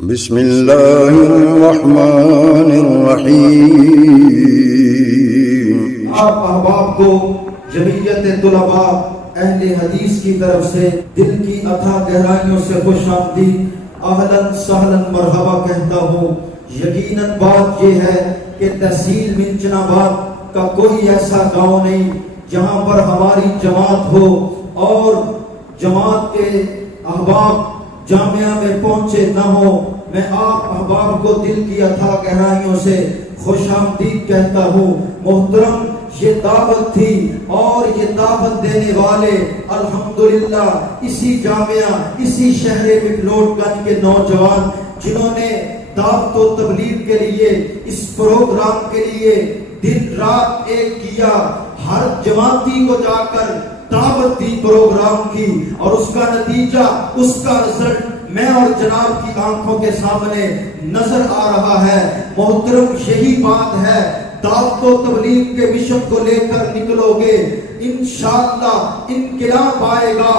بسم اللہ الرحمن الرحیم۔ آپ احباب کو جمعیت طلباء اہل حدیث کی طرف سے دل کی اتھا گہرائیوں سے خوش آمدید، اہلاً سہلاً مرحبا کہتا ہوں۔ یقیناً بات یہ ہے کہ تحصیل منچن آباد کا کوئی ایسا گاؤں نہیں جہاں پر ہماری جماعت ہو اور جماعت کے احباب جامعہ میں پہنچے نہ ہو۔ میں آپ احباب کو دل کی اتھا گہرائیوں سے خوش آمدید کہتا ہوں۔ محترم، یہ دعوت تھی اور یہ دعوت دینے والے الحمدللہ اسی جامعہ، اسی شہر مکلوڈ گنج کے نوجوان جنہوں نے دعوت و تبلیغ کے لیے، اس پروگرام کے لیے دن رات ایک کیا، ہر جماعتی کو جا کر دعوت دی پروگرام کی، اور اس کا نتیجہ، اس کا رزلٹ میں اور جناب کی آنکھوں کے سامنے نظر آ رہا ہے۔ محترم، یہی بات ہے، دعوت و تبلیغ کے مشن کو لے کر نکلو گے، انشاءاللہ انقلاب آئے گا۔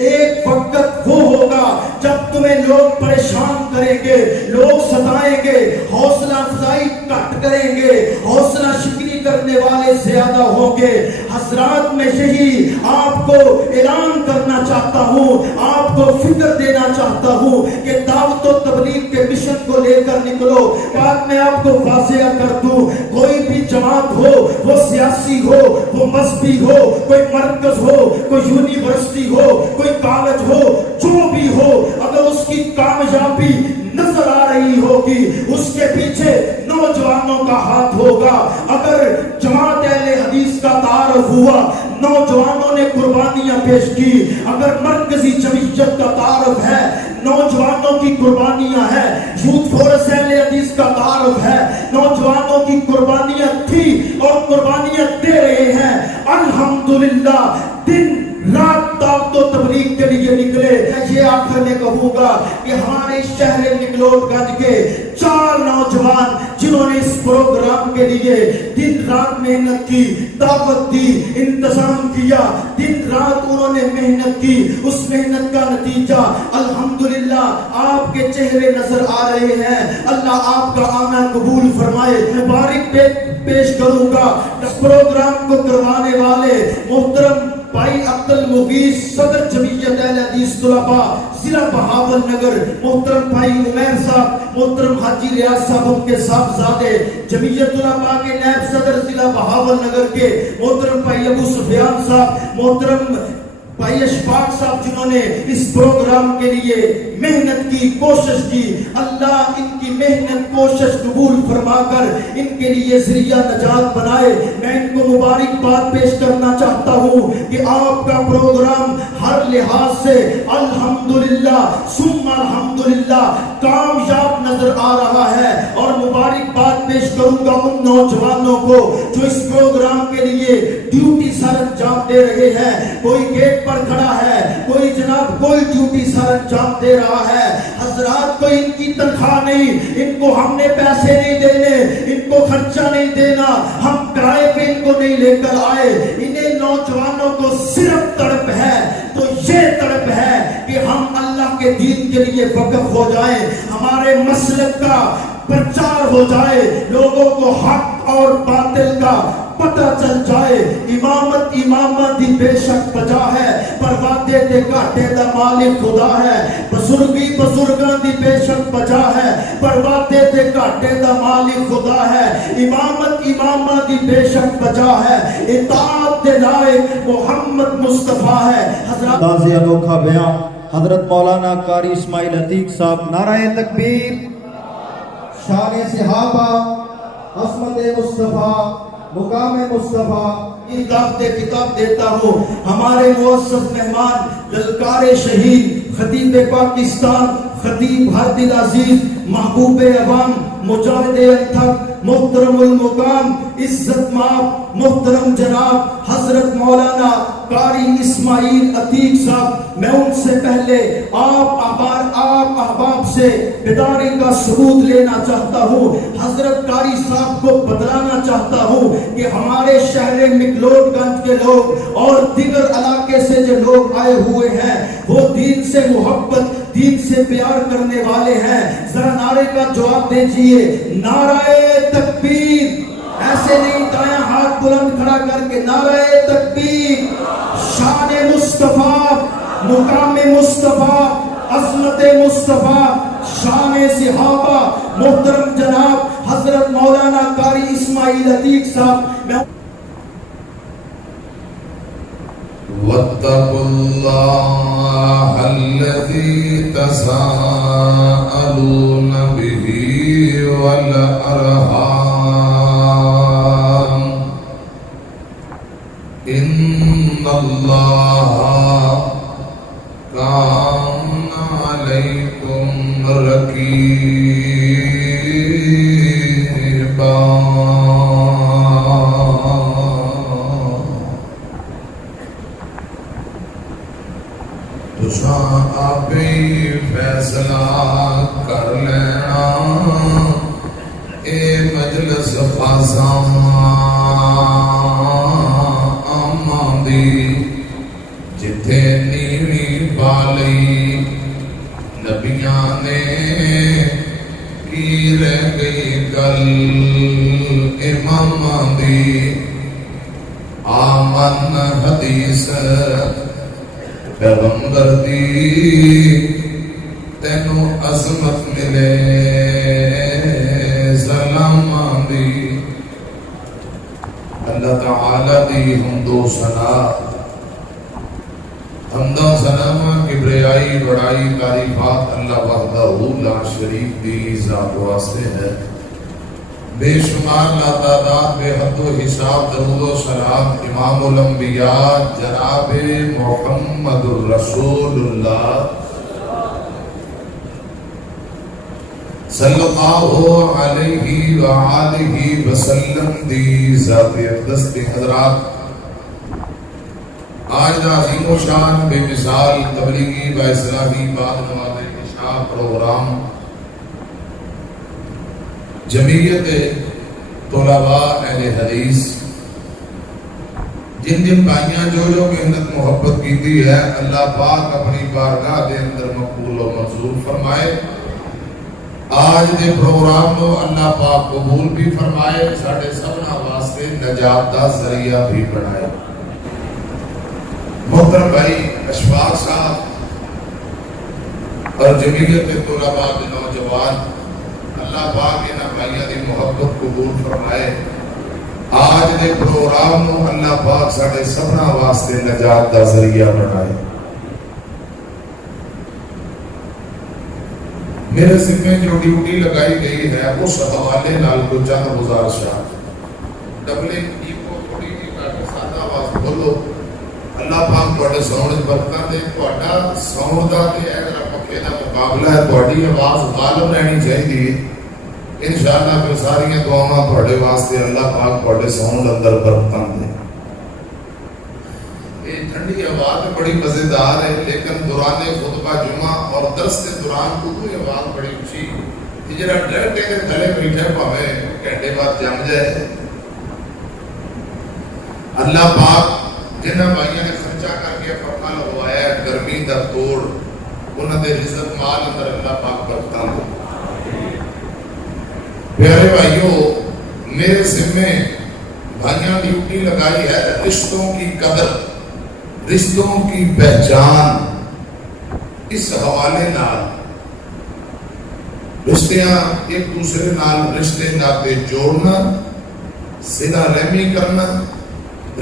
ایک وقت وہ ہوگا جب تمہیں لوگ پریشان کریں گے، لوگ ستائیں گے، حوصلہ افزائی کٹ کریں گے، حوصلہ شکنی کرنے والے زیادہ ہوں گے۔ حضرات، میں یہی آپ کو اعلان کرنا چاہتا ہوں، آپ کو فکر دینا چاہتا ہوں کہ دعوت و تبلیغ کے مشن کو لے کر نکلو۔ بات میں آپ کو واضح کر دوں، کوئی بھی جماعت ہو، وہ سیاسی ہو، وہ مذہبی ہو، کوئی مرکز ہو، کوئی یونیورسٹی ہو، کوئی کالج ہو، جو بھی ہو، اگر اس کی کامیابی نظر آ رہی ہوگی، اس کے پیچھے نوجوانوں کا ہاتھ ہوگا۔ اگر جماعت اہل حدیث کا تعارف ہوا، نوجوانوں نے قربانیاں پیش کی۔ اگر مرکزی جمعیت کا تعارف ہے، نوجوانوں کی قربانیاں ہیں۔ یوتھ فورس اہل حدیث کا تعارف ہے، نوجوانوں کی قربانیاں تھی اور قربانیاں دے رہے ہیں۔ الحمدللہ دن رات دعوت و تبلیغ کے لیے نکلے۔ یہ آخر میں کہوں گا کہ ہمارے شہر مکلوڈ گنج کے 4 نوجوان جنہوں نے اس پروگرام کے لیے دن رات محنت کی، دعوت دی، انتظام کیا، دن رات انہوں نے محنت کی، اس محنت کا نتیجہ الحمدللہ آپ کے چہرے نظر آ رہے ہیں۔ اللہ آپ کا آنا قبول فرمائے۔ مبارک پیش کروں گا اس پروگرام کو کروانے والے محترم بھائی عبد المغیث، صدر جمعیت اہل حدیث طلباء ضلع بہاول نگر، محترم بھائی عمیر صاحب، محترم حاجی ریاض صاحب ان کے صاحبزادے، جمعیت طلباء کے نائب صدر ضلع بہاول نگر کے محترم بھائی ابو سفیان صاحب، محترم بھائی اشفاق صاحب جنہوں نے اس پروگرام کے لیے محنت کی، کوشش کی۔ اللہ ان کی محنت کوشش قبول فرما کر ان کے لیے ذریعہ نجات بنائے۔ میں ان کو مبارکباد پیش کرنا چاہتا ہوں کہ آپ کا پروگرام ہر لحاظ سے الحمدللہ ثم الحمدللہ کامیاب نظر آ رہا ہے، اور مبارکباد پیش کروں گا ان نوجوانوں کو جو اس پروگرام کے لیے ڈیوٹی سر انجام دے رہے ہیں۔ کوئی گیٹ پر کھڑا ہے، کوئی جناب کوئی ڈیوٹی سر انجام دے رہا ہے۔ حضرات، کوئی ان کی تنخواہ نہیں، ان کو ہم نے پیسے نہیں دینے، ان کو خرچہ نہیں دینا، ہم کرائے پہ ان کو نہیں لے کر آئے۔ انہیں نوجوانوں کو صرف تڑپ ہے، تو یہ تڑپ ہے کہ ہم اللہ کے دین کے لیے وقف ہو جائیں، ہمارے مسلک کا پرچار ہو جائے، لوگوں کو حق اور باطل کا پتہ چل جائے۔ امامت دی بے شک بجا ہے، پر وعدے تے گھاٹے دا مالک خدا ہے۔ بزرگاں دی بے شک بجا ہے، پر وعدے تے گھاٹے دا مالک خدا ہے۔ امامت دی بے شک بجا ہے، اطاعت دے لائق محمد مصطفیٰ ہے۔ حضرات، تازی انوکھا بیان حضرت مولانا قاری اسماعیل عتیق صاحب، نعرہ تکبیر، شان صحابہ، عصمت مصطفیٰ، مقام مصطفیٰ، یہ دعوت کتاب دیتا ہوں۔ ہمارے معزز مہمان للکار شہید، خطیب پاکستان، خطیب ہر دل عزیز، محبوب عوام، مجاہد انتھک، محترم المقام، عزت مآب، محترم جناب حضرت مولانا قاری اسماعیل عتیق صاحب، میں ان سے پہلے آپ احباب سے بیداری کا ثبوت لینا چاہتا ہوں۔ حضرت قاری صاحب کو بتلانا چاہتا ہوں کہ ہمارے شہر مکلوڈ گنج کے لوگ اور دیگر علاقے سے جو لوگ آئے ہوئے ہیں، وہ دین سے محبت دین سے پیار کرنے والے ہیں ذرا نعرے کا جواب دیجئے، نعرہ تکبیر۔ ایسے نہیں، دایاں ہاتھ بلند کھڑا کر کے نعرہ تکبیر۔ شان مصطفیٰ، مقام مصطفیٰ، عظمت مصطفیٰ، شان صحابہ، محترم جناب حضرت مولانا قاری اسماعیل عتیق صاحب۔ واتقوا الله الذي تساءلون به والأرحام إن الله كان عليكم رقيبا۔ آپ ہی فیصلہ کر لینا، اے مجلس خاصا آماں دی، جتھے نیوی پالی نبیاں نے کی رہ گئی گل اماماں دی، آمن حدیث پیغمبر دی، تینو عظمت ملے سلام دی۔ اللہ تعالی دی حمد و ثنا، حمدہ ثنا کبریائی بڑائی تعریفات اللہ وحدہ لا شریک دی ذات واسطے ہے۔ بے شمار لاتعداد بے حد و حساب درود و سلام امام الانبیاء جناب محمد الرسول اللہ صلی اللہ علیہ وآلہ وسلم دی ذات اقدس دی حضرات، آج دا عظیم و شان بے مثال تبلیغی و اصلاحی بعد نماز عشاء پروگرام جمعیت طلباء اہل حدیث، جن جن بھائیاں جو محنت محبت کی ہے، اللہ پاک اپنی بارگاہ دے اندر مقبول و منظور فرمائے۔ آج دے پروگرام کو اللہ پاک قبول بھی فرمائے، ساڑھے سبنا واسطے نجات دا ذریعہ بھی بنائے۔ محترم بھائی اشفاق صاحب اور جمعیت طلباء کے نوجوان، اللہ پاک انہاں بھائیاں دی محبت قبول فرمائے۔ آج دے پروگرام نو اللہ پاک ساڑھے سبنا واسطے نجات دا ذریعہ بنائے۔ میرے ذمہ جو ڈیوٹی لگائی گئی ہے اس حوالے نال کو چند گزارشات، ڈبلے کی کو تھوڑی جی کر کے سادہ آواز بولو۔ اللہ پاک تواڈے ساؤنڈ وچ برکت دے، تواڈا ساؤنڈ دا تے اگر پکے دا مقابلہ ہے، تواڈی آواز غالب رہنی چاہیے۔ انشاءاللہ پھر ساری دعاواں تواڈے واسطے اللہ پاک تواڈے ساؤنڈ اندر برکت دے۔ یہ ٹھنڈی آواز بڑی مزیدار ہے، لیکن دوران خطبہ جمعہ اور درس کے دوران اردو آواز بڑی اچھی، جڑا ڈائریکٹ کے تھلے بیٹھے پاوے گھنٹے بعد جم جائے۔ اللہ پاک جنہاں بھائیاں نے خرچہ کر کے پکا لگوایا ہے گرمی دا توڑ، انہاں دے رزق مال اندر اللہ پاک برکتاں دے۔ پیارے بھائیوں، میرے ذمہ بھائیاں ڈیوٹی لگائی ہے رشتوں کی قدر، رشتوں کی پہچان۔ اس حوالے نال رشتیاں ایک دوسرے نال رشتے ناتے جوڑنا، صلہ رحمی کرنا،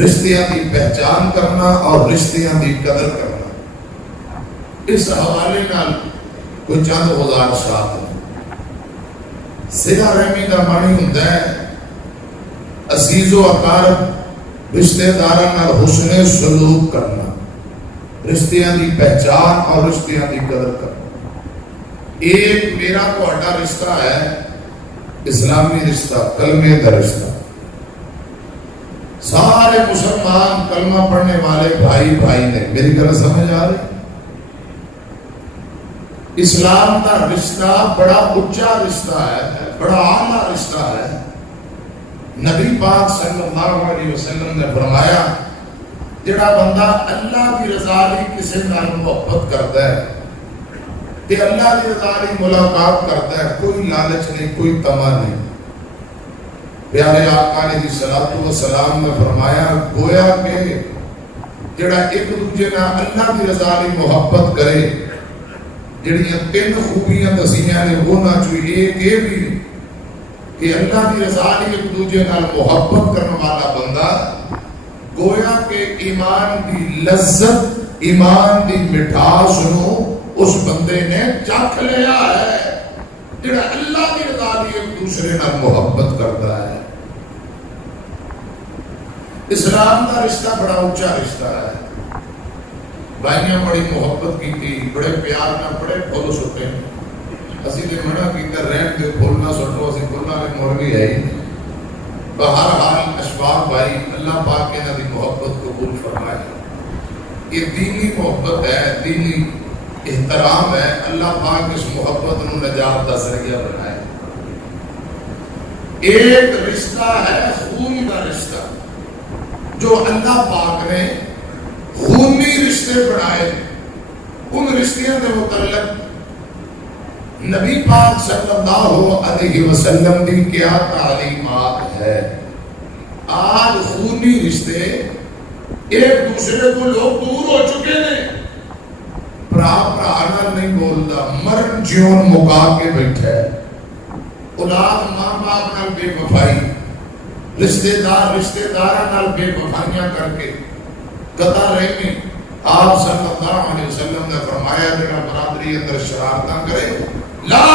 رشتیاں دی پہچان کرنا اور رشتیاں دی قدر کرنا۔ اس حوالے نال کوئی چند گزارشات ہیں۔ صلہ رحمی کا معنی ہوتا ہے عزیز و اقارب رشتہ داراں نال حسن سلوک کرنا، رشتیاں دی پہچان اور رشتیاں دی قدر کرنا۔ ایک میرا تہاڈا رشتہ ہے اسلامی رشتہ، کلمے کا رشتہ۔ سارے مسلمان کلمہ پڑھنے والے بھائی بھائی نے، میری گل سمجھ آ رہی؟ اسلام کا رشتہ بڑا اچا رشتہ ہے، بڑا اعلیٰ رشتہ ہے۔ نبی پاک صلی اللہ علیہ وسلم نے فرمایا جڑا بندہ اللہ کی رضا لئی کسی نال محبت کرتا ہے کہ اللہ کی رضا کی ملاقات کرتا ہے، کوئی لالچ نہیں، کوئی تما نہیں۔ پیارے آقا علیہ الصلوۃ والسلام نے فرمایا گویا کہ جڑا ایک دوجے نال اللہ کی رضا کی محبت کرے، جڑیاں تین خوبیاں دسیاں نے انہاں چوں ایک یہ بھی کہ اللہ کی رضا کی ایک دوجے نال محبت کرنے والا بندہ گویا کہ ایمان کی لذت، ایمان کی مٹھاس نو اس بندے نے چکھ لیا ہے جڑا اللہ کی رضا کی ایک دوسرے نال محبت کرتا ہے۔ اسلام کا رشتہ بڑا اونچا رشتہ ہے، بھائیاں بڑی محبت کی تھی، بڑے پیار نہ، بڑے پھول سٹے، اسی نے منع کیتا رہن دے پھول نہ سٹو، اسی پھولاں نے مرغی ہے ہی۔ بہرحال اشفاق بھائی اللہ پاک انہاں دی محبت قبول فرمائے۔ یہ دینی محبت ہے، دینی احترام ہے، اللہ پاک اس محبت نو نجات کا ذریعہ بنائے۔ ایک رشتہ ہے خون کا رشتہ جو اللہ پاک نے خونی رشتے بنائے، ان رشتوں کے متعلق نبی پاک صلی اللہ علیہ وسلم کی کیا تعلیمات ہے۔ آج خونی رشتے ایک دوسرے کو لوگ دور ہو چکے ہیں، برا نال نہیں بولتا، مرن جیون مکا کے بیٹھا ہے، اولاد ماں باپ نال بے وفائی، رشتہ دار نال بے وفائیاں کر کے قطع رہنے۔ آپ صلی اللہ علیہ وسلم نے فرمایا جڑا برادری اندر شرارتاں کرے لا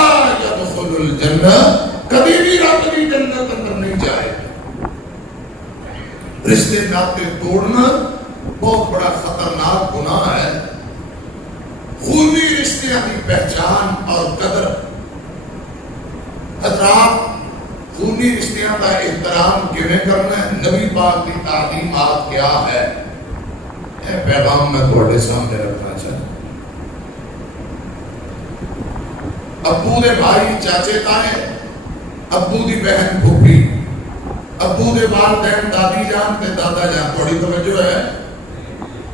يدخل الجنہ، کبھی بھی رب کی جنت اندر نہیں جائے۔ رشتے ناطے توڑنا بہت بڑا خطرناک گناہ ہے۔ خونی رشتوں کی پہچان اور قدر، حضرات خونی رشتوں کا احترام کیویں کرنا ہے، نبی پاک کی تعلیمات کیا ہے، یہ پیغام میں تھوڑے سامنے رکھنا چاہتا ہوں۔ ابو دے بھائی چاچے تائے، ابو دی بہن پھوپھی، ابو دے والدین دادی جان تے دادا جان، تھوڑی توجہ ہے،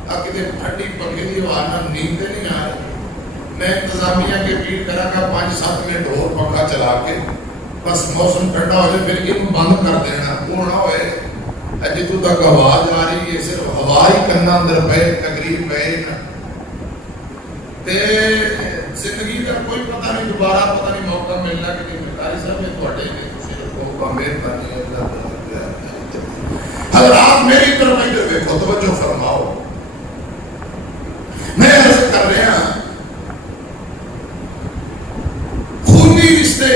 کتے پھٹی پکی دی آواز نیند نہیں آ رہی، میں انتظامیہ کے اپیل کرا گا 5-7 منٹ اور پنکھا چلا کے بس موسم ٹھنڈا ہو جائے پھر یہ بند کر دینا، وہ نہ ہوئے جتوں تک آواز آ رہی ہے صرف ہوا ہی کرنا اندر پہ تقریب پہ نا تے زندگی کا کوئی پتہ نہیں، دوبارہ پتہ نہیں موقع ملنا کہ نہیں ملتا۔ صاحب یہ تھوڑے نے صرف وہ کا مہربانی ہے۔ حضرات میری طرف ادھر دیکھو، توجہ فرماؤ، میں عرض کر رہا ہوں خونی رشتے،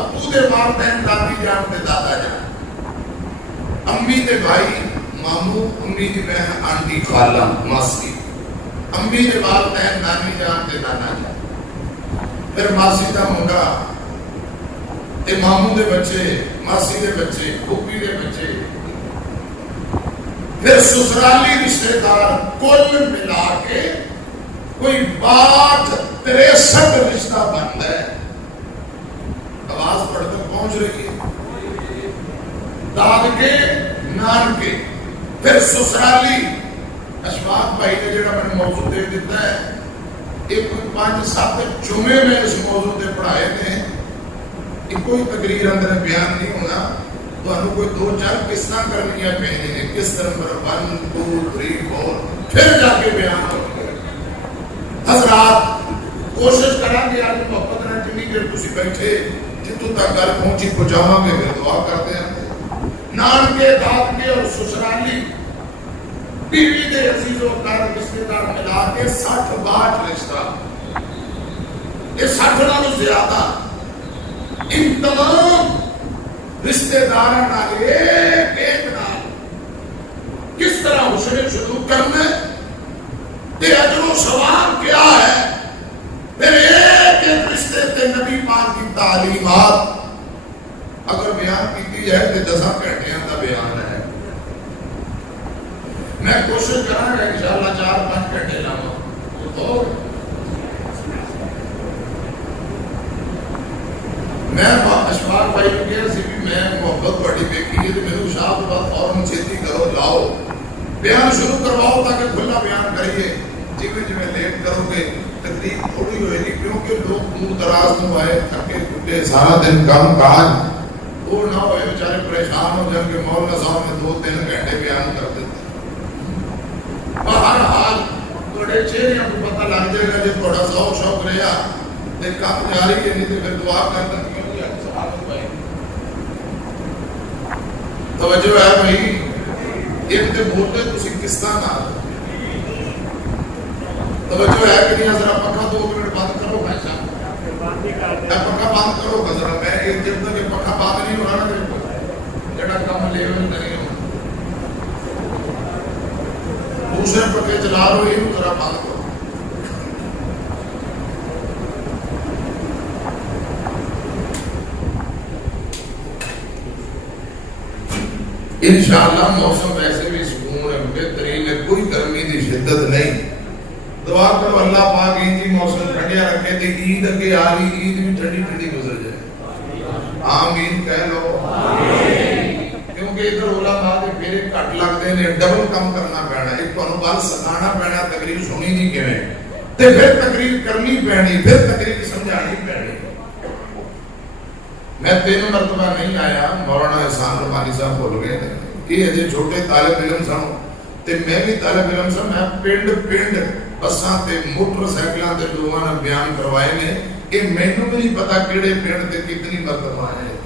ابو دے والدین دادی جان تے دادا جان، امی دے بھائی مامو، امی دی بہن آنٹی خالہ ماسی، امی دے والدین نانی جان تے نانا جان، پھر ماسی دا منڈا تے مامو دے بچے، ماسی دے بچے، پھوپھی دے بچے، پھر سسرالی رشتہ دار، کل ملا کے کوئی 63 رشتہ بن ہے۔ آواز پڑھ کر پہنچ رہی ہے، دادکے نانکے، پھر سسرالی۔ اشفاق بھائی نے جڑا میں نے موضوع دے دیتا ہے، ایک 5-7 جمعے میں اس موضوع دے پڑھائے تھے، کوئی تقریر اندر بیان نہیں ہونا، تو انہوں کوئی 2-4 قسطاں کرنیاں پہنے ہیں، قسط نمبر 1 2 3 4 پھر جا کے بیان ہو گئے۔ حضرات کوشش کریں گے آج محبت نہ جنی دیر تسی بیٹھے جتوں تک گل پہنچی پہنچاواں گے، پھر دعا کرتے ہیں۔ نانکے دادکے اور سسرالی، بیوی دے عزیز و کار رشتے دار ملا کے 60-62 رشتہ، یہ 60 نالوں زیادہ، ان تمام رشتے داراں نال ایک نال کس طرح حسن سلوک کرنا ہے، تے اجر و ثواب کیا ہے، پھر ایک رشتے تے نبی پاک کی تعلیمات اگر بیان کی ہے تو 10 گھنٹے کا بیان ہے۔ میں کوشش کروں گا انشاءاللہ 4-5 گھنٹے لاؤں تو میں اشفاق بھائی نے کہا سی بھی میں محبت بڑی دیکھی ہے تو میرے شاہ کے بعد فوراً چھیتی کرو، لاؤ بیان شروع کرواؤ تاکہ کھلا بیان کریے، جی میں لیٹ کرو گے تقریب تھوڑی ہوئے گی کیونکہ لوگ دور دراز تو آئے تھکے ٹوٹے سارا دن کام کاج وہ نہ ہوئے بیچارے پریشان ہو جائیں کہ مولانا صاحب نے 2-3 گھنٹے بیان کر دیتے بہرحال بڑے چہرے کو پتہ لگ جائے گا جب تھوڑا ذوق شوق رہا تے کام جاری کے نہیں تے پھر دعا کرتا کیوں کہ صحابہ بھائی توجہ ہے بھائی ایک تے بولتے تسی کس طرح نہ توجہ ہے کہ نہیں ذرا پنکھا 2 منٹ بند کرو بھائی صاحب پنکھا بند کرو ذرا میں ایک جب تک پنکھا بند نہیں ہو رہا نا جڑا کام لیول نہیں ہو دوسرے پنکھے چلا رہو یہ ذرا بند کرو انشاءاللہ موسم ویسے بھی سکون ہے بہترین ہے کوئی گرمی کی شدت نہیں دعا کرو اللہ پاک جی موسم ٹھنڈیا رکھے تے عید اگے آ رہی عید بھی ٹھنڈی ٹھنڈی گزر جائے آمین کہہ لو کیونکہ ادھر علماء دے پھیرے گھٹ لگتے ہیں ڈبل کم کرنا پینا ایک تمہیں گل سکھانا پینا تقریر سنی نہیں کیویں تے پھر تقریر کرنی پینی پھر تقریر سمجھانی پینی میں 3 مرتبہ نہیں آیا مولانا احسان رحمانی صاحب بول گئے کہ اجے چھوٹے طالب علم سن تے میں بھی طالب علم سن میں پنڈ بساں تے موٹر سائیکلاں تے لوگاں نے بیان کروائے نے کہ مینوں بھی نہیں پتا کیڑے پنڈ تے کتنی مرتبہ آئے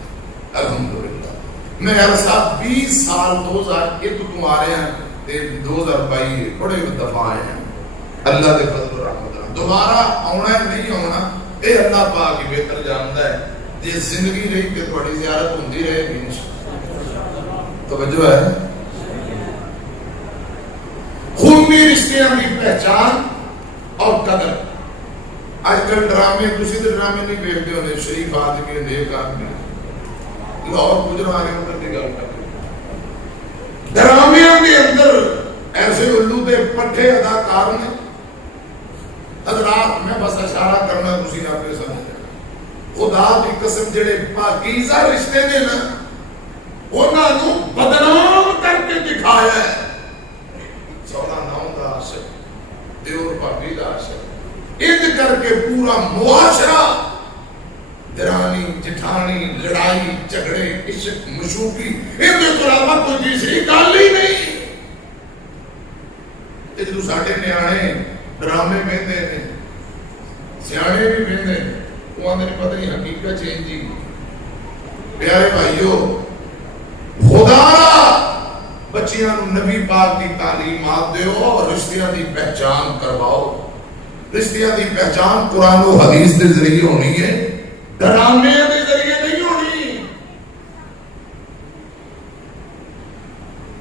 الحمدللہ میں عرصہ 20 سال 2001 تو آ رہے ہیں تے 2022 بڑے دفعہ آئے ہیں اللہ دے فضل و رحمت دوبارہ آنا ہے نہیں آنا اے اللہ پاک ہی بہتر جانتا ہے یہ زندگی رہی کہ تھوڑی زیارت ہوندی رہے گی توجہ ہے خونی رشتیاں کی پہچان اور قدر آج کل ڈرامے کسی دن ڈرامے نہیں دیکھتے ہونے شریف آدمی نیک آدمی لاہور گجروانے اندر کی گل کر ڈرامیاں کے اندر ایسے الو دے پٹھے اداکار نے حضرات میں بس اشارہ کرنا کسی آپ کے سامنے خدا کی قسم جڑے پاکیزہ رشتے نے نا انہاں نو بدنام کر کے دکھایا ہے سونا ناؤں دا عاشق دیور پاکی دا عاشق انج کر کے پورا معاشرہ درانی جٹھانی لڑائی جھگڑے عشق مشوقی ان کے علاوہ کوئی تیسری گل ہی نہیں تے جدوں ساڈے نیانے ڈرامے ویندے نے سیانے بھی ویندے وہ نے پتہ نہیں حقیقت چینجی پیارے بھائیو خدا بچیاں نبی پاک کی تعلیمات دیو اور رشتیاں دی پہچان کرواؤ رشتیاں دی پہچان قرآن و حدیث دے ذریعے ہونی ہے ڈرامے دے ذریعے نہیں ہونی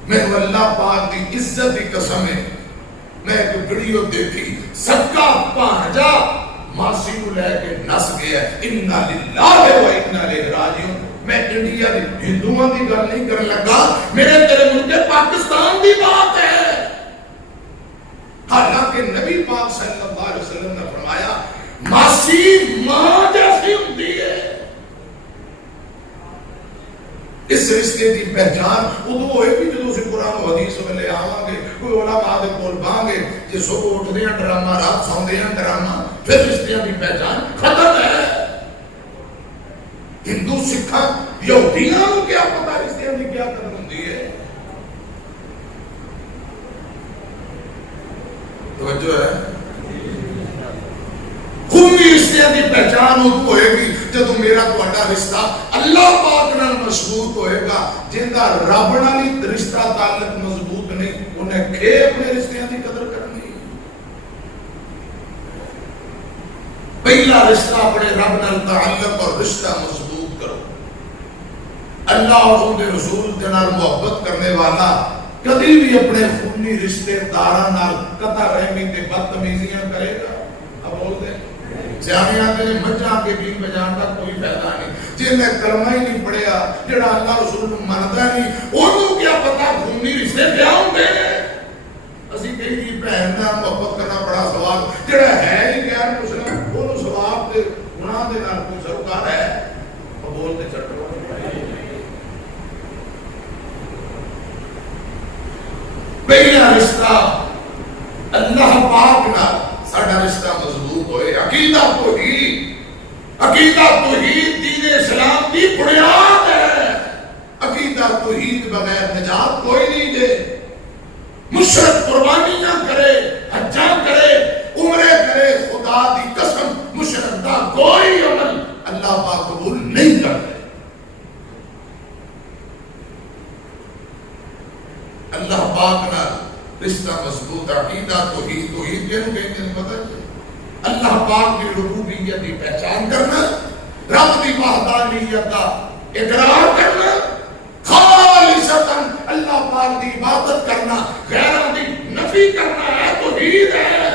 میں اللہ پاک دی عزت کی قسم ہے میں ایک ویڈیو دیکھی صدقہ پہنچا ماسی کو لے کے نس گیا انا للہ و انا الیہ راجعون میں انڈیا دی ہندوؤں دی گل نہیں کرن لگا میرے تیرے ملک پاکستان دی بات ہے حالانکہ نبی پاک صلی اللہ علیہ وسلم نے فرمایا ماسی ماں جیسی ہوتی ہے اس رشتے کی پہچان ادو ہوئے بھی جدو سے قرآن و حدیث میں آواں گے کوئی علماء دے کول باں گے جے صبح اٹھدے ہیں ڈرامہ رات سوندے ہیں ڈرامہ پھر رشتیاں کی پہچان ختم ہے ہندو سکھاں یہودیاں کو کیا پتہ رشتیاں کی کیا قدر ہوندی ہے توجہ ہے خونی رشتیاں کی پہچان ادو ہوئے گی جدو میرا تہاڈا رشتہ اللہ پاک نال مضبوط ہوئے گا جندا رب نال رشتہ تعلق مضبوط نہیں انہیں کھے اپنے رشتیاں کی قدر کرنی پہلا رشتہ اپنے رب نال تعلق اور رشتہ مضبوط کرو اللہ اور ان کے رسول کے نال محبت کرنے والا کبھی بھی اپنے خونی رشتے داراں نال قطع رحمی تے بدتمیزیاں کرے گا اب بولتے ہیں سیانے آتے ہیں مجھاں کے دین بجان کا کوئی فائدہ نہیں جن نے کلمہ ہی نہیں پڑھیا جڑا اللہ رسول مندا نہیں انہوں کیا پتا خونی رشتے کیا ہوں گے اسی کہیں جی بہن نال محبت کرنا بڑا ثواب جڑا ہے ہی غیر مسلم انہوں ثواب تے گناہ دے نال کوئی سروکار ہے اور بولتے چٹو پہلا رشتہ اللہ پاک نال ساڈا رشتہ مضبوط ہوئے عقیدہ توحید دین اسلام کی بنیاد ہے. عقیدہ توحید بغیر نجات کوئی نہیں دے. مشرک قربانیاں کرے، حجاں کرے، عمرے کرے، خدا دی قسم مشرک دا کوئی عمل اللہ پاک قبول نہیں کرتے. اللہ پاک نہ رشتہ مضبوط. عقیدہ توحید کہنے کہتے ہیں پتہ ہے اللہ پاک کی ربوبیت کی پہچان کرنا، رب کی وحدانیت کا اقرار کرنا، خالصتاً اللہ پاک کی عبادت کرنا، غیروں کی نفی کرنا ہے توحید ہے.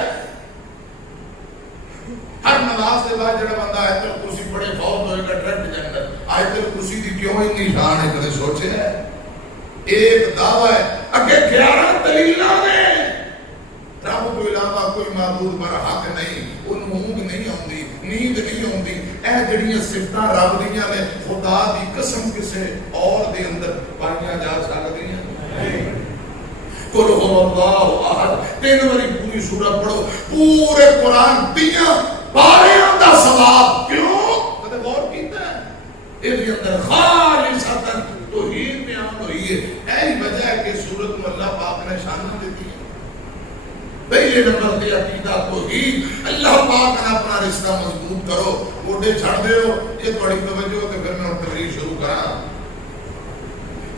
ہر نماز کے بعد جڑا بندہ آیت الکرسی پڑھے فوت ہوئے گا ڈائریکٹ جنت. آیت الکرسی کی کیوں اتنی شان ہے کدے سوچے ہے؟ ایک دعویٰ ہے اگے 11 دلیلاں نے. رب کو علاوہ کوئی معبود پر حق نہیں، ان اونگ نہیں ہوندی، نیند نہیں ہوندی. اے جڑیاں صفتاں رب دیاں نے خدا دی قسم کسے اور دے اندر پائیاں جا سکدیاں نہیں. قل هو اللہ احد 3 باری پوری سورت پڑھو، پورے قرآن 3 پاریاں دا ثواب. کیوں؟ کدے غور کیتا ہے؟ اس کے اندر خالصتاً توحید میں عمل ہوئی ہے. ایہی وجہ ہے کہ سورت میں اللہ پاک نے شاناں دیتی ہیں. پہلے نمبر پہ عقیدہ توحید. اللہ پاک نے اپنا رشتہ مضبوط کرو. گوڈے چھڑ دے ہو یہ تھوڑی توجہ تو پھر میں تقریر شروع کراں.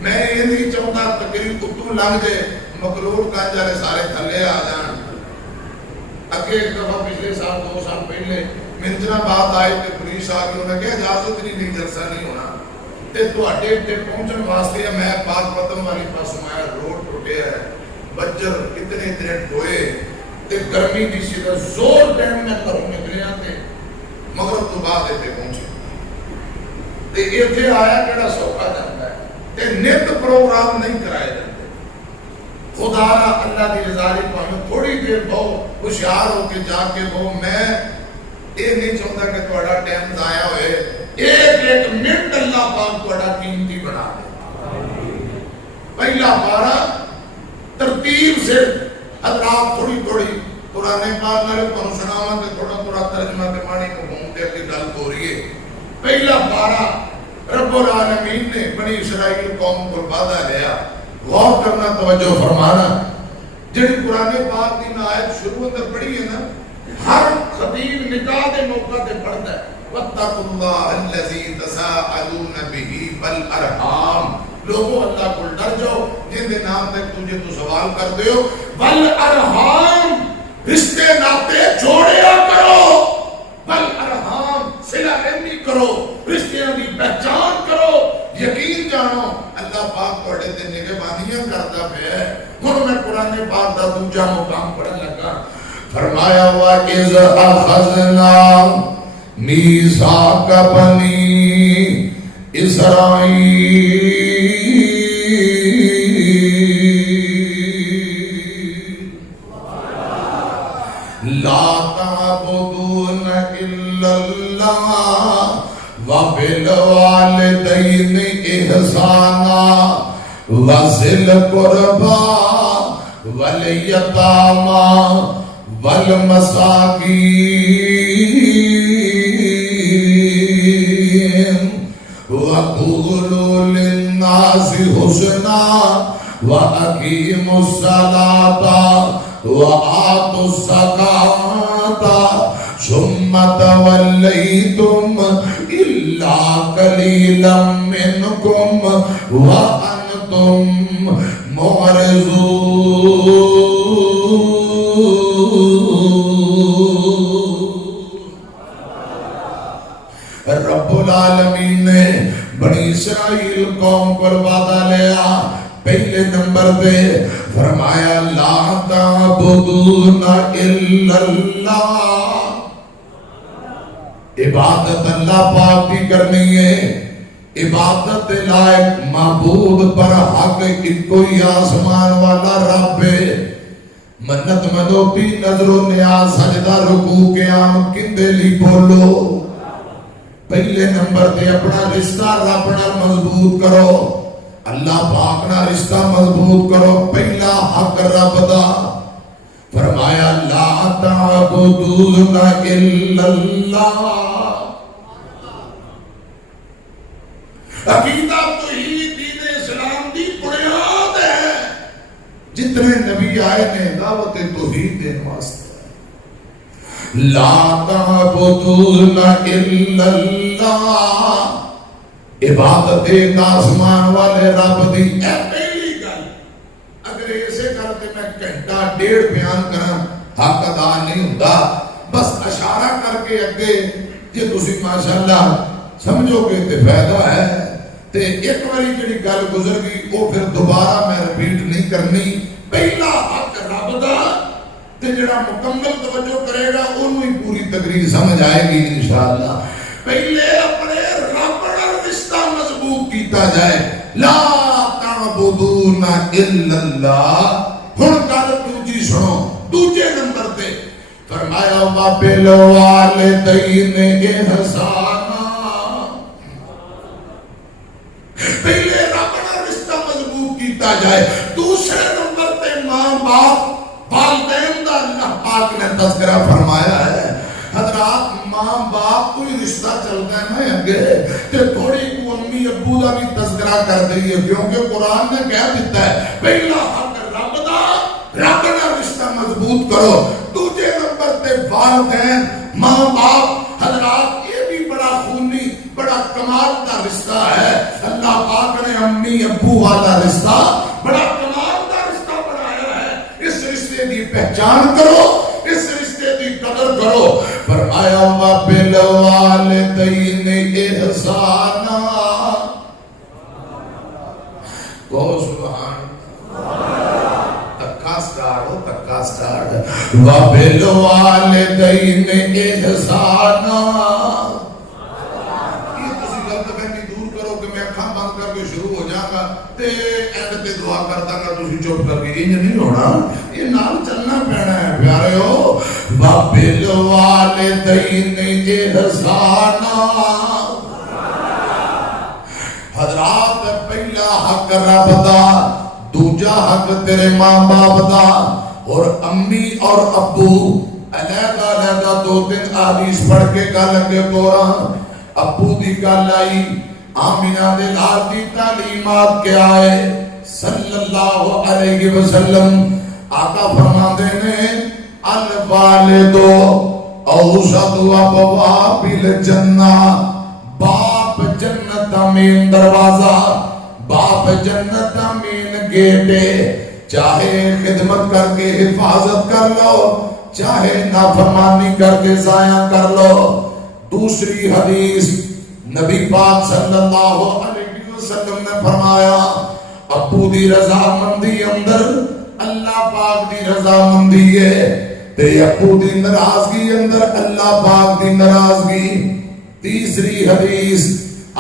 میں یہ نہیں چاہتا تقریر اتوں لنگ جائے مقرور کر جائے سارے تھلے آ جان. اگے ایک دفعہ پچھلے سال 2 سال پہلے منجرا بات آئی کہ پولیس آ گئی، انہوں نے کہا اجازت نہیں جلسہ نہیں ہونا تے تواڈے تے پہنچن واسطے میں پاک پتم والی پاسوں آیا. روڈ ٹوٹیا ہے، بجر اتنے ٹوئے تے گرمی دی سی زور ٹائم میں گھروں نکلیا تے مغرب تو بعد اتنے پہنچے تے ایتھے آیا کیڑا سوکھا جاندا ہے تے نت پروگرام نہیں کرائے جاندے. خدا اللہ دی رضا دی پاویں تھوڑی دیر بہو ہوشیار ہو کے جا کے وہ میں یہ نہیں چاہتا کہ تہاڈا ٹائم ضائع ہوئے. ایک منٹ اللہ پاک تہاڈا قیمتی بنا دے. پہلا پارا ترتیب سے حضرات تھوڑی قرآن پاک نال تانوں سناواں تے تھوڑا ترجمہ تے مانی کو ہوں تے اگے گل ہو رہی ہے. پہلا پارا رب العالمین نے بنی اسرائیل قوم کو وعدہ لیا. غور کرنا، توجہ فرمانا. جڑی قرآن پاک دی آیت شروع اندر پڑھی ہے نا، ہر خطیب نکاح دے موقع تے پڑھتا ہے واتقوا اللہ الذی تساءلون به والارحام. لوگوں اللہ کو ڈر جاؤ جن دے نام تک تجھے تو سوال کر دیو. والارحام رشتے ناتے جوڑیا کرو. والارحام صلہ رحمی کرو، رشتیاں دی پہچان کرو. یقین جانو اللہ پاک تواڈے تے نگہبانیاں کردا پیا ہے. ہن میں قرآن پاک دا دوجا مقام پڑھن لگا. فرمایا وَإِذْ أَخَذْنَا مِيثَاقَ بَنِي إِسْرَائِيلَ لَا تَعْبُدُونَ إِلَّا اللَّهَ وَبِالْوَالِدَيْنِ إِحْسَانًا وَذِي الْقُرْبَى وَالْيَتَامَى وَالْمَسَاكِينِ وَقُولُوا لِلنَّاسِ حُسْنًا وَأَقِيمُوا الصَّلَاةَ وَآتُوا الزَّكَاةَ ثُمَّ تَوَلَّيْتُمْ إِلَّا قَلِيلًا مِّنكُمْ وَأَنْتُمْ مُعْرِضُونَ. رب العالمین نے بنی اسرائیل قوم پر وعدہ لیا. پہلے نمبر پہ فرمایا لا تعبدون الا اللہ. عبادت اللہ پاک کی کرنی ہے. عبادت لائق معبود پر حق کوئی آسمان والا رب ہے. منت منوتی نظر و نیاز سجدہ رکوع قیام کندے لی بولو. پہلے نمبر پہ اپنا رشتہ رب نال مضبوط کرو. اللہ پاک نال رشتہ مضبوط کرو. پہلا حق رب دا. فرمایا لا تعبدون الا اللہ. عقیدہ توحید دین اسلام دی بنیاد ہے. جتنے نبی آئے نے دعوت توحید دین واسطے. لا تعبدون الا اللہ، عبادت آسمان والے رب دی. اے پہلی گل، اگر اسے کرتے میں گھنٹہ ڈیڑھ بیان کرا حق ادا نہیں ہوتا. بس اشارہ کر کے اگے جی تسی ماشاءاللہ سمجھو گے تے فائدہ ہے. تے ایک باری جڑی گل گزر گئی وہ پھر دوبارہ میں ریپیٹ نہیں کرنی. پہلا حق رب دا تے جڑا مکمل توجہ کرے گا انہوں ہی پوری تقریر سمجھ آئے گی انشاءاللہ. پہلے اپنے رب نال رشتہ مضبوط کیتا جائے. لا تعبدون الا اللہ. ہن گل دوجی سنو. دوجے نمبر تے فرمایا وَبِالْوَالِدَيْنِ إِحْسَانًا. پہلے رب نال رشتہ مضبوط کیتا جائے. دوسرے نمبر تے ماں باپ والدین دا اللہ پاک نے تذکرہ فرمایا ہے. حضرات ماں باپ کوئی رشتہ چلتا ہے نا اگے تے تھوڑی کو امی ابو دا بھی تذکرہ کر دئیے کیونکہ قرآن نے کہہ دیتا ہے پہلا حق رب دا، رب نال رشتہ مضبوط کرو. دوسرے نمبر تے والدین ماں باپ. حضرات یہ بھی بڑا خونی بڑا کمال کا رشتہ ہے. اللہ پاک نے امی ابو والا رشتہ بڑا کمال کا رشتہ بنایا ہے. اس رشتے کی پہچان کرو، اس رشتے کی قدر کرو. فرمایا وَبِالْوَالِدَيْنِ إِحْسَانًا. کو سبحان تکا سٹارٹ. وَبِالْوَالِدَيْنِ إِحْسَانًا. یہ تسی غلط فہمی دور کرو کہ میں اکھاں بند کر کے شروع ہو جاؤں گا تے اینڈ تے دعا کرتا گا تسی چپ کر کے. یہ نہیں ہونا، یہ نال چلنا پینا ہے پیارےو. وَبِالْوَالِدَيْنِ إِحْسَانًا. حضرات پہلا حق رب دا، دوجا حق تیرے ماں باپ دا. اور امی اور ابو علیحدہ علیحدہ دو تین حدیث پڑھ کے گل اگے توراں. ابو دی گل آئی آمینہ دے لال دی تعلیمات کے آئے صلی اللہ علیہ وسلم. آقا فرماندے نے الوالدو اوسط ابواب الجنہ. باپ جنت مین دروازہ، باپ جنت مین گیٹے. چاہے خدمت کر کے حفاظت کر لو، چاہے نافرمانی کر کے ضائع کر لو. دوسری حدیث نبی پاک صلی اللہ علیہ وسلم نے فرمایا ابو دی رضامندی اندر اللہ پاک دی رضامندی ہے تے ابو دی ناراضگی اندر اللہ پاک دی ناراضگی. تیسری حدیث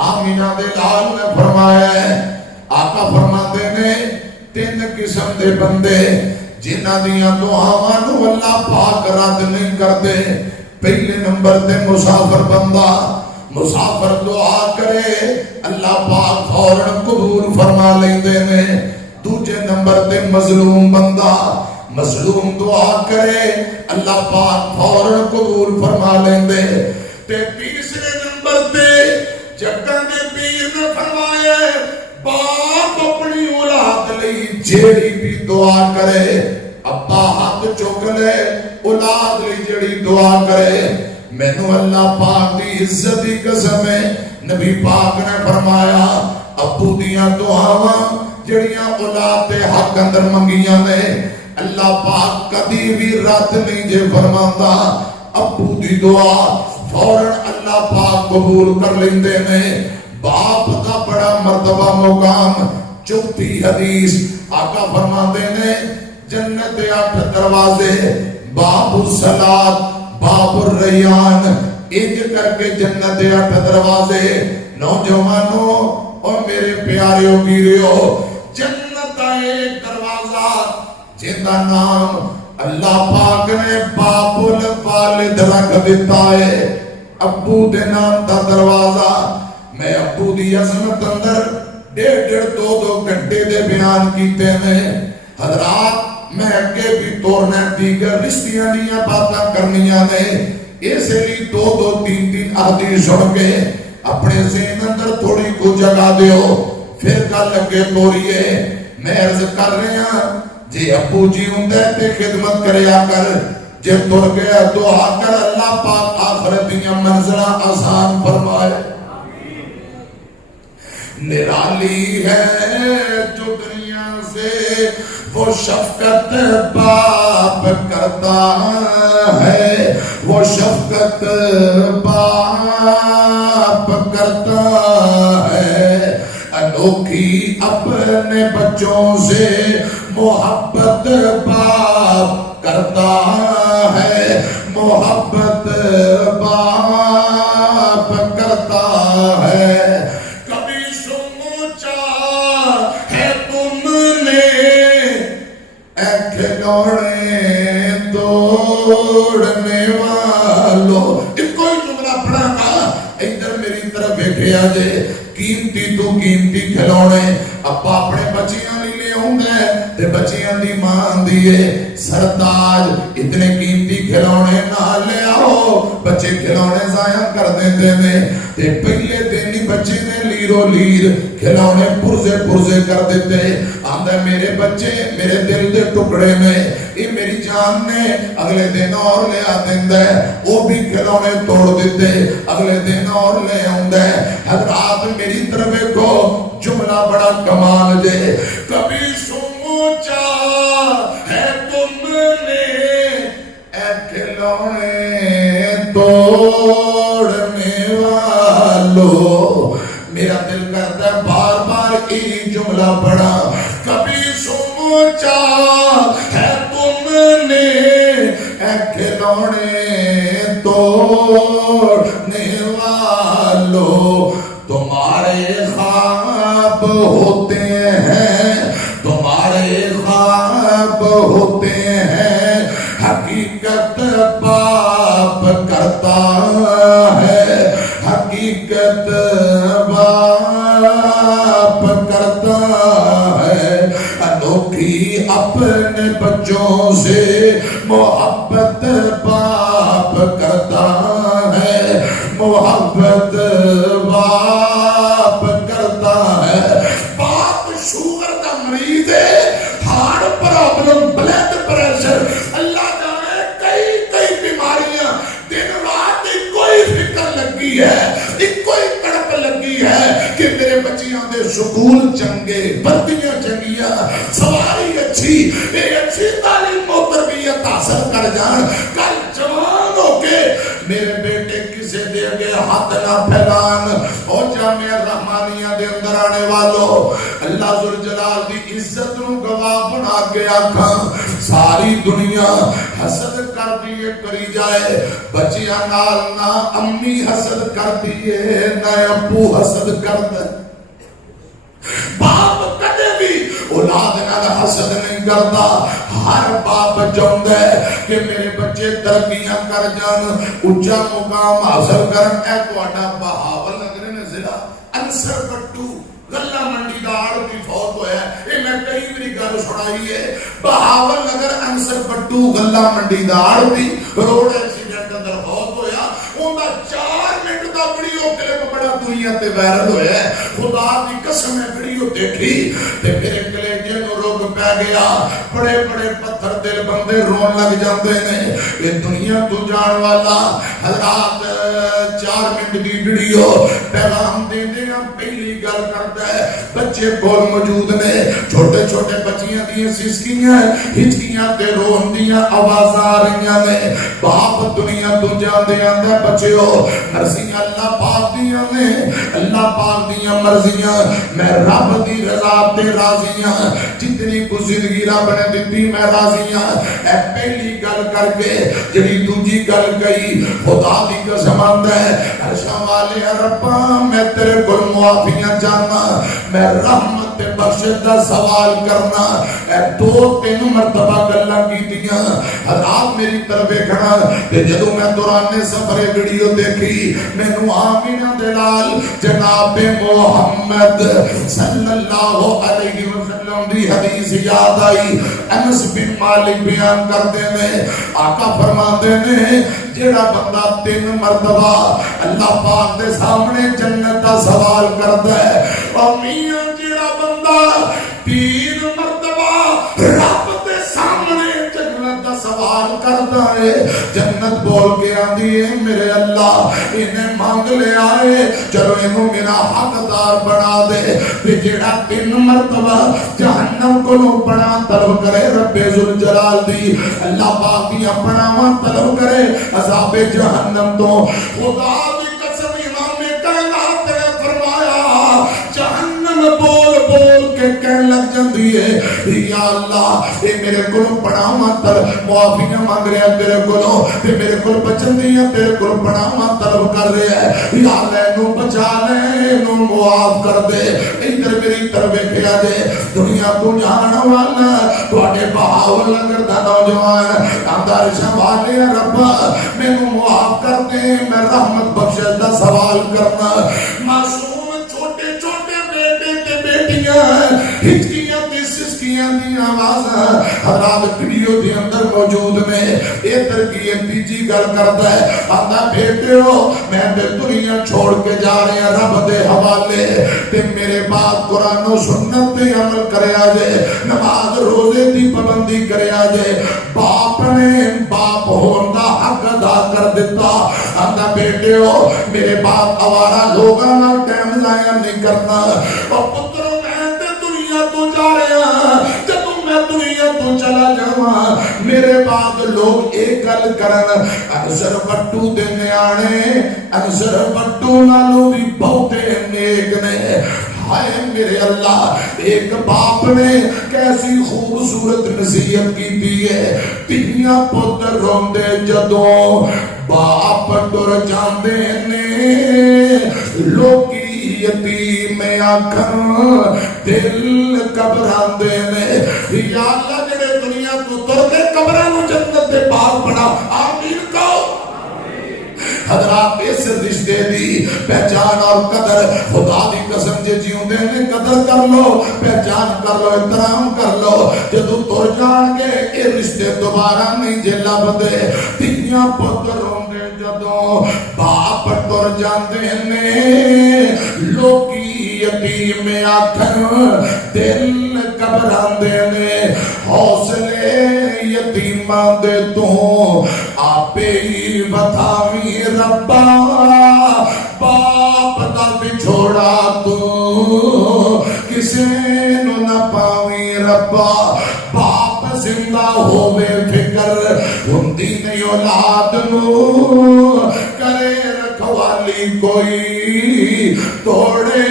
آمینہ دے لال نے فرمایا ہے آقا فرماتے نے تین قسم دے بندے جنہ دیاں دعاواں نو اللہ پاک رد نہیں کرتے. پہلے نمبر تے مسافر بندہ، مسافر دعا کرے اللہ پاک فوراً قبول فرما لیندے نے. دوسرے نمبر تے مظلوم بندہ، مظلوم دعا کرے اللہ پاک فوراً قبول فرما لیندے. تے تیسرے نمبر تے جگہ دے پیر نے فرمایا باپ اپنی اولاد لئی جیڑی بھی دعا کرے، ابا ہاتھ چک لے اولاد لئی جیڑی دعا کرے، مینوں اللہ پاک دی عزت دی قسم ہے نبی پاک نے فرمایا ابو دیاں دعاواں جڑیاں اولاد دے حق اندر منگیاں نے اللہ پاک کبھی بھی رد نہیں جے فرماندا. ابو دی دعا فوراً اللہ پاک قبول کر لیندے نے. باپ کا بڑا مرتبہ مقام. چوتھی حدیث آقا فرماتے نے جنت 8 دروازے، باب الصلاۃ، باب الریان، انج کر کے جنت 8 دروازے. نوجوانوں اور میرے پیاریوں گیریو، جنت کا ایک دروازہ جن کا نام اللہ پاک نے باب الوالد رکھ دیتا ہے. ابو دے نام دا دروازہ. میں ابو دی عظمت اندر 1.5-2 گھنٹے دے بیان کیتے ہیں. حضرات میں اگے بھی توڑنا دیگر رشتیاں دیاں باتاں کرنیاں نے، اس لیے 2-3 حدیث سن کے اپنے ذہن اندر تھوڑی کو جگہ دیو پھر گل اگے توریے میں عرض کر رہا جی ابو جی ہوندے تے خدمت کریا کر جے تر گیا دعا کر اللہ پاک آخرت دیاں منزلاں آسان فرمائے نرالی ہے جو دنیا سے وہ شفقت باپ کرتا ہے وہ شفقت باپ کرتا ہے انوکھی اپنے بچوں سے محبت باپ کرتا ہے محبت باپ کرتا ہے توڑنے والوں کوئی جملہ پڑھا گا ادھر میری طرف دیکھیا جے قیمتی تو قیمتی کھلونے ابا اپنے بچیاں نہیں لے ہوں گے تے بچیاں دی ماں دیئے سرتاج اتنے قیمتی کھلونے نہ لے آؤ بچے کھلونے ضائع کر دیتے ہیں تے پہلے دن ہی بچے نے لیرو لیر کھلونے پرزے کر دیتے آندہ میرے بچے میرے دل دے ٹکڑے میں یہ میری جان نے اگلے دن اور لے آدھیں ہے وہ بھی کھلونے توڑ دیتے اگلے دن اور لے آدھیں ہے حضرات میری طرف کو جملہ بڑا کمال دے کبھی سوچا ہے تم نے اے کھلونے توڑنے والو میرا دل کرتا ہے بار بار یہ جملہ پڑھا کبھی سوچا ہے تم نے اے کھلونے توڑنے والو تمہارے خواب ہوتے ہیں تمہارے خواب ہوتے ہیں حقیقت باپ کرتا ہے حقیقت باپ کرتا ہے انوکھی اپنے بچوں سے محبت باپ کرتا ہے محبت باپ کرتا ہے باپ شوگر کا مریض ہے ہارٹ پرابلم بلڈ پریشر اللہ جانے کئی بیماریاں دن رات کوئی فکر لگی ہے کوئی کڑپ لگی ہے کہ میرے بچیاں دے سکول چنگے بردیاں چنگیاں سواری اچھی اچھی تعلیم و تربیت حاصل کر جان کل جوان ہو کے میرے بیٹے کسے دے گے ہاتھ نہ پھیلان اور جامعہ رحمانیہ دے اندر آنے والوں اللہ ذوالجلال دی عزت نو گواہ بنا کے آکھاں ساری دنیا حسد کر دیئے کری جائے بچیاں نال نہ امی حسد کر دیئے نہ ابو حسد کر دے باپ کدے بھی اولاد نال حسد نہیں کرتا ہر باپ چاہتا ہے کہ میرے بچے ترقیاں کر جان اونچا مقام حاصل کرن اے تہاڈا بہاول نگر نے ضلع انصر بٹو گلا منڈی دا آڑتی فوت ہویا ہے یہ میں کئی بری گل سنائی ہے بہاول نگر انصر بٹو گلا منڈی دا آڑتی روڈ ایکسیڈنٹ اندر فوت ہویا ان دا 4 منٹ دا ویڈیو کلپ بڑا دنیا تے وائرل ہویا ہے خدا دی قسم ہے ویڈیو دیکھی تے میرے کلیجے نو روک پہ گیا بڑے بڑے پتھر دل بندے رون لگ جاندے نے یہ دنیا تو جان والا حضرات 4 منٹ دی ویڈیو پیغام دے دیا پہلی گل کرتا ہے بچے بول موجود نے چھوٹے چھوٹے بچیاں دیاں سسکیاں ہچکیاں تے رون دیاں آواز آ رہی نے باپ دنیا تو جان دے آندہ بچے ہو مرضیاں اللہ پاک دیاں نے اللہ پاک دیاں مرضیاں میں رب دی رضا تے راضیاں جتنی کو زندگی رب نے دیتی میں راضیاں اے پہلی گل کر کے جڑی دوجی گل کئی خدا دی قسم آندا ہے عرشاں والے ربا میں تیرے کول معافیاں چاہنا میں رحمت بخشش دا سوال کرنا اے 2-3 مرتبہ گلاں کیتیاں حضرات میری طرف دیکھنا کہ جدوں میں دوران سفر ویڈیو دیکھی مینوں آمینہ دلال جناب محمد صلی اللہ علیہ وسلم دی حدیث یاد آئی، انس بن مالک بیان کرتے ہیں، آقا فرماتے ہیں جیڑا بندہ 3 مرتبہ اللہ پاک دے سامنے جنت دا سوال کرتا ہے، اور میاں جیڑا بندہ 3 مرتبہ رب دے سامنے جنت دا سوال کرتا ہے، جنت بول کے آندی ہے میرے اللہ انہیں مانگ لے آئے، چلو انہوں میرا حقدار بنا دے۔ پھر جیڑا 3 مرتبہ جہنم کو لو بنا طلب کرے رب ذوالجلال دی، اللہ پاک دی اپنا وہاں طلب کرے عذاب جہنم تو، خدا دی قسم امام کائنات نے فرمایا جہنم بول بول کے کہنے لگ جاندی ہے یا اللہ اے میرے کو پڑھاواں تر معافی نہ مانگ رہا تیرے کو، تے میرے کو بچن دیا تیرے کو پڑھاواں طلب کر رہا ہے، یا اللہ نو بچا لے نو معاف کر دے، ادھر میری طرف کیا دے دنیا تو جانا والا تواڈے بہاول لنگر دا نوجوان آندا رشا والے ربا مینوں معاف کر دے، میں رحمت بخشش دا سوال کرنا، معصوم چھوٹے چھوٹے بیٹے تے بیٹیاں ہچکیاں تے سسکیاں دی آواز حضرات ویڈیو دے اندر موجود میں اے ترکیب تیجی گل کرتا ہے، آندا بیٹیو میں دنیا چھوڑ کے جا رہے ہیں رب دے حوالے، تے میرے بعد قرآن و سنت تے عمل کریا جے، نماز روزے دی پابندی کریا جے، باپ نے باپ ہون دا حق ادا کر دیتا، آندا بیٹیو میرے باپ آوارا لوگاں نال ٹائم ضائع نہیں کرنا، اور پتروں میں تے دنیا تو جا رہے ہیں، جدوں میں دنیا تو چلا جاواں میرے بعد لوگ ایک گل کرن اکثر بٹو دے نیانے اکثر بٹو نالوں بھی بہتے نیک نے، ہائے میرے اللہ ایک باپ نے کیسی خوبصورت نصیحت کی دی ہے، تیاں پتر روندے جدوں باپ ٹر جاندے نے، لوکی یتیم آکھن دل گھبراندے نے، یا اللہ جڑے دنیا تو تر دے قبراں نوں جنت دے باغ بنا، آمین کہو۔ حضرات اس رشتے دی پہچان اور قدر خدا دی قسم جے جیوندے نے قدر کر لو، پہچان کر لو، احترام کر لو، جدوں تر جان گے اے رشتے دوبارہ نہیں جے لبدے، تیاں پتر روندے جدوں باپ ٹر جاندے نے، لوکی یتیم آکھن دل گھبراندے نے، حوصلے یتیماں دے تو آپے ہی بتاویں ربا، باپ دا بچھوڑا تو کسے نو نہ پاویں ربا، باپ زندہ ہووے فکر ہوندی نہیں اولاد نو، کرے رکھوالی کوئی توڑے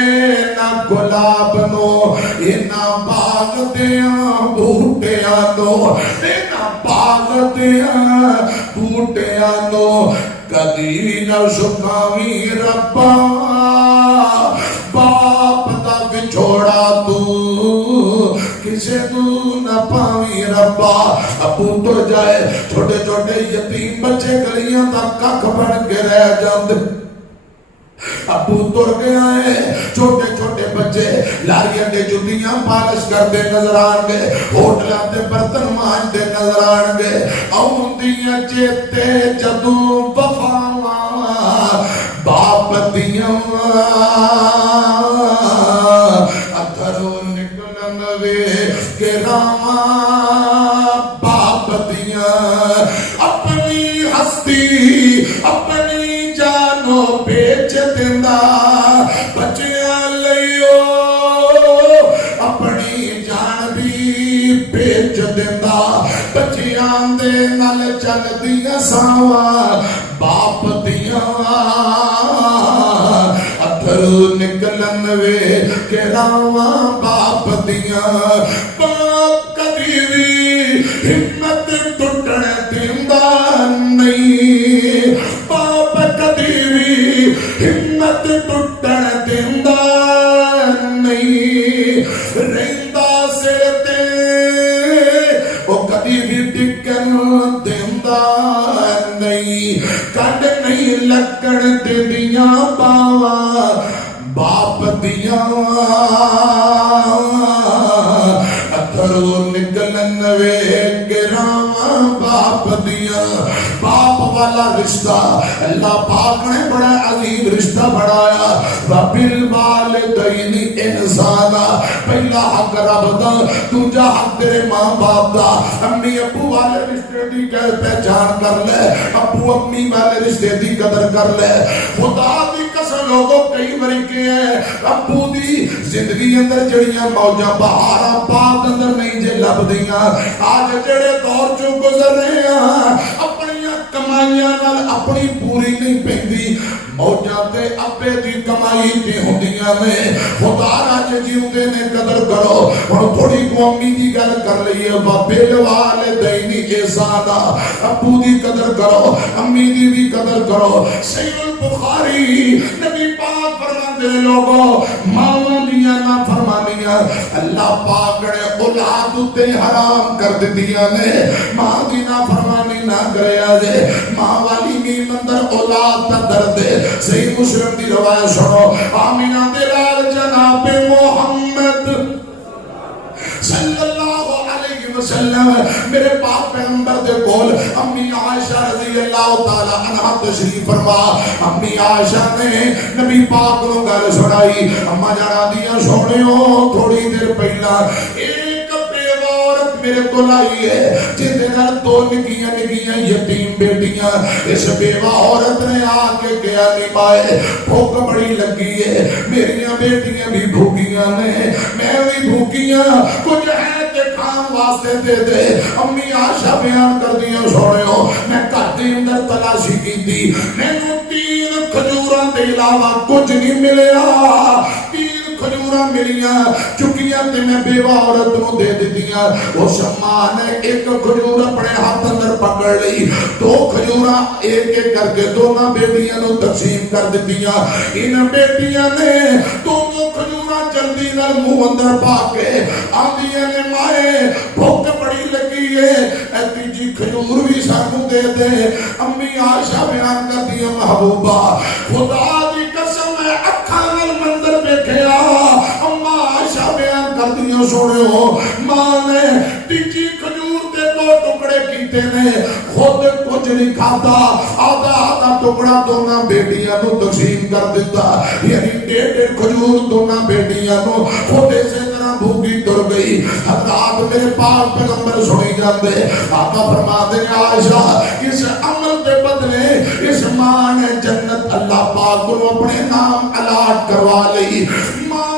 نہ گلاب نو، اینا باغ دیاں بوٹیاں نو، اینا باغ دیاں بوٹیاں نو کدی نہ سکھاویں ربا، باپ دا بچھوڑا تو کسے تو نہ پاویں ربا۔ ابو تر جائے چھوٹے چھوٹے یتیم بچے گلیاں دا ککھ بن کے رہ جاندے، ابو تر گیا ہے چھوٹے چھوٹے بچے لاریاں دے جُتیاں پالش کرتے نظر آن گے، ہوٹلاں دے برتن مانجدے نظر آن گے، آؤندیاں چیتے جدوں وفاواں باپ دیاں اتھرو نکلن وے کہ راواں باپ دیاں، اپنی ہستی اپنی جانو بیچ دیندا بچیاں لئیو، اپنی جان بھی بیچ دیندا بچیاں دے نال چل دیاں ساواں باپ دیاں، اتھرو نکلن وے کہ راواں باپ دیاں، باپ کدی بھی ہمت ٹوٹن دیندا نہیں، باپ کدی بھی ہمت ٹوٹن دیندا نہیں، رہندا سر تے او کدی بھی ٹکن دیندا نہیں، کڈ نہیں لگن دیندیاں باواں باپ دیاں، والا رشتہ اللہ پاک نے بڑا عظیم رشتہ بڑھایا. وَبِالْوَالِدَيْنِ إِحْسَانًا پہلا حق رب دا, دوجا حق تیرے ماں باپ دا. امی ابو والے رشتے دی پہچان کر لے, ابو امی والے رشتے دی قدر کر لے. خدا دی قسم لوگوں کئی طریقے ہیں ابو دی زندگی اندر جڑیاں موجاں بہاراں پاک اندر نہیں جے لب دیاں. آج جڑے دور چوں گزر رہے ہیں اپنی کمائیاں نال اپنی پوری نہیں پیندی, موجاں تے ابے دی کمائی تے ہوندیاں نے. خدا راج جیوندے نے قدر کرو. ہن تھوڑی کو امی دی گل کر لئیے. وَبِالْوَالِدَيْنِ إِحْسَانًا ابو دی قدر کرو, امی دی بھی قدر کرو. صحیح البخاری نبی پاک فرماندے لوگوں ماواں دیاں نافرمانیاں اللہ پاک نے اولاد تے حرام کر دتیاں نے. ماں دی نافرمانی نہ کریا جے, ماں والی نیم اندر اولاد دا درد ہے. صحیح مسلم دی روایت سنو. آمینہ دے لال جناب محمد صلی اللہ علیہ وسلم میرے پاک پیغمبر دے کول امی عائشہ رضی اللہ تعالی عنہ تشریف فرما. امی عائشہ نے نبی پاک کو گل سنائی. اما جانا دیا سونےو تھوڑی دیر پہلا ایک بیوہ عورت میرے کو لائی ہے جہدے نال دو نکیاں نکیاں یتیم بیٹیاں. اس بیوہ عورت نے آ کے کیا نبائے بھوک بڑی لگی ہے, میریاں بیٹیاں بھی بھوکیاں نے, میں بھی بھوکیاں, کچھ ہے کہ کام واسطے دے دے. امی عائشہ بیان کر دیا سونےو میں گھر دے اندر تلاشی کی تھی, مینوں 3 کھجوراں دے علاوہ کچھ نہیں ملیا. 3 کھجوراں ملیاں چکیاں تے میں بیوہ عورت نو دے دیتیاں. اس ماں نے ایک کھجور اپنے ہاتھ اندر پکڑ لی, 2 کھجوراں ایک ایک کر کے دونوں بیٹیاں نو تقسیم کر دیتیاں. ان بیٹیاں نے دونوں کھجوراں جلدی نال منہ اندر پا کے آندیاں نے مائے بھوک بڑی لگی ہے, اے تیجی کھجور بھی سانو دے دے. امی عائشہ بیان کر دیا محبوبہ خدا دی قسم ہے اکھاں نال منظر دیکھیا. اما عائشہ بیان کر دیا سونےو ماں نے تیجی کھجور کے 2 ٹکڑے کیتے نے, خود کچھ نہیں کھاتا, آدھا آدھا ٹکڑا دونوں بیٹیاں نو تقسیم کر دیتا. یعنی 1.5 کھجور دونوں بیٹیاں نو خود سے طرح بھوکی تر گئی. حضرات میرے پاک پیغمبر سنی جاندے آقا فرما دے عائشہ اس عمل دے بدلے اس ماں نے جنت اللہ پاک کو اپنے نام الاٹ کروا لی. ماں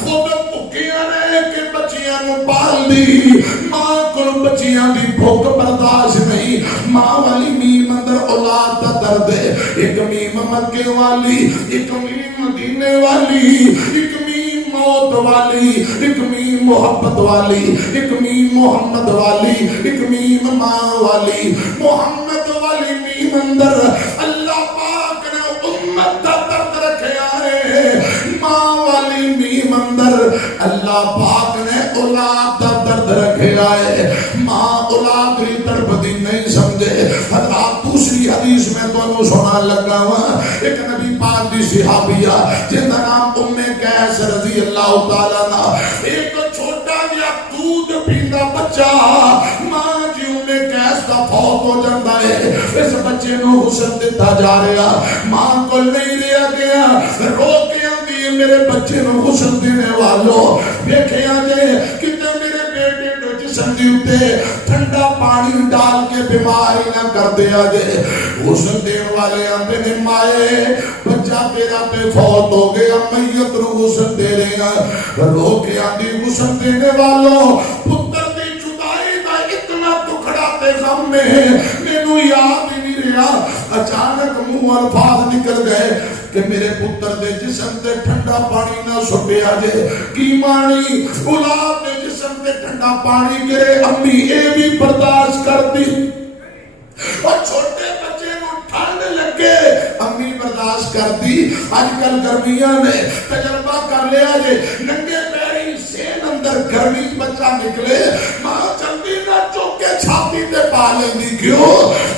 خود بھوکیاں رہ کے بچیاں نو پال دی. ماں کو بچیاں دی بھوک برداشت نہیں. ماں والی میم اندر اولاد دا درد ہے. ایک میم مکے والی, ایک میم مدینے والی, ایک میم موت والی, ایک میم محبت والی, ایک میم محمد والی, ایک میم ماں والی. محمد والی میم اندر اللہ پاک نے امت دا درد رکھیا ہے. ماں والی میم اندر اللہ پاک نے اولاد دا درد رکھیا ہے. ماں اولاد ری تڑپتی نہیں سمجھے. حضرات دوسری حدیث میں تو سنا لگا ہوا, ایک نبی پاک دی صحابیہ جن کا نام ام قیس رضی اللہ تعالیٰ عنہ, ایک چھوٹا جا دودھ پیندا بچہ ماں جی ام قیس دا فوت ہو جاتا ہے. اس بچے نو حسن دیتا جا رہا, ماں کو نہیں لیا گیا, رو کے آندی میرے بچے نو حسن دینے والوں دیکھے آجے کتے میرے بیٹے نو جسم دی اتے ٹھنڈا پانی ڈال کے بیماری نہ کر دیا جے. حسن دین والے آندے نے مائے بچہ تیرا پہ فوت ہو گیا, میت نو حسن دے رہے ہیں. رو کے آندی حسن دینے والوں پتر دی جدائی دا اتنا ٹکڑا تے غم میں مینوں یاد ہی نہیں رہا. اچانک منہ الفاظ نکل گئے کہ میرے پتر دے جسم تے ٹھنڈا پانی نہ سٹیا جے. کی مانی اولاد دے جسم تے ٹھنڈا پانی گرے, امی اے بھی برداشت کر دی. اور چھوٹے بچے کو ٹھنڈ لگے امی برداشت کر دی. آج کل گرمیاں نے تجربہ کر لیا جے, ننگے پیری سین اندر گرمی بچہ نکلے, ماں جلدی نہ چوکے چھاتی تے پا لیندی. کیوں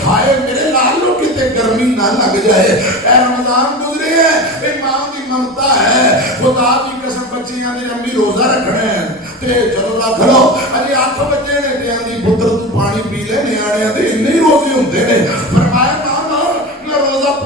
ہائے میرے لالو کتے گرمی نہ لگ جائے. اے رمضان گزرے ہیں, اے ماں دی ممتا ہے. خدا کی قسم بچیاں نے امی روزہ رکھنے ہیں تے چلو رکھ لو, اجے 8 بجے نے تے آندی پتر تو پانی پی لے, نیانے دے نہیں روزے ہوندے نے. فرمایا ماں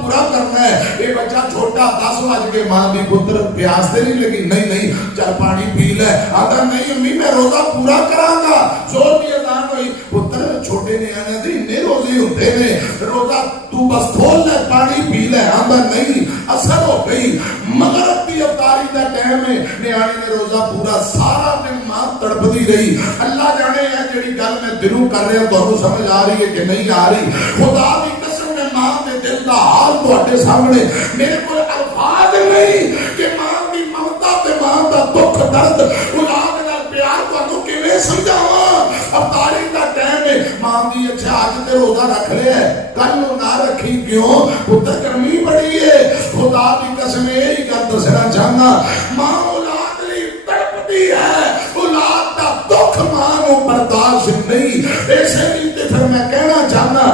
پورا کرنا ہے. یہ بچہ چھوٹا 10 بج کے ماں دی پتر پیاس تے نہیں لگی, نہیں چل پانی پی لے. آتا نہیں امی میں روزہ پورا کراں گا. زور دی اذان ہوئی, پتر چھوٹے نیانے دے اتنے روزے ہوندے نے, روزہ تو بس کھول لے پانی پی لے. آتا نہیں اثر ہو گئی. مغرب کی افطاری کا ٹائم ہے, نیانے نے روزہ پورا سارا دن ماں تڑپتی رہی. اللہ جانے ہے جڑی گل میں دلوں کر رہا تانوں سمجھ آ رہی ہے کہ نہیں آ رہی. خدا کی قسم میں ماں دے دل دا حال تواڈے سامنے, میرے کو الفاظ نہیں کہ ماں دی ممتا تے ماں دا دکھ درد اولاد نال پیار تانوں کیویں سمجھاواں. افطاری دا ٹائم ہے, ماں دی اچھا اج تے روزہ رکھ لیا ہے, کل نو نہ رکھی کیوں, پتر گرمی بڑی ہے. خدا کی قسم یہی گل دسنا چاہنا, ماں اولاد لئی تڑپتی ہے, اولاد دا دکھ ماں نو برداشت نہیں. ایسے نہیں تے پھر میں کہنا چاہنا,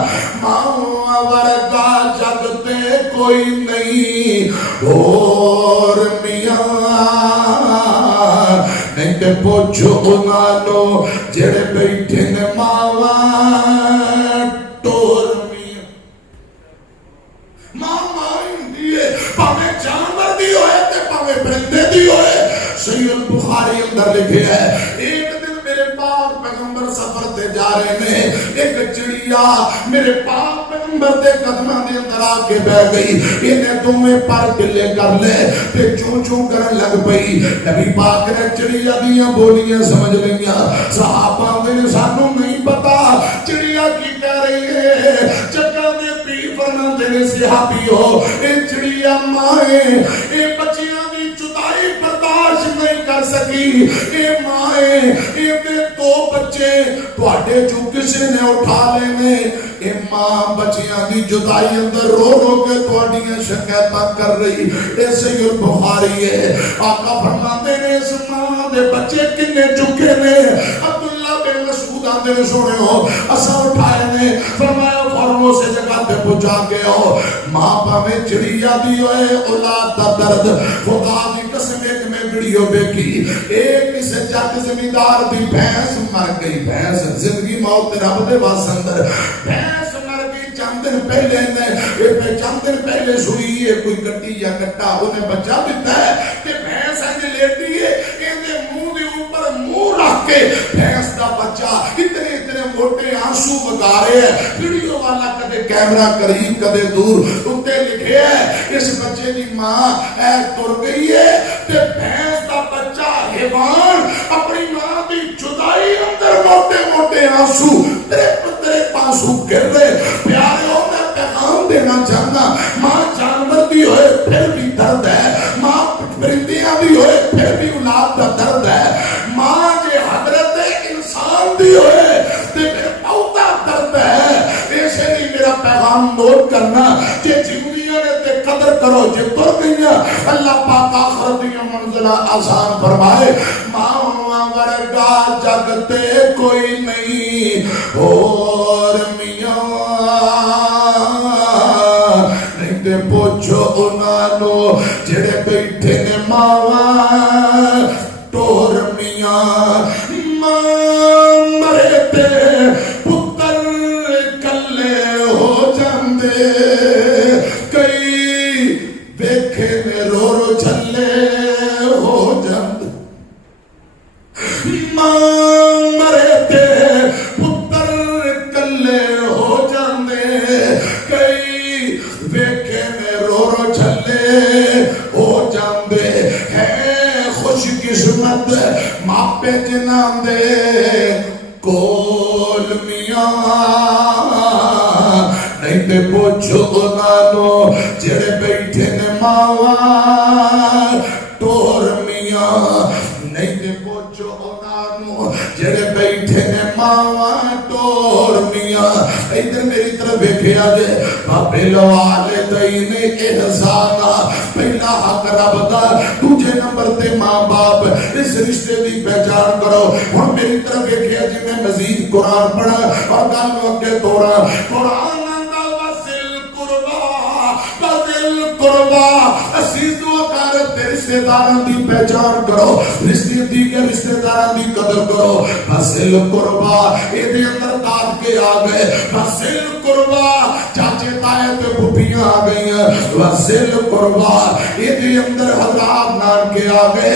ماں ورگا جگ تے کوئی نہیں اور میاں, نہیں تے پوچھو انہاں نو جڑے بیٹھے نے ماواں ٹور میاں. ماں ہوندی ہے, پاویں جانور دی ہوئے تے پاویں پرندے دی ہوئے. صحیح البخاری اندر لکھے ہے, ایک دن میرے پاک پیغمبر سفر تے جا رہے نے, ایک چڑیا میرے پاک پیغمبر دے قدماں دے اندر آ کے بیٹھ گئی. انہیں دوویں پر گلے کر لے تے چوں چوں کرن لگ پئی. نبی پاک نے چڑیا دیاں بولیاں سمجھ لئیاں. صحابہ نے سانوں نہیں پتا چڑیا کی کہہ رہی ہے. چکا دے پیر فرماندے نے صحابیو, اے چڑیا ماں ہے, اے بچیاں دی جدائی برداشت نہیں کر سکی. اے ماں ہے, اے دے 2 بچے تواڈے جو کسے نے اٹھا لینے. اے ماں بچیاں دی جدائی اندر رو رو کے تواڈیاں شکایتاں کر رہی. اے صحیح البخاری ہے. آقا فرماندے نے اس ماں دے بچے کنے چکے نے. عبداللہ بن مسعود آندے نے سونے ہو اساں اٹھائے نے. فرمایا فوراً سے جگہ تے پہنچا کے آؤ. ماں پاویں چڑیا دی ہوئے اولاد دا درد. خدا دی قسم ایک میں ویڈیو دیکھی, ایک کسے جٹ زمیندار دی بھینس مر گئی. بھینس زندگی موت رب دے واس اندر, بھینس مر گئی. چند دن پہلے نے چند دن پہلے سوئی ہے کوئی کٹی یا کٹا انہیں بچہ دیتا ہے کہ بھینس ہے لیٹی ہے, اندے منہ دے اوپر منہ رکھ کے بھینس دا بچہ اتنے موٹے آنسو بگا رہے ہیں. ویڈیو والا کدے کیمرہ قریب کدے دور, اتنے لکھے ہے اس بچے دی ماں اے تر گئی ہے تے بھینس دا بچہ حیوان اپنی ماں دی جدائی اندر موٹے موٹے آنسو تیرے آنسو گر رہے. پیارے میں پیغام دینا چاہنا, ماں جانور دی ہوئے پھر بھی درد ہے, ماں پرندیاں دی ہوئے پھر بھی اولاد دا درد ہے. ماں جے حضرت انسان دی ہوئے تے پھر بہتا درد ہے. ایسے نہیں میرا پیغام نوٹ کرنا کہ جنگیاں نے تے قدر کرو, جے تر گئیاں اللہ پاک آخرت دی منزلہ آسان فرمائے. ماں ورگا جگ تے کوئی نہیں اور میاں, نہیں تے پوچھو انہاں نو جڑے بیٹھے نے ماواں ٹور میاں. ماں مرے تے پتر کلے ہو جاندے, کئی ویکھے نے رو رو چھلے ہو جاندے. ماں مرے تے پتر کلے ہو جاندے, کئی ویکھے نے رو رو چھلے ہو جاندے. ہے خوش قسمت ماپے جنہاں دے کول میاں, نہیں تے پوچھو انہاں نو جڑے بیٹھے نے ماواں ٹور میاں. نہیں تے پوچھو انہاں نو جڑے بیٹھے نے ماواں ٹور میاں. ادھر میری طرف ویکھیا جے, بابے والدین احسانا, پہلا حق رب دا, دوجے نمبر تے ماں باپ. اس رشتے دی پہچان کرو. ہن میری طرف ویکھیا جے میں مزید قرآن پڑھا اور گل نو اگے توڑا. قرآن اندر وسل قربا بذل قربا, عزیز اقارب تے رشتے داراں دی پہچان کرو، رشتے دیگر رشتے داراں دی قدر کرو. بسل قربا اے دے اندر داد کے آ گئے، بسل قربا چاچے تائے تے پھپھیاں آ گئیں، بسل قربا اے دے اندر حضرات نانکے آ گئے،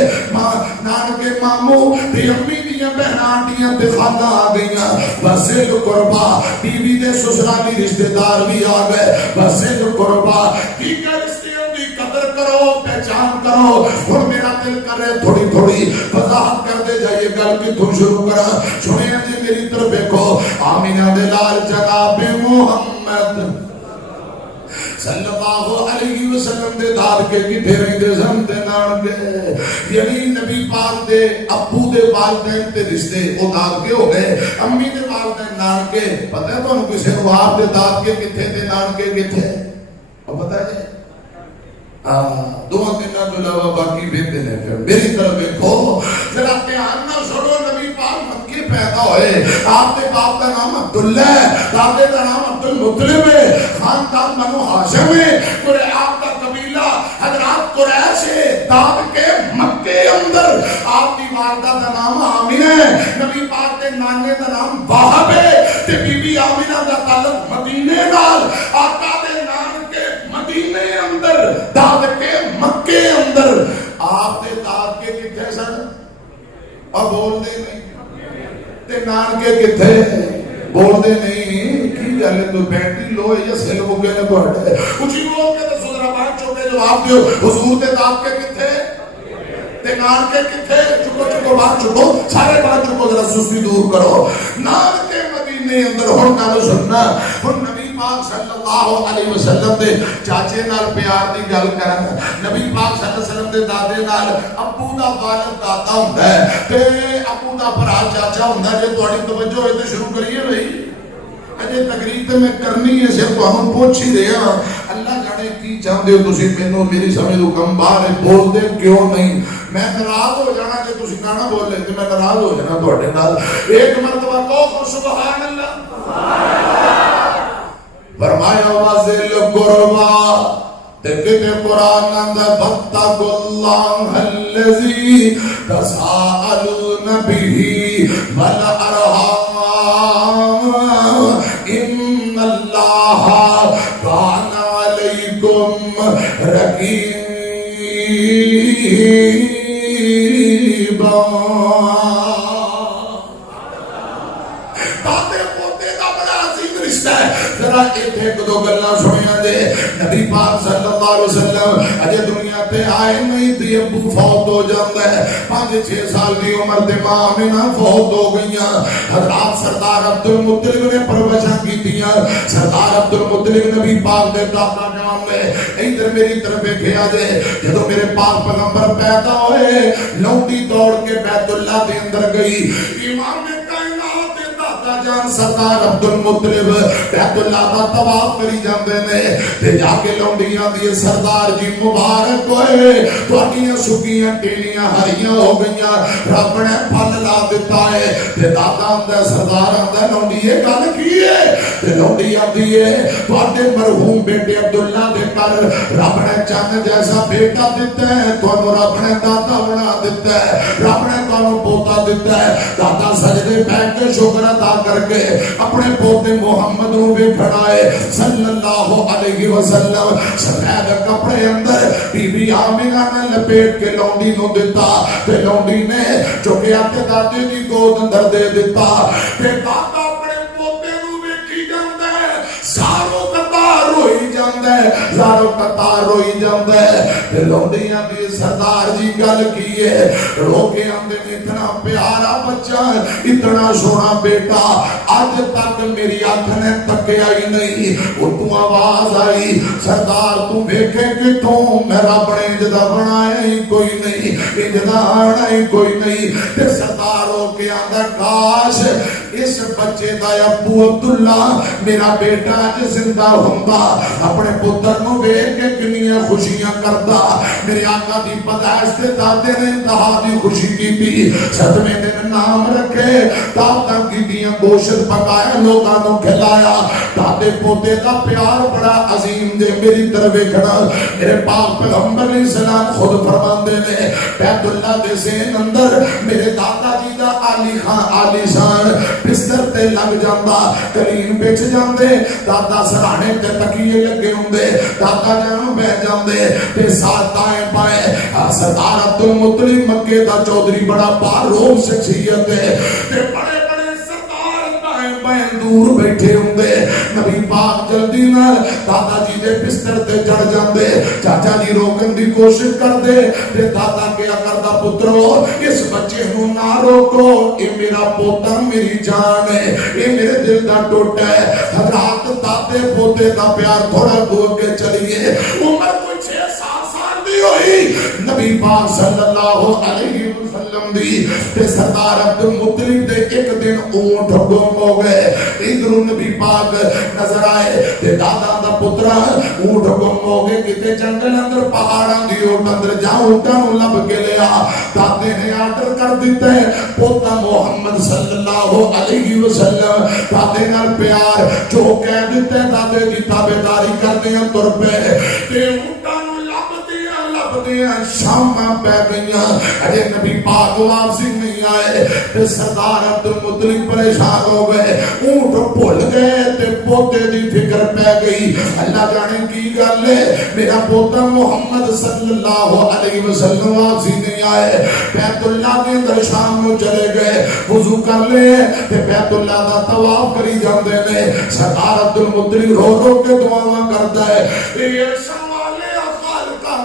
نانکے ماموں تے امی دیاں بہناں دیاں تے خالہ آ گئیں. بسل قربا بیوی دے سسرالی رشتے دار بھی آ گئے. بسل قربا دیگر رشتیاں دی قدر کرو، پہچان کرو. اور میرا دل کرے تھوڑی تھوڑی وضاحت کر دے جائیے گل کتوں شروع کرا. سنیں جی میری طرف دیکھو. آمینہ دے لال جناب محمد صلی اللہ علیہ وسلم دے داد کے کٹھے رہی دے سن دے نان کے، یعنی نبی پاک دے ابو دے والدین تے رشتے او داد کے ہو گئے، امی دے والدین نان کے. پتہ ہے تو کسی کو آپ دے داد کے کٹھے تے نان کے کٹھے اور پتہ ہے دو دنوں جو علاوہ باقی بہتے ہیں. پھر میری طرف دیکھو ذرا دھیان نہ سنو. نبی پاک مکے پیدا ہوئے، آپ کے باپ کا نام عبداللہ ہے، دادے کا نام عبدالمطلب ہے، خاندان بنو ہاشم ہے، آپ کا قبیلہ حضرات قریش ہے. داد کے مکے اندر آپ کی والدہ کا نام آمینہ ہے، نبی پاک کے نانے کا نام واہب ہے، تے بی بی آمینہ کا تعلق مدینے نال. آقا دے نان کے مدینے اندر، داد کے مکے اندر. آپ دے داد کے کتھے سن اور بول دے نہیں تے نان کے کتھے بول دے نہیں. کی گل تو بیٹھی لو یا سل ہو گئے نے بڑھے اچھی بول کے تو سدرا بات چوکے جواب دیو. حضور دے داد کے کتھے تے نان کے کتھے. چکو چکو بات چکو، سارے بات چکو، ذرا سستی دور کرو. نان کے مدینے اندر ہن گل سننا. ہن نبی پاک صلی اللہ علیہ وسلم دے چاچے نال پیار دی گل کرن. نبی پاک صلی اللہ علیہ وسلم دے دادے نال ابو دا والد دادا ہوندا ہے تے ابو دا بھرا چاچا ہوندا ہے. جے تہاڈی توجہ ہوئے تے شروع کریے بھائی. اجے تقریر تے میں کرنی ہے، صرف تہاڈوں پوچھ ہی رہا. اللہ جانے کی چاہندے ہو تسی مینوں میری سمجھ تو کم باہر بول دے کیوں نہیں. میں ناراض ہو جانا جے تسی گانا بول لے تے میں ناراض ہو جانا تہاڈے نال. ایک مرتبہ کہو سبحان اللہ. فرمایا وازل قربا تکتے قرآن اندر بتق اللہ الذی تساءلون به والارحام ان اللہ کان علیکم رقیبا. ذرا ایک دو گلاں سنیا دے. نبی پاک صلی اللہ علیہ وسلم اجے دنیا تے آئے نہیں تے ابو فوت ہو جاندا ہے. 5-6 سال دی عمر تے ماں آمینہ فوت ہو گئیاں. حضرات سردار عبدالمطلب نے پرورشاں کیتیاں. سردار عبدالمطلب نبی پاک دے دادا جان نے. ادھر میری طرف ویکھیا دے جدوں میرے پاک پیغمبر پیدا ہوئے لونڈی دوڑ کے بیت اللہ دے اندر گئی. امام جان سردار عبدالمطلب بیت اللہ دا طواف کری جاندے نے تے جا کے لونڈیاں دی سردار جی مبارک ہوئے تواڈیاں سکیاں ٹیلیاں ہریاں ہو گئیاں رب نے پھل لا دتا ہے. تے دادا آندا سردار آندا لونڈی یہ گل کی ہے تے لونڈی آندی ہے تواڈے مرحوم بیٹے عبداللہ دے کر رب نے چند جیسا بیٹا دتا ہے، تانوں رب نے دادا بنا دتا ہے، رب نے تانوں پوتا دتا ہے. دادا سجدے بیٹھ کے شکر ادا کر کے اپنے پوتے محمد نو بھی کھڑائے صلی اللہ علیہ وسلم. سفید کپڑے اندر بی بی آمینہ نے لپیٹ کے لونڈی نو دیتا تے لونڈی نے چکیا تے دادے دی گود اندر دے دیتا. تے دادا اپنے پوتے نو ویکھی جاندا ہے، ساروں قطار ہوئی جاندا ہے، ساروں قطار ہوئی جاندا ہے. تے لونڈیاں دی سردار جی گل کی ہے رو کے آندے اتنا پیارا بچہ اتنا سونا بیٹا آج تک میری آنکھ نے تکیا ہی نہیں. اتوں آواز آئی سردار تم دیکھے کہ تم میرا بڑے جدا بنایا ہی کوئی نہیں، جدا آنا ہی کوئی نہیں. تے سردار ہو کے آندا کاش اس بچے دا ابو عبداللہ میرا بیٹا اج زندہ ہوندا اپنے پتر نو ویکھ کے کنیاں خوشیاں کردا میرے آقا دی پیدائش تے دادے نے انتہا دی خوشی کیتی ستویں دن نام رکھے دعوتاں کیتیاں گوشت پکایا لوکاں نو کھلایا دادے پوتے دا پیار بڑا عظیم دے میری طرف ویکھنا میرے پاک پیغمبر علیہ السلام خود فرماندے نے بیت اللہ دے ذہن اندر میرے دادا جی دا عالی خان عالی شان بستر تے لگ جاندا کلین بچ جاندے دادا سرانے تے تکیے لگے ہوندے دادا جان بیٹھ جاندے تے ساتھ دائیں بائیں سردار عبد المطلب مکے دا چودھری بڑا باروب شخصیت ہے تے بڑے دور بیٹھے ہوندے نبی پاک جلدی نال دادا جی دے بستر تے چڑھ جاندے چاچا جی روکن دی کوشش کردے تے دادا کیا کردا پترو اس بچے نو نہ روکو اے میرا پوتا میری جان ہے اے میرے دل دا ٹوٹا ہے حضرات دادے پوتے دا پیار تھوڑا دور کے چلیے عمر کوئی 6-7 سال دی ہوئی نبی پاک صلی اللہ علیہ وسلم دی تے سردار عبد المطلب دے ایک دن اونٹ گم ہو گئے ادھر نبی پاک نظر آئے تے دادا دا پترا اونٹ گم ہو گئے کتے جنگل اندر پہاڑاں دی اوٹ اندر جا اونٹاں نو لب کے لیا دادے نے آرڈر کر دیتا ہے پوتا محمد صلی اللہ علیہ وسلم دادے نال پیار جو کہہ دیتا ہے دادے دی تابعداری کرتے ہیں تر پہ تے اونٹاں نو لب دیا شاماں پہ گئیاں اجے نبی پاک واپسی نہیں آئے تے سردار عبد المطلب پریشان ہو گئے اونٹ بھول گئے تے پوتے دی فکر پہ گئی اللہ جانے کی گل ہے میرا پوتا محمد صلی اللہ علیہ وسلم واپسی نہیں آئے بیت اللہ کے اندر شام نو چلے گئے وضو کر لے تے بیت اللہ دا طواف کری جاندے نے سردار عبد المطلب رو رو کے دعاواں کردا ہے اے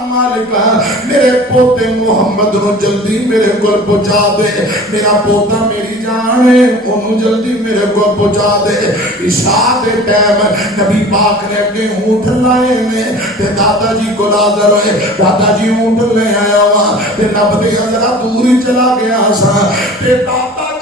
مالکہ میرے پوتے محمد نو جلدی میرے کول پہنچا دے میرا پوتا میری جان ہے انہوں جلدی میرے کول پہنچا دے عشاء دے ٹائم نبی پاک نے اگے اونٹ لائے نے تے دادا جی کو حاضر ہوئے دادا جی اونٹ لے آیا ہوا تے نب دے ذرا دور ہی چلا گیا سا تے دادا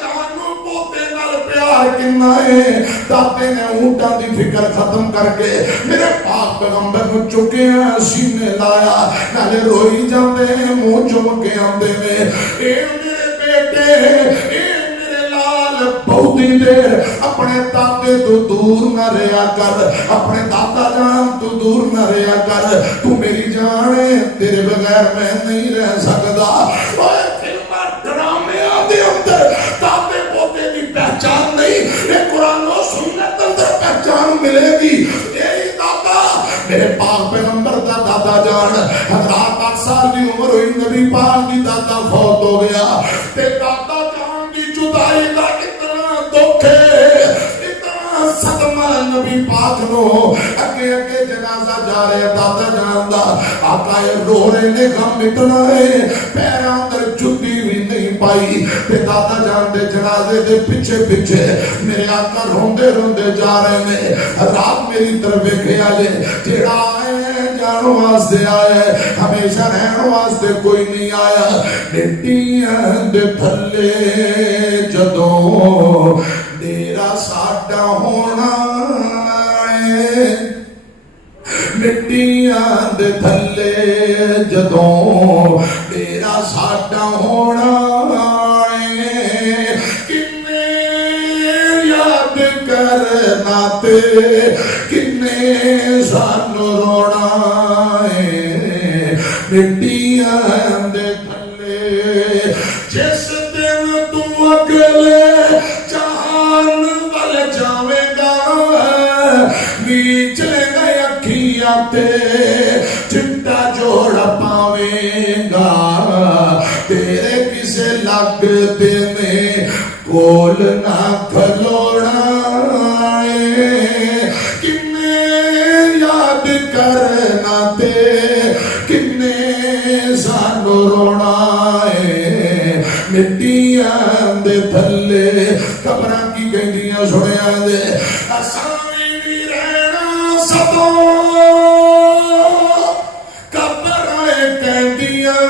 کنا ہے دادے نے اونٹاں دی فکر ختم کر کے میرے پاک پیغمبر کو چکے ہیں سینے لایا نالے روئی جاندے ہیں منہ چوم کے آندے نے اے میرے بیٹے اے میرے لال بہتی دیر اپنے دادے تو دور نہ رہا کر اپنے دادا جان تو دور نہ رہا کر تو میری جان ہے تیرے بغیر میں نہیں رہ سکتا اوے فلمہ ڈرامے آدھے اندر دادے پوتے دی پہچان نہیں یہ قرآن و سنت اندر پہچان ملے گی یہی دادا میرے پاک پیغمبر دا دادا جان حضرات 8 سال دی عمر ہوئی نبی پاک دی دادا فوت ہو گیا تے دادا جان دی جدائی دا اتنا دکھ ہے اتنا صدمہ نبی پاک نو اگے اگے جنازہ جا رہے دادا جان دا آقا رو رہے نے غم اتنا ہے پیران در جدی بھی نہیں پائی تے دادا جان دے جنازے دے پیچھے پیچھے میرے آقا روندے روندے جا رہے نے رات میری طرف ویکھیا جے جیڑا آئے جان واسطے آئے ہمیشہ رہن واسطے کوئی نہیں آیا مٹیاں دے تھلے جدوں ڈیرا ساڈا ہونا ہے مٹیاں دے تھلے جدوں ڈیرا ساڈا ہونا ہے کنے یاد کرنا تے کنے سانو رونا ہے مٹیاں دے تھلے جس دن تو اگلے جہان وال جاوے گا نیچلے گئے اکھیاں تے چٹا جوڑا پاویں گا تیرے کسے لگ دینے کول نہ کھلوڑا کنے یاد کرنا تے کنے سانو رونا ہے مٹیاں دے تھلے قبراں کی کہندیاں سنیا دے اساں نہیں رہنا سدوں قبراں کہندیاں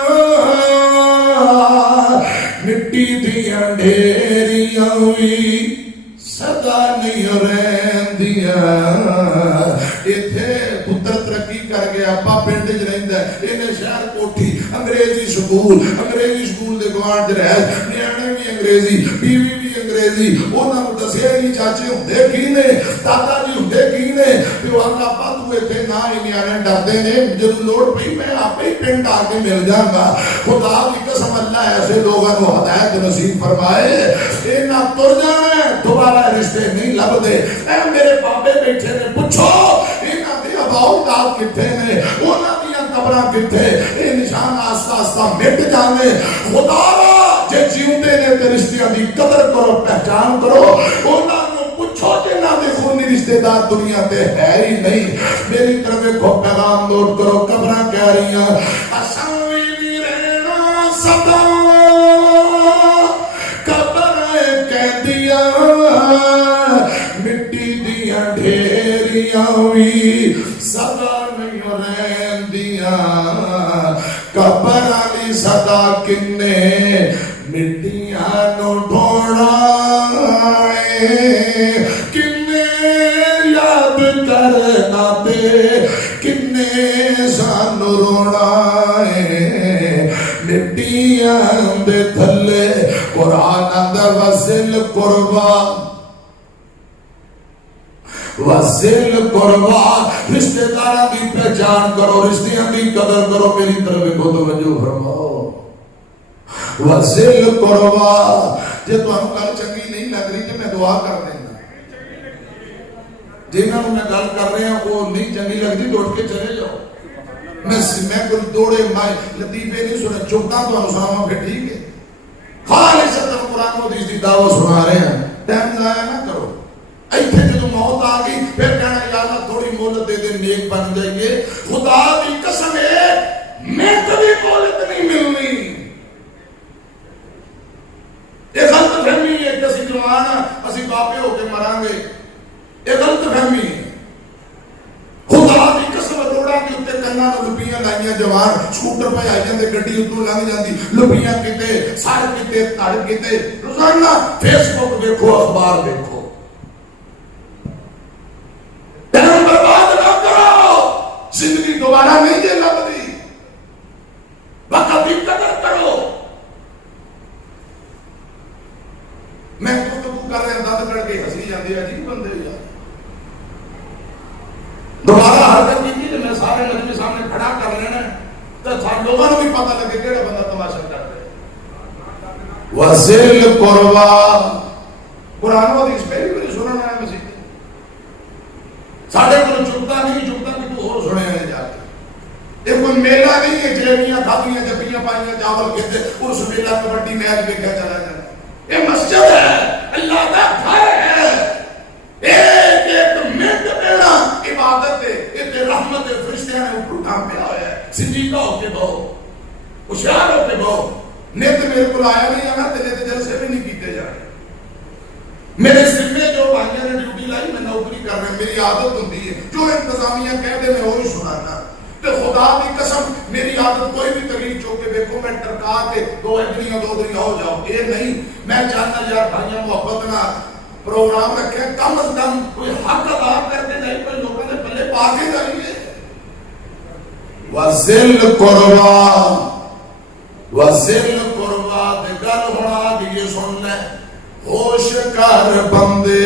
مٹی دیاں ڈھیریاں وی سکول انگریزی سکول دے گوانڈ رہے نیانے بھی انگریزی بیوی بھی انگریزی انہوں نے دسیا ہی چاچے ہوندے کی نے دادا جی ہوندے کی نے پھر وہ آنگا پا تو تھے نہ ہی نیانے ڈردے نے جب لوڑ پئی میں آپ ہی پنڈ آگے مل جاؤں گا خدا کی قسم اللہ ایسے لوگوں کو ہدایت نصیب فرمائے اے نہ تر جانا دوبارہ رشتے نہیں لب دے اے میرے بابے بیٹھے نے پوچھو انہاں دے اباؤ داد کتھے نے انہاں دیاں قبراں کتھے اے نشان آستہ آستہ مٹ جانے خدا را جے جیوندے نے تے رشتیاں دی قدر کرو پہچان کرو انہاں نوں پوچھو جنہاں دے خونی رشتے دار دنیا تے ہے ہی نہیں میری طرف کو پیغام نوٹ کرو قبراں کہہ رہی ہیں اساں وی نہیں رہنا سدا قبراں کہہ دیا مٹی دیاں ڈھیریاں وی سدا نہیں رہندیاں قبراں دی صدا کنے مٹیاں نو ڈھوڑا کنے یاد کرنا دے کنے سانو رونا مٹیاں دے تھلے قرآن دا وصل قربا وصل قربا رشتہ داراں دی پہچان کرو رشتیاں دی قدر کرو میری طرف کو توجہ فرماؤ وصل قربا جے تانوں گل چنگی نہیں لگ رہی تے میں دعا کر دینا جنہاں میں گل کر رہا ہوں وہ نہیں چنگی لگتی دوڑ کے چلے جاؤ میں کوئی دوڑے مائے لطیفے نہیں سنے چپتا تو سناواں پھر ٹھیک ہے خالصتا قرآن و حدیث دی دعوت سنا رہے ہیں ٹائم ضائع نہ کرو ایتھے جدوں موت آ گئی پھر کہنا یا اللہ تھوڑی مہلت دے دے نیک بن جائیں گے خدا دی قسم ہے میں کبھی مہلت نہیں ملنی یہ غلط فہمی ہے کہ اسی جوان اسی باپے ہو کے مران گے یہ غلط فہمی ہے خدا دی قسم روڑا کے اوتے کناں تے لپیاں لائیاں جوان سکوٹر پہ آئی جاندے گڈی اتوں لنگ جاندی لپیاں کتے سر کتے تڑ کتے روزانہ فیس بک دیکھو اخبار دیکھو ٹائم برباد نہ کرو زندگی دوبارہ نہیں جے لبدی وقت کی قدر کرو میں گفتگو کر رہا دند کر کے ہنسی جاندی ہے عجیب بندے یار دوبارہ حرکت کی تھی میں سارے نبی کے سامنے کھڑا کر لینا تو سارے لوگوں کو بھی پتہ لگے کیڑا بندہ تماشا کر رہا ہے وصل قربا قرآن و حدیث پہلی باری سننا ہے مسیح ساڑھے کو چکتا نہیں چکتا کہ تو اور سنے ہیں جا کے یہ کوئی میلہ نہیں ہے جلیبیاں کھاتیاں جبیاں پائیاں چاول کہتے اس میلہ کبڈی میچ دیکھا چلا جائے یہ مسجد ہے اللہ کا گھر ہے ایک ایک منٹ دینا عبادت ہے یہ رحمت فرشتیاں نے اوپر کام پہ آیا ہے سنجیدہ ہو کے بہو ہوشیار ہو کے بہو نیت میرے کو آیا نہیں آنا تیرے جلسے بھی نہیں کیتے جا رہے میرے سر میں جو بھائیوں نے ڈیوٹی لائی میں نوکری کر رہا ہوں میری عادت ہوتی ہے جو انتظامیہ کہہ دے میں وہی سنانا کہ خدا کی قسم میری عادت کوئی بھی تکلیف چوک کے دیکھو میں ٹرکا کے دو اجریاں دو دنیا ہو جاؤ یہ نہیں میں چاہتا یار بھائیاں محبت نہ پروگرام رکھے کم از کم کوئی حق ادا کر کے نہیں کوئی لوگوں نے پہلے پا کے جائیے وزل قربا وزل قربا دے گل ہونا دیئے سن لیں ہوش کر بندے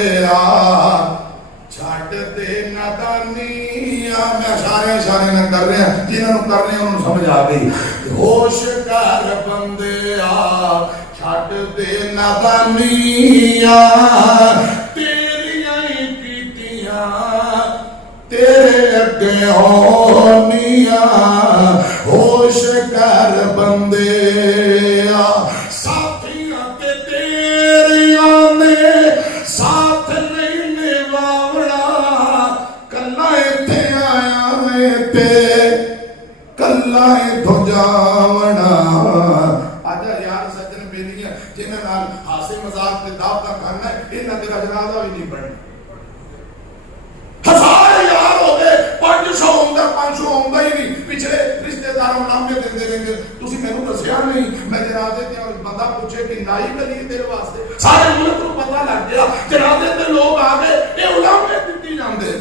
چھٹ دے نادانیاں میں اشارے نہ کر رہے ہیں جنہوں کر رہے ہیں انہوں سمجھ آ گئی ہوش کر بندے چھٹ دے نادانیاں تیریاں ہی کیتیاں تیرے اگے ہونیاں ہوش کر بندے ساتھیاں تے تیریاں نے ساتھ نہیں نبھاونا کلا ایتھے آیا میں تے کلا ایتھوں جاونا آجا یار سجن بیلیاں جنہاں نال ہاسے مذاق تے دعوتاں کرنا ہے انہاں تیرا جنازہ بھی نہیں پڑھنا ہزار یار ہو گئے 500 ہوندہ 500 ہوندہ ہی نہیں پچھلے رشتہ داروں نام میں دیندے رہیں گے تسی میں نے دسیا نہیں میں جنازے تے بندہ پوچھے کہ نائی کلی تیرے واسطے سارے ملک کو پتہ لگ گیا جنازے تے لوگ آ گئے یہ علماء میں دتی جاندے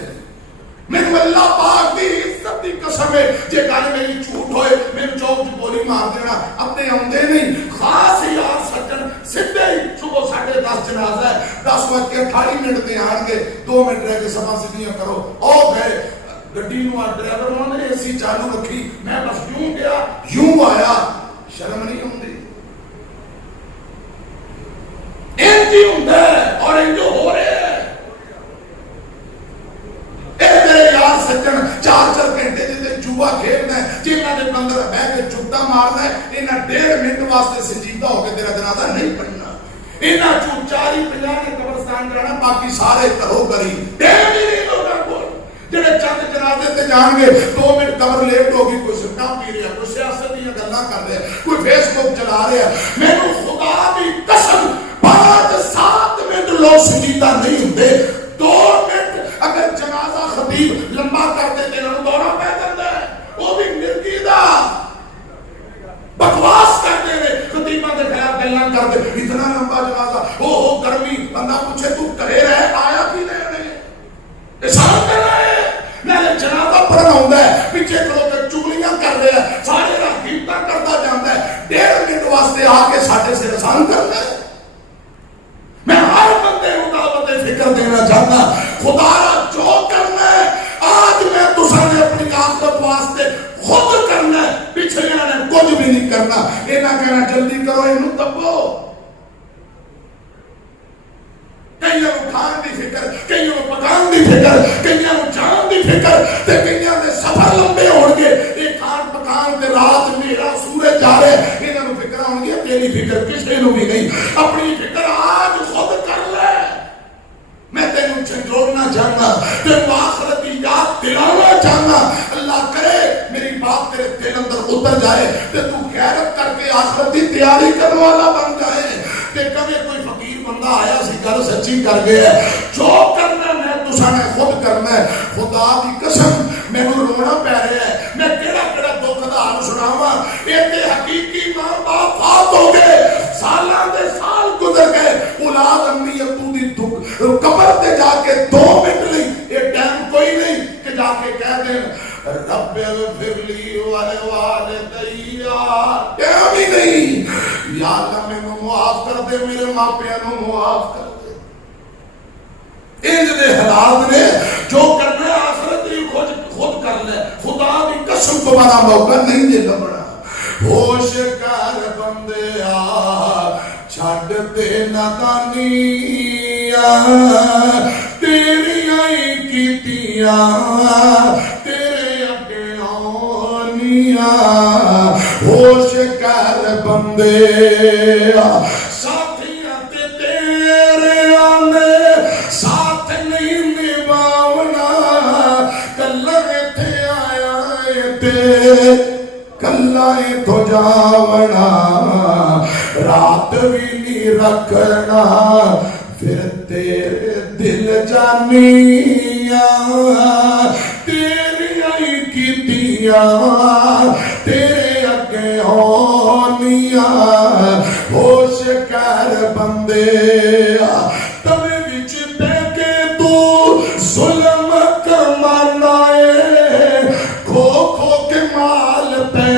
میں اللہ پاک دی عزت دی قسم قسم ہے جے گل میری جھوٹ ہوئے میرے چوک چ گولی مار دینا اپنے آندے نہیں خاص یار سجن سیدھے ہی صبح 10:30 جنازہ ہے 10:28 تے آن گے 2 منٹ رہ کے سبا سیدھیاں کرو او گئے گڈی نو ڈرائیور نے اے سی چالو رکھی میں بس یوں گیا یوں آیا شرم نہیں ہوندی انجی ہوندا ہے اور انجو ہو رہے ہیں اے میرے یار سجن 4 گھنٹے جے جوا کھیلنا ہے جنہاں دے اندر بیٹھ کے چپٹا مارنا ہے انہاں 1.5 منٹ واسطے سنجیدہ ہو کے تیرا جنازہ نہیں پڑھنا انہاں 40-50 نے قبرستان جانا باقی سارے کرو کری ٹائم ہی نہیں لوگاں کو جڑے چند جنازے تے جان گے 2 منٹ قبر لیٹ ہوگی کوئی سٹا پی رہا کوئی سیاست دیاں گلاں کر رہا کوئی فیس بک چلا رہا مینوں خدا دی قسم 5-7 منٹ لوگ سنجیدہ نہیں ہوندے 2 منٹ اگر جنازہ خطیب لمبا کر دے تے انہاں نوں دورہ پے جاندا ہے وہ بھی مرگی دا بکواس کرتے ہیں خطیبہ دے خلاف گلاں کرتے اتنا لمبا جنازہ ہو گرمی بندہ پوچھے تو کرے رہے آیا کی نہیں احسان کر رہے ہیں میں جنازہ پڑھنا ہوندا ہے پیچھے کھلو کے چگلیاں کر رہے ہیں سارے دا غیبتاں کرتا جاندا ہے 1.5 منٹ واسطے آ کے ساڈے سے احسان کرنا ہے میں ہر بندے کو دعوت فکر دینا چاہتا خدا را جو کرنا ہے آج میں تساں نے اپنی آخرت واسطے خود کرنا ہے پچھلیاں نے کچھ بھی نہیں کرنا یہ نہ کہنا جلدی کرو یہ دبو کئیوں کھان دی فکر کئیوں پکان دی فکر کئیوں جان دی فکر تے کئیوں دے سفر لمبے ہون گے یہ کھان پکان تے رات میرا سورج جا رہے انہاں نوں فکر ہون گی تیری فکر کسے نوں بھی نہیں اپنی فکر آج خود کر لے میں تینوں جھنجھوڑنا چاہنا تینوں آخرت کی یاد دلانا چاہنا اللہ کرے میری بات تیرے دل اندر اتر جائے تے تو غیرت کر کے آخرت کی تیاری کرنے والا بن جائے تے کبھی کوئی فقیر بندہ آیا سی گل سچی کر گیا جو کرنا میں تساں نے خود کرنا ہے خدا دی قسم مینوں رونا پے رہا ہے میں کیڑا دکھ دا حال سناواں اے تے حقیقی ماں باپ فوت ہو گئے سالاں دے سال گزر گئے اولاد امی ابو دی قبر تے جا کے 2 منٹ نہیں یہ ٹائم کوئی نہیں کہ جا کے کہہ دیں رب اغفر لی ولوالدی ٹائم ہی نہیں یا اللہ مینوں معاف کر دے میرے ماں پیاں نوں معاف کر دے انج دے حالات نے جو کرنا ہے آخرت ہی خود کر لے خدا دی قسم تمہارا موقع نہیں دے لبنا ہوش کر بندے چھڈ دے نادانیاں تیریاں ہی کیتیاں تیرے اگے آنیاں ہوش کر بندے ساتھیاں تے تیرے آنے ساتھ نہیں نبھاونا کلہ ایتھے آیا تے کلہ تو جاونا رات بھی نہیں رکھنا پھر تیرے دل جانیاں تیریاں ہی کیتیاں تیرے اگے ہونیاں ہوش کر بندے تمہیں وچ بے کے تو ظلم کمانا ہے کھو کھو کے مال پہ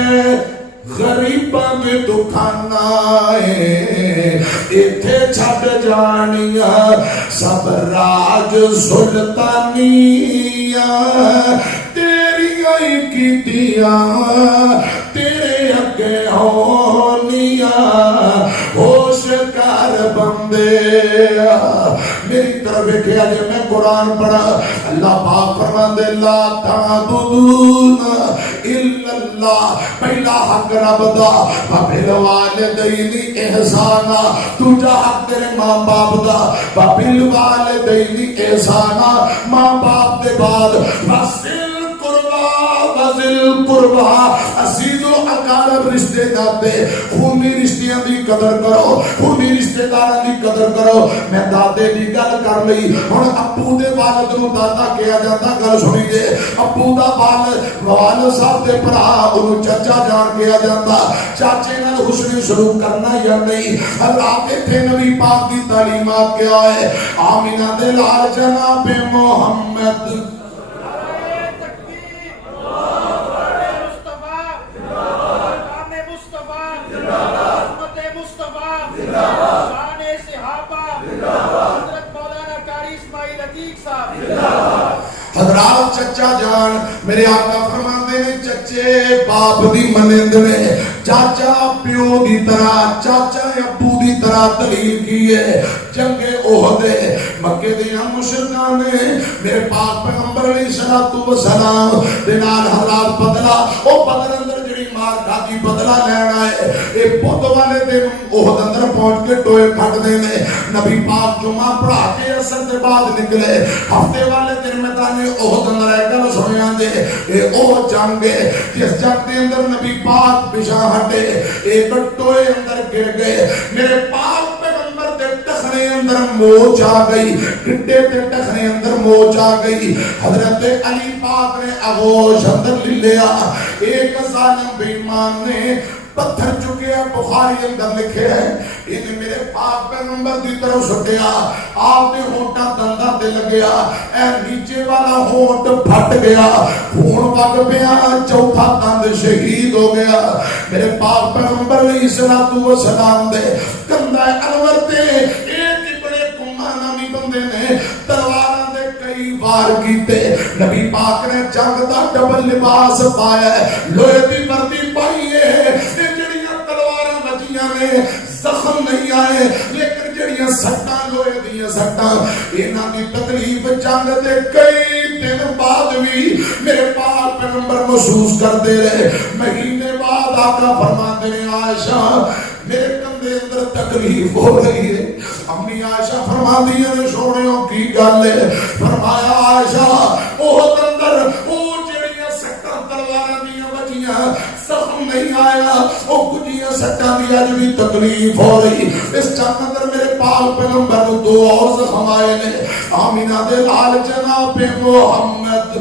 غریباں دے دکھانا ہے ایتھے چھڈ جانیاں سب راج سلطانیاں تیریاں ہی کیتیاں تیرے اگے ہونیاں ہوش کر بندے میری طرف دیکھیا جے میں قرآن پڑھا اللہ پاک فرماندے لا تعبدون الا اللہ پہلا حق رب دا وبالوالدین احسانا دوجا حق تیرے ماں باپ دا وبالوالدین احسانا ماں باپ دے بعد وصل وذل قربا عزیز و اقارب رشتے داتے خونی رشتیاں دی قدر کرو خونی رشتے داراں دی قدر کرو میں دادے دی گل کر لئی ہن ابو دے والد نوں دادا کہیا جاندا گل سنی جے ابو دا والد صاحب دے بھرا اونوں چچا جان کہیا جاندا چاچے نال حسن سلوک کرنا یا نہیں اللہ تے نبی پاک دی تعلیمات کیا ہے آمینہ دے لال جناب محمد حضرات چچا جان میرے آقا فرماندے نے چچے باپ دی منند نے چاچا پیو دی طرح چاچا ابو دی طرح دلیل کی ہے جنگ احد مکے دیا مشرکان نے میرے پاک پیغمبر علیہ الصلوۃ والسلام دے نال حضرات بدلا او بدل اندر جڑی مار کھادی بدلا لینا ہے اے بدھ والے دن احد اندر پہنچ کے ٹوئے پھٹ دے نے نبی پاک جمعہ پڑھا کے اثر دے بعد نکلے ہفتے والے دن میں تانے احد اندر ایک گل سنیا دے اے او جنگ ہے جس جنگ دے اندر نبی پاک پیچھے ہٹے ایک ٹوئے اندر گر گئے میرے پاک پیغمبر دے ٹخنے اندر موج آ گئی ڈڈے دے ٹخنے اندر موج آ گئی حضرت علی پاک نے آغوش اندر لیا ایک ظالم بے ایمان نے پتھر چکے ہیں بخاری اندر لکھے ہیں انہیں میرے پاک پیغمبر دی طرف سٹیا آپ نے ہونٹا دندہ دے لگیا اے نیچے والا ہونٹ پھٹ گیا خون وگ پیا چوتھا دند شہید ہو گیا میرے پاک پیغمبر علیہ الصلوۃ والسلام دے کندھا انور تے ایک بڑے کما نامی بندے نے تلواراں دے کئی وار کیتے نبی پاک نے جنگ دا ڈبل لباس پایا لوہے دی وردی پائی ہے زخم نہیں آئے لیکن جڑیاں سٹاں لوہے دیاں سٹاں انہاں دی تکلیف جنگ دے کئی دن بعد بھی میرے پاک پیغمبر محسوس کرتے رہے مہینے بعد آقا فرماتے ہیں عائشہ میرے کندھے اندر تکلیف ہو رہی ہے امی عائشہ فرماتی ہیں سونےوں کی گل ہے فرمایا عائشہ احد اندر او جڑیاں سٹاں تلواراں دیاں بچیاں زخم نہیں آیا او کجیاں سٹاں دی اج بھی تکلیف ہو رہی اس جنگ اندر میرے پاک پیغمبر کو دو اور زخم آئے نے آمینہ دے لال جناب محمد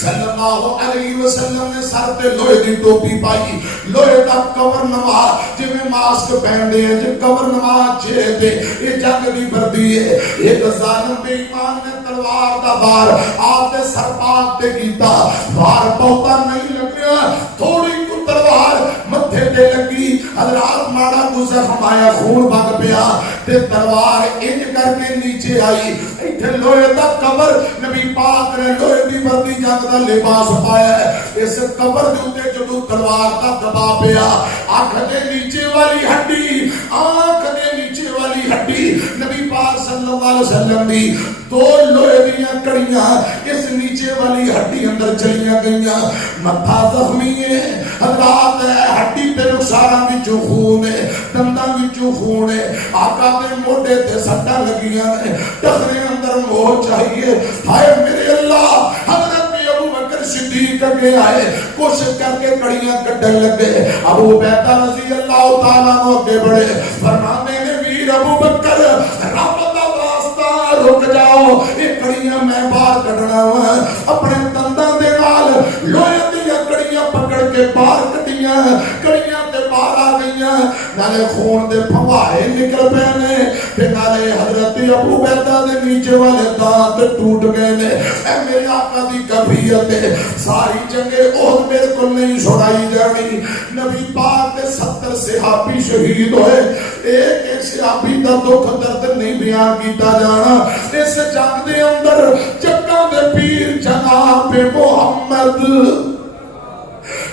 صلی اللہ علیہ وسلم نے سر تے لوہے دی ٹوپی پائی لوہے دا کور نما جویں ماسک پہندے ہیں جو کور نما چہرے تے یہ جنگ دی وردی ہے ایک ظالم بے ایمان نے تلوار دا وار آپ دے سر پاک تے کیتا وار بہتا نہیں لگیا تھوڑی کو تلوار متھے تے لگی حضرات ماڑا کو زخم آیا خون بگ پیا تے تلوار انج کر کے نیچے آئی ایتھے لوہے دا کور نبی پاک نے لوہے دی وردی جنگ دا لباس پایا ہے اس قبر دے اوتے جدوں تلوار دا دبا پیا آنکھ دے نیچے والی ہڈی آنکھ دے نیچے والی ہڈی نبی پاک صلی اللہ علیہ وسلم دی دو لوہے دیاں کڑیاں اس نیچے والی ہڈی اندر چلیاں گئیاں متھا زخمی ہے حضرات ہڈی تے نقصاناں وچوں خون ہے دنداں وچوں خون ہے آقا دے موڈے تے سٹاں لگیاں نے ٹخنے اندر موہ چاہیے ہائے میرے اللہ حضرت صدیق کے آئے کوشش کر کے کڑیاں کٹن لگے ابو عبیدہ رضی اللہ تعالیٰ عنہ کے بڑے فرمانے نے ویر ابو بکر رب دا واسطہ رک جاؤ یہ کڑیاں میں باہر کٹنا ہوا اپنے دنداں دے نال لوہے دیاں کڑیاں پکڑ کے باہر کٹیاں کڑیاں تے باہر آ گئیاں نالے خون دے پھوارے نکل پے نے تے نالے حضرت ابو عبیدہ دے نیچے والے دانت ٹوٹ گئے نے اے میرے آقا دی کفیت ہے ساری جنگیں احد میرے کو نہیں چھڑائی جانی نبی پاک کے 70 صحابی شہید ہوئے ایک صحابی دا دکھ درد نہیں بیان کیتا جانا اس جنگ دے اندر چکاں دے پیر جناب محمد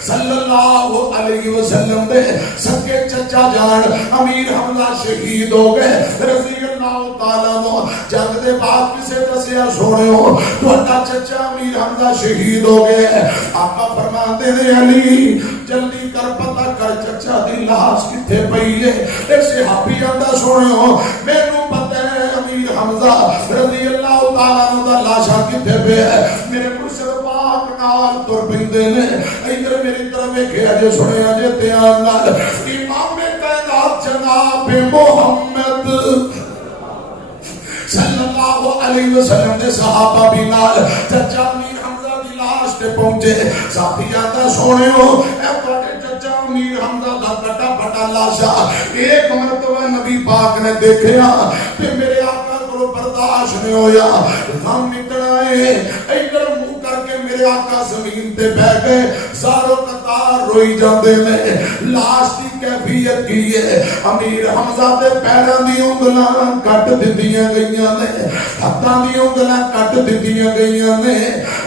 صلی اللہ علیہ وسلم دے سکے چچا جان امیر حمزہ شہید ہو گئے رضی اللہ تعالیٰ عنہ جنگ دے بعد کسے دسیا سونے ہو تو اٹھا چچا امیر حمزہ شہید ہو گئے آقا فرماتے نے علی جلدی کر پتہ کر چچا دی لاش کتھے پئی ہے ایک صحابی آندا سونے ہو میں نو پتہ ہے امیر حمزہ رضی اللہ تعالیٰ عنہ دا لاشا کتھے پہ ہے میرے مرشد پاک نال تر پیندے نے ادھر میری طرف ویکھیا جے سنیا جے دھیان نال امام کائنات جناب محمد صلی اللہ علیہ وسلم نے صحابہ بھی نال چچا امیر حمزہ دی لاش تے پہنچے ساتھی آتا سونے ہو اے تواڈے چچا امیر حمزہ دا کٹا پھٹا لاشا ایک مرتبہ نبی پاک نے دیکھیا تے میرے آقا کو برداشت نہیں ہویا غم نکلا ہے ادھر منہ کر کے میرے آقا زمین تے بیٹھ گئے ساروں قطار روئی جاندے نے لاش دی کیفیت وصیت کی ہے امیر حمزہ دے پیراں دی انگلاں کٹ دتیاں گئیاں نے ہتھاں دی انگلاں کٹ دتیاں گئیاں نے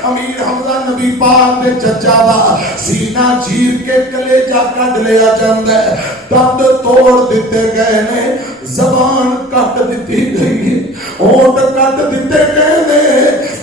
امیر حمزہ نبی پاک دے چچا دا سینہ چیر کے کلیجہ کٹ لیا جاندا ہے دند توڑ دیتے گئے نے زبان کٹ دیتی گئی ہونٹ کٹ دیتے گئے نے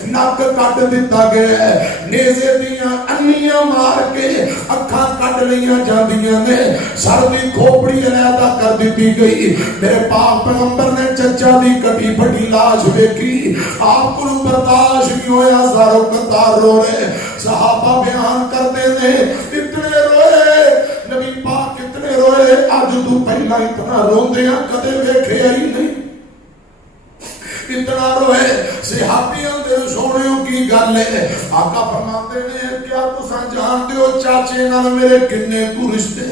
نک کٹ دیتا گیا ہے نیزے دیاں انیاں مار کے اکھاں کٹ لیاں جاندیاں نے سر دی کھوپڑی علیحدہ کر دیتی گئی میرے پاک پیغمبر نے چچا دی کٹی پھٹی لاش دیکھی آپ کو برداشت نہیں ہویا ساروں قطار رو رہے صحابہ بیان کرتے نے اتنے روئے نبی پاک اتنے روئے آج تو پہلا اتنا روندیاں کدے ویکھے ہی نہیں اتنا روئے صحابیاں دے سونیوں کی گل ہے آقا فرماتے نے کیا تساں جانتے ہو چاچے نال میرے کنے کو رشتے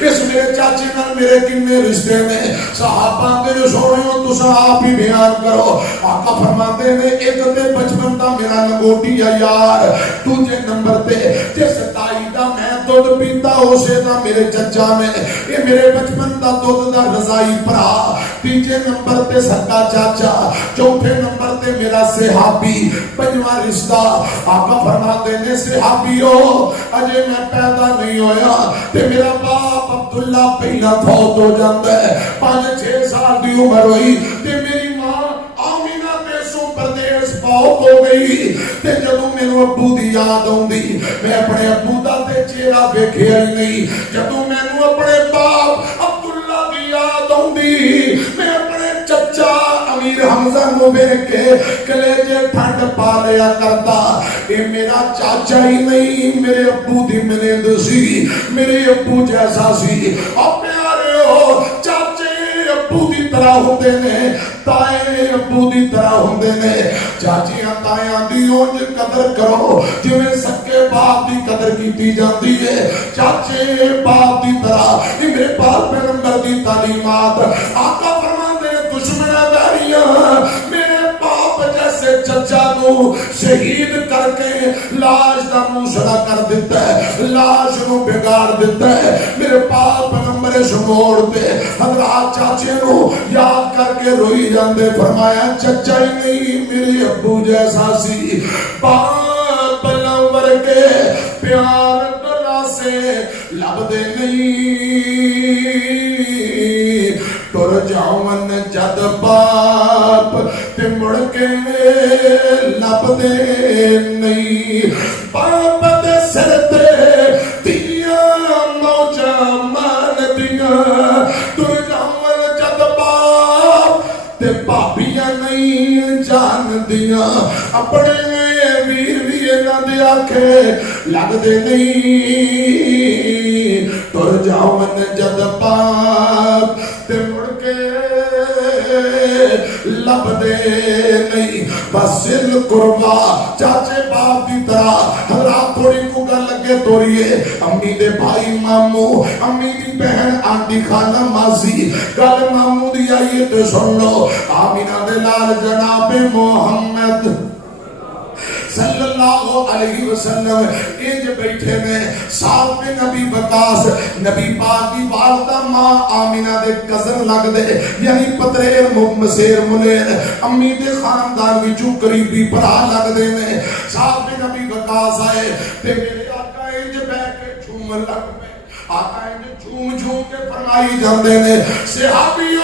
اس میرے چاچے نال میرے کنے رشتے میں صحابہ دے سونیوں تساں آپ ہی بیان کرو آقا فرماتے نے ایک تے بچپن دا میرا لنگوٹی ہے یار دوجے نمبر تے جس تائی دا میں دودھ پیتا اسے دا میرے چچا میں یہ میرے بچپن دا دودھ دا رضائی پرا تیجے نمبر تے سکا چاچا چوتھے نمبر تے میرا صحابی پنجواں رشتہ آقا فرماتے نے صحابیو اجے میں پیدا نہیں ہویا تے میرا باپ عبداللہ پہلا فوت ہو جاتا ہے 5-6 سال دی عمر ہوئی تے میری ماں آمینہ دیسوں پردیس فوت ہو گئی تے جدوں مینوں ابو دی یاد آوندی میں اپنے ابو دا تے چہرہ ویکھیا ہی نہیں جدوں مینوں اپنے باپ عبداللہ دی یاد آوندی میں اپنے چچا امیر حمزہ نو ویکھ کے کلیجے ٹھنڈ پا لیا کرتا اے میرا چاچا ہی نہیں میرے ابو دی منند سی میرے ابو جیسا سی اور پیارے ہو چاچے ابو دی طرح ہوندے نے تائے ابو دی طرح ہوندے نے چاچیاں تائیاں دی اونج قدر کرو جویں سکے باپ دی قدر کیتی جاندی ہے چاچے باپ دی طرح یہ میرے پاک پیغمبر دی تعلیمات آقا فرماندے دشمنہ داریاں میرے باپ جیسے چچا نو شہید کر کے لاش دا موسڑا کر دیتا ہے لاش نو بگاڑ دیتا ہے میرے پاک پیغمبر شموڑ دے حضرات چاچے نو یاد کر کے روئی جاندے فرمایا چچا ہی نہیں میرے ابو جیسا سی باپ لنور کے پیار گلا سے لب دے نہیں ٹر جاون جد باپ تے مڑ کے لب دے نہیں باپ دے سر تے دیاں موجاں مان دیاں ٹر جاون جد باپ تے بابیاں نہیں جان دیاں اپنے ویر بھی انہاں دے آکھے لگ دے نہیں ٹر جاون جد باپ تے مڑ کے لب دے نہیں بس سل قربا چاچے باپ دی طرح حضرات تھوڑی کو گل لگے توڑیے امی دے بھائی مامو امی دی بہن آنٹی خانہ ماسی گل مامو دی آئیے تو سن لو آمینہ دے لال جناب محمد صلی اللہ علیہ وسلم انج بیٹھے میں ساتھ میں نبی وقاص نبی پاک کی والدہ ماں آمینہ دے کزن لگ دے یعنی پتریر مسیر منیر امی دے خاندان کی جو قریبی پرا لگ دے میں ساتھ میں نبی وقاص آئے تے میرے آقا انج بیٹھ کے جھوم لگ میں آقا انج جھوم جھوم کے فرمائی جاندے نے صحابیو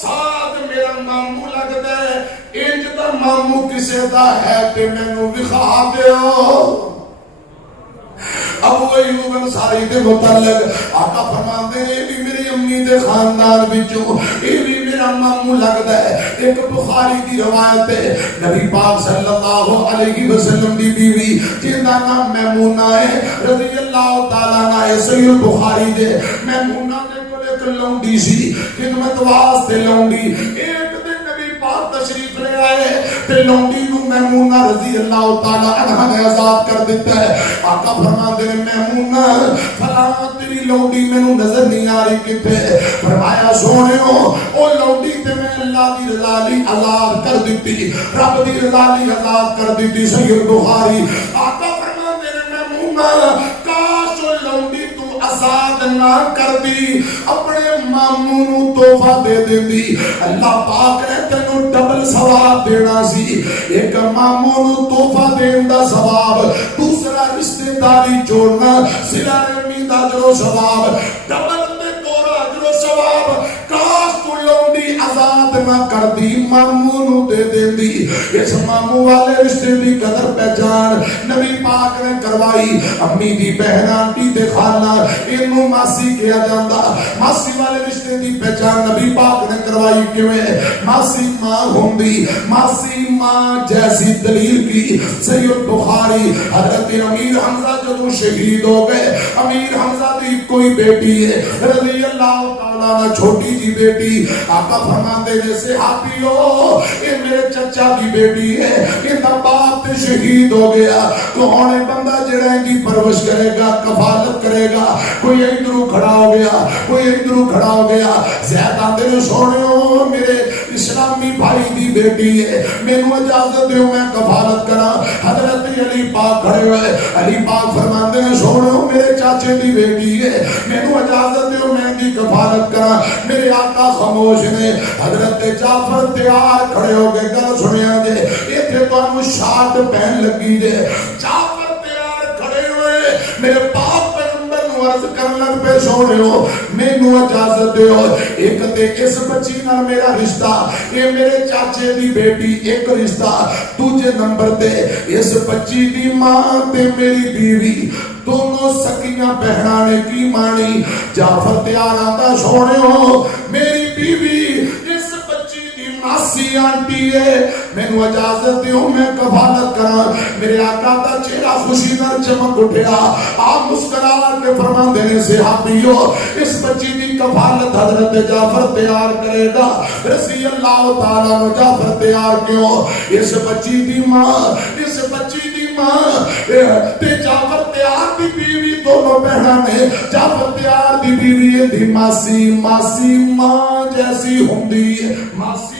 ساتھ میرا مامو لگ دے انج دا مامو کسے دا ہے تے مینوں وکھا دیو ابو ایوب انصاری دے متعلق آقا فرماندے نے بھی میری امی دے خاندان وچوں یہ بھی میرا مامو لگدا ہے ایک بخاری دی روایت ہے نبی پاک صلی اللہ علیہ وسلم دی بیوی جن دا نام میمونہ ہے رضی اللہ تعالیٰ عنہ صحیح بخاری دے میمونہ دے کول ایک لونڈی سی خدمت واسطے لونڈی ایک دن نبی پاک تشریف لے آئے تے لونڈی نو میمونہ رضی اللہ تعالیٰ عنہ نے آزاد کر دیتا ہے آقا فرماندے نے میمونہ فلاں تیری لونڈی مینوں نظر نہیں آ رہی کتے فرمایا سونےو او لونڈی تے میں اللہ دی رضا لی آزاد کر دیتی رب دی رضا لی آزاد کر دیتی صحیح بخاری آقا فرماندے نے میمونہ کاش او لونڈی تو آزاد یاد نہ کردی اپنے ماموں نو تحفہ دے دیندی اللہ پاک نے تینوں ڈبل ثواب دینا سی ایک ماموں نو تحفہ دین دا ثواب دوسرا رشتہ داری جوڑنا صلہ رحمی دا اجر و ثواب ڈبل تے دورا اجر و ثواب کاش تو لونڈی آزاد نہ کردی ماموں نو دے دیندی اس ماموں والے رشتے دی قدر پہچان نبی پاک نے کروائی امی دی بہن آنٹی تے خالہ انہوں ماسی کیا جاندہ ماسی والے رشتے دی پہچان نبی پاک نے کروائی کیوں ہے ماسی ماں ہوندی ماسی ماں جیسی دلیل کی سید بخاری حضرت امیر حمزہ جو شہید ہو گئے امیر حمزہ دی کوئی بیٹی ہے رضی اللہ تعالیٰ نے چھوٹی جی بیٹی آقا فرماتے نے صحابیو یہ میرے چچا کی بیٹی ہے ان دا باپ تے شہید ہو گیا کون ہے بندہ جڑا ان کی پرورش کرے گا کفالت کرے گا کوئی ادھروں کھڑا ہو گیا کوئی ادھروں کھڑا ہو گیا زیادہ دل سونے میرے اسلامی بھائی دی بیٹی ہے مینوں اجازت دیو میں کفالت کرا حضرت علی پاک کھڑے ہوئے علی پاک فرماندے ہیں سونے میرے چاچے دی بیٹی ہے مینوں اجازت دیو میں دی کفالت کرا میرے آقا خاموش نے حضرت جعفر تیار کھڑے ہو گئے گل سنیا جے ایتھے تانوں شاٹ پہن لگی جے جعفر تیار کھڑے ہوئے میرے باپ پیغمبر نو عرض کرن لگ پے سونے ہو مینوں اجازت دیو ایک تے اس بچی نال میرا رشتہ یہ میرے چاچے دی بیٹی ایک رشتہ دوجے نمبر تے اس بچی دی ماں تے میری بیوی دونوں سکیاں بہناں نے کی مانی جعفر تیار آندا سونے ہو میری بیوی اس بچی دی ماسی آنٹی ہے مینوں اجازت دیو میں کفالت کراں میرے آقا دا چہرہ خوشی نال چمک اٹھیا آپ مسکرا کے فرماندے نے صحابیو اس بچی دی کفالت حضرت جعفر تیار کرے گا رضی اللہ تعالیٰ عنہ جعفر تیار کیوں اس بچی دی ماں اس بچی دی ماں تے جعفر تیار دی بیوی دونوں بہناں نے جعفر تیار دی بیوی دی ماسی ماسی ماں جیسی ہوندی ہے ماسی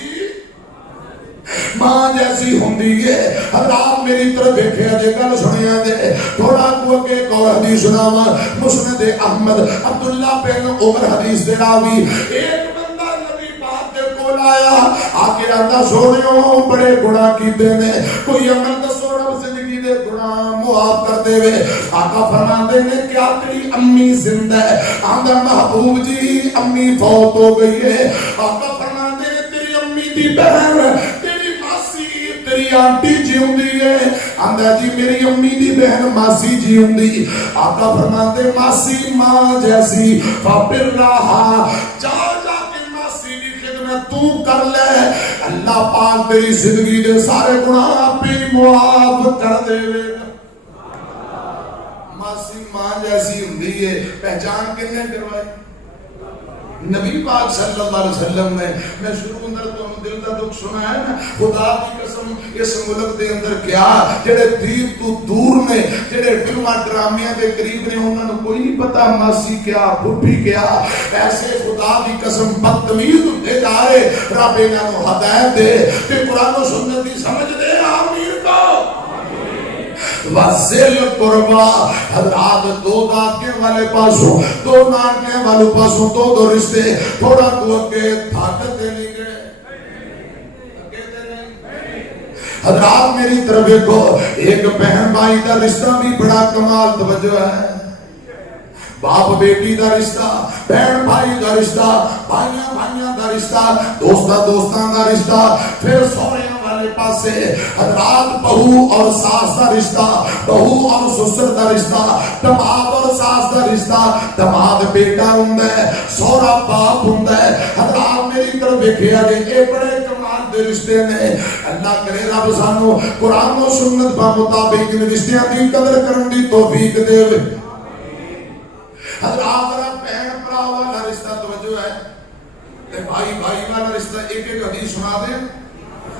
ماں جیسی ہوندی ہے حضرات میری طرف دیکھیا جے گل سنیا جے تھوڑا کو کے کو حدیث سناواں مسند احمد عبداللہ بن عمر حدیث دے راوی ایک بندہ نبی پاک دے کول آیا آکے آندا سونیو بڑے گناہ کیتے نے کوئی عمل دسو رب زندگی دے گناہ معاف کر دے وے آقا فرماندے نے کیا تیری امی زندہ ہے آندا محبوب جی امی فوت ہو گئی ہے آقا فرماندے نے تیری امی دی بہن تیری آنٹی جی ہوندی ہے آندا جی میری امی دی بہن ماسی جی ہوندی آقا فرماندے ماسی ماں جیسی فبر رہا جا جا کے ماسی دی خدمت تو کر لے اللہ پاک تیری زندگی دے سارے گناہ اپنی معاف کر دے ماسی ماں جیسی ہوندی ہے پہچان کنے کروائی نبی پاک صلی اللہ علیہ وسلم نے میں شروع اندر تو دل کا دکھ سنا ہے نا خدا کی قسم اس ملک دے اندر کیا جڑے دیر تو دور نے جڑے فلماں ڈرامیاں دے قریب نے انہاں نوں کوئی نہیں پتا ماسی کیا بھٹی کیا ایسے خدا کی قسم بدتمیز ہوندے جا رہے رب انہاں نوں ہدایت دے تے قرآن و سنت دی سمجھ دے آمین کو وزل قربا حضرات دو دادکے والے پاسوں دو نانکے والے پاسوں دو رشتے تھوڑا کو اگے طاقت نہیں گئے حضرات میری طرف دیکھو ایک بہن بھائی دا رشتہ بھی بڑا کمال توجہ ہے باپ بیٹی دا رشتہ بہن بھائی دا رشتہ بھائیاں بھائیاں دا رشتہ دوستاں دا رشتہ پھر سوریاں والے پاسے حضرات بہو اور ساس دا رشتہ بہو اور سسر دا رشتہ دماد اور ساس دا رشتہ دماد بیٹا ہوندا ہے سورا باپ ہوندا ہے حضرات میری طرف دیکھیا جے اے بڑے کمال دے رشتے نے اللہ کرے رب سانو قرآن و سنت با مطابق رشتیاں دی قدر کرن دی توفیق دے حضرات ذرا بہن بھرا والا رشتہ توجہ ہے تے بھائی بھائی والا رشتہ ایک ایک حدیث سنا دیں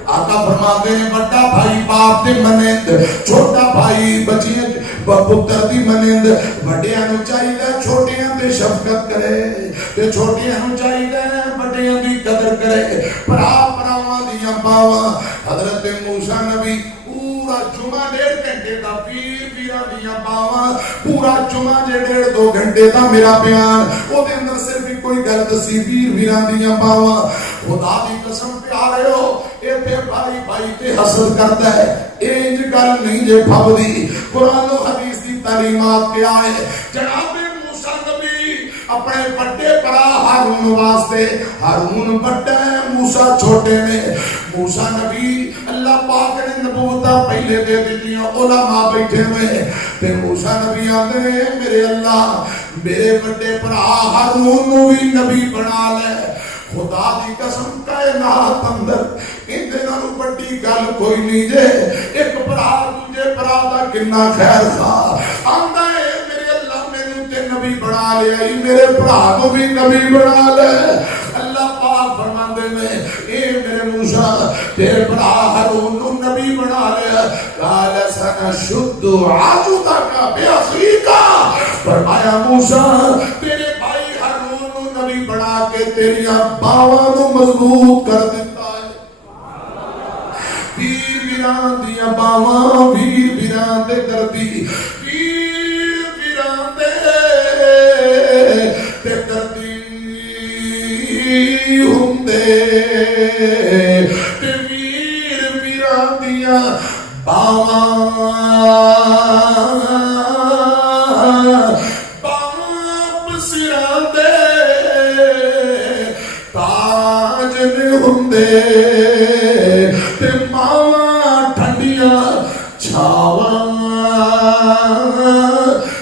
آقا فرماتے ہیں بڑا بھائی باپ دی منند چھوٹا بھائی بچیاں پتر دی منند بڑیاں نوں چاہیے چھوٹیاں تے شفقت کرے تے چھوٹیاں نوں چاہیے بڑیاں دی قدر کرے بھرا بھراواں دیاں باواں حضرت موسیٰ نبی پورا پورا جمعہ 1.5 گھنٹے دا پیر پیراں دیاں باواں پورا جمعہ جے 1.5-2 گھنٹے دا میرا بیان او دے اندر صرف کوئی گل دسی پیر پیراں دیاں باواں خدا دی قسم پیارے ہو ایتھے بھائی بھائی تے حسد کردا ہے انج گل نہیں جے پھبدی قرآن و حدیث دی تعلیمات کیا ہے جناب موسیٰ نبی اپنے بڑے برا ہارون واسطے ہارون بڑا ہے موسیٰ چھوٹے نے موسیٰ نبی اللہ پاک نے نبوتہ پہلے دے دیتیاں علماء بیٹھے میں تے موسیٰ نبی آتے ہیں میرے اللہ میرے بڑے برا ہارون بھی نبی بنا لے خدا دی قسم کائنات اندر ان دنوں بڑی گل کوئی نہیں جے ایک برا دوجے برا دا کنا خیر تھا آندا ہے میرے اللہ مینوں تے نبی بنا لیا میرے برا کو بھی نبی بنا لے اللہ پاک فرماندے نے اے میرے موسیٰ تیرے برا ہارون نو نبی بنا لیا قال سنشد عضدک باخیک فرمایا موسیٰ تیرے بھائی ہارون نو نبی بنا کے تیریاں باواں نو مضبوط کر دیتا ہے پیر ویران دیاں باواں ویر ویران دے دردی پیر ویران دے دردی ہوندے تے ویر ویران دیاں باواں باپ سراں دے تاج نے ہوندے تے ماواں ٹھنڈیاں چھاواں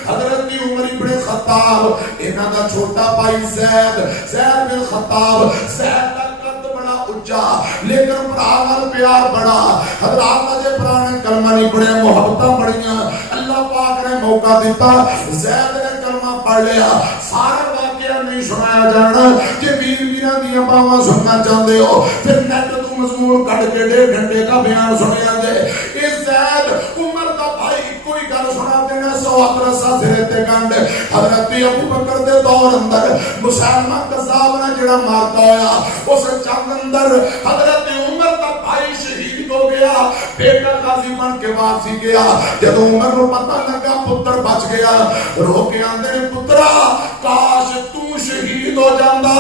حضرت عمر ابن خطاب انہاں دا چھوٹا بھائی زید بن خطاب زید دا قد بڑا اونچا لیکن بھرا نال پیار بڑا حضرات دا جے پرانے کلمہ نہیں پڑھے محبتاں بڑیاں اللہ پاک نے موقع دیتا زید نے کلمہ پڑھ لیا سارا واقعہ نہیں سنایا جانا کہ ویر ویراں دیاں باواں سننا چاہتے ہو پھر نیٹ تو مضمون کٹ کے 1.5 گھنٹے کا بیان سنیا دے اے زید عمر دا بھائی کوئی گل سنا دینا 100 رسا سرے تے گنڈ حضرت ابو بکر دے دور اندر مسلمہ قذاب نے جڑا مارتا ہویا اس چند اندر حضرت عمر دا بھائی شہید ہو گیا بیٹا غازی بن کے واپسی گیا جب عمر کو پتہ لگا پتر بچ گیا رو کے آندے پترا کاش تو شہید ہو جاندا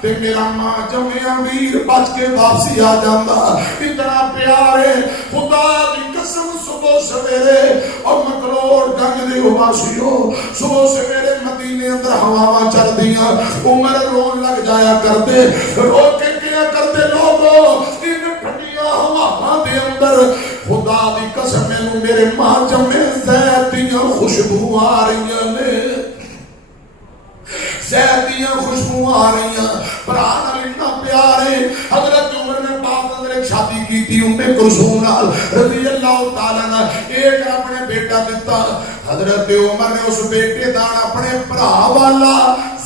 تے میرا ماں جمعہ امیر بچ کے واپسی آ جاندا اتنا پیار ہے خدا دی قسم صبح سویرے اور مکروڑ گنج دی واسیو صبح سویرے مدینے اندر ہواواں چل دیاں عمر رون لگ جایا کرتے رو کے کیا کرتے لوگوں ان ٹھنڈیاں ہواواں دے اندر خدا دی قسم میرے ماں جمعے زید دیاں خوشبو آ رہی نے زید دیاں خوشبو آ رہی ہیں بران علی اتنا پیارے حضرت عمر نے باپ اندر ایک شادی کی تھی کلثوم نال رضی اللہ تعالیٰ نے ایک اپنے بیٹا دیتا حضرت عمر نے اس بیٹے دا اپنے بھرا والا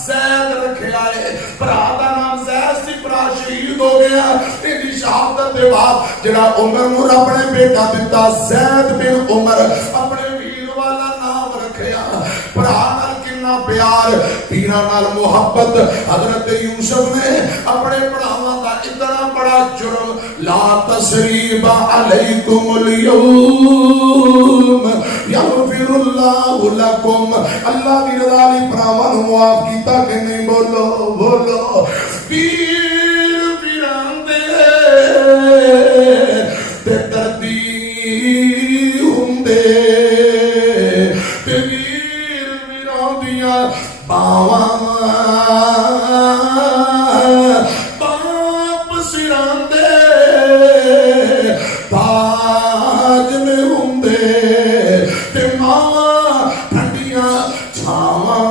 زید رکھیا ہے بھرا دا نام زید سی بھرا شہید ہو گیا ایدی شہادت دے بعد جڑا عمر نور اپنے بیٹا دیتا زید بن عمر اپنے ویر والا نام رکھیا بھرا پیار پیرا نال محبت حضرت یوسف نے اپنے پڑھاواں دا اتنا بڑا جرم لا تسریب علیکم اليوم یغفر اللہ لکم اللہ دی رضا لی پڑھاواں نو معاف کیتا کہ نہیں بولو بولو پیر پیران دے دردی ہوندے باواں باپ سراں دے تاج نے ہوندے تے ماواں ٹھنڈیاں چھاواں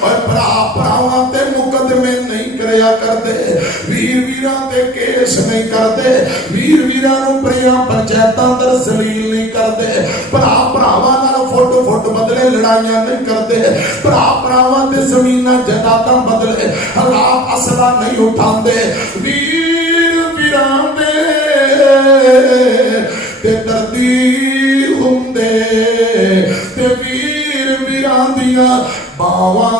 اور بھرا بھراواں تے مقدمے نہیں کریا کردے ویر ویراں تے کیس نہیں کردے ویر ویراں نوں پریاں پنچایتاں اندر ذلیل نہیں کردے بھرا بھراواں نال فوٹو فوٹ بدلے لڑائیاں نہیں کردے بھرا بھراواں تے زمیناں جائیداداں بدلے حالات اسلحہ نہیں اٹھاندے ویر ویراں تے دردی ہوندے تے ویر ویراں دیاں باواں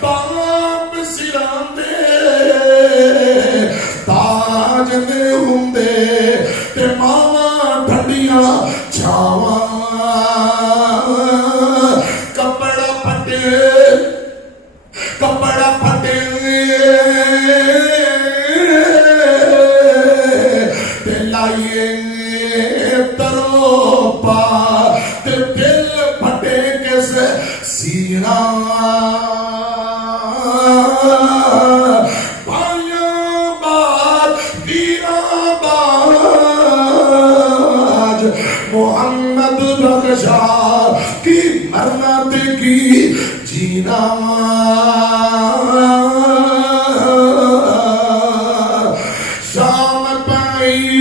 باپ سراں دے تاج نے ہوندے پھٹے کپڑا پھٹے لائیے ترو پا دل پھٹے کس سینہ محمد بخشا کی مرمت کی جینا شام پائی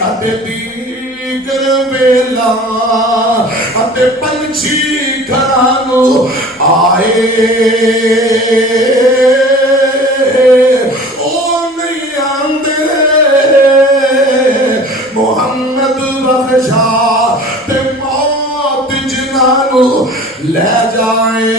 اتے دیگر ویلا اتے پنچھی گھرانو آئے محمد بخشا تے موت جنانو لے جائے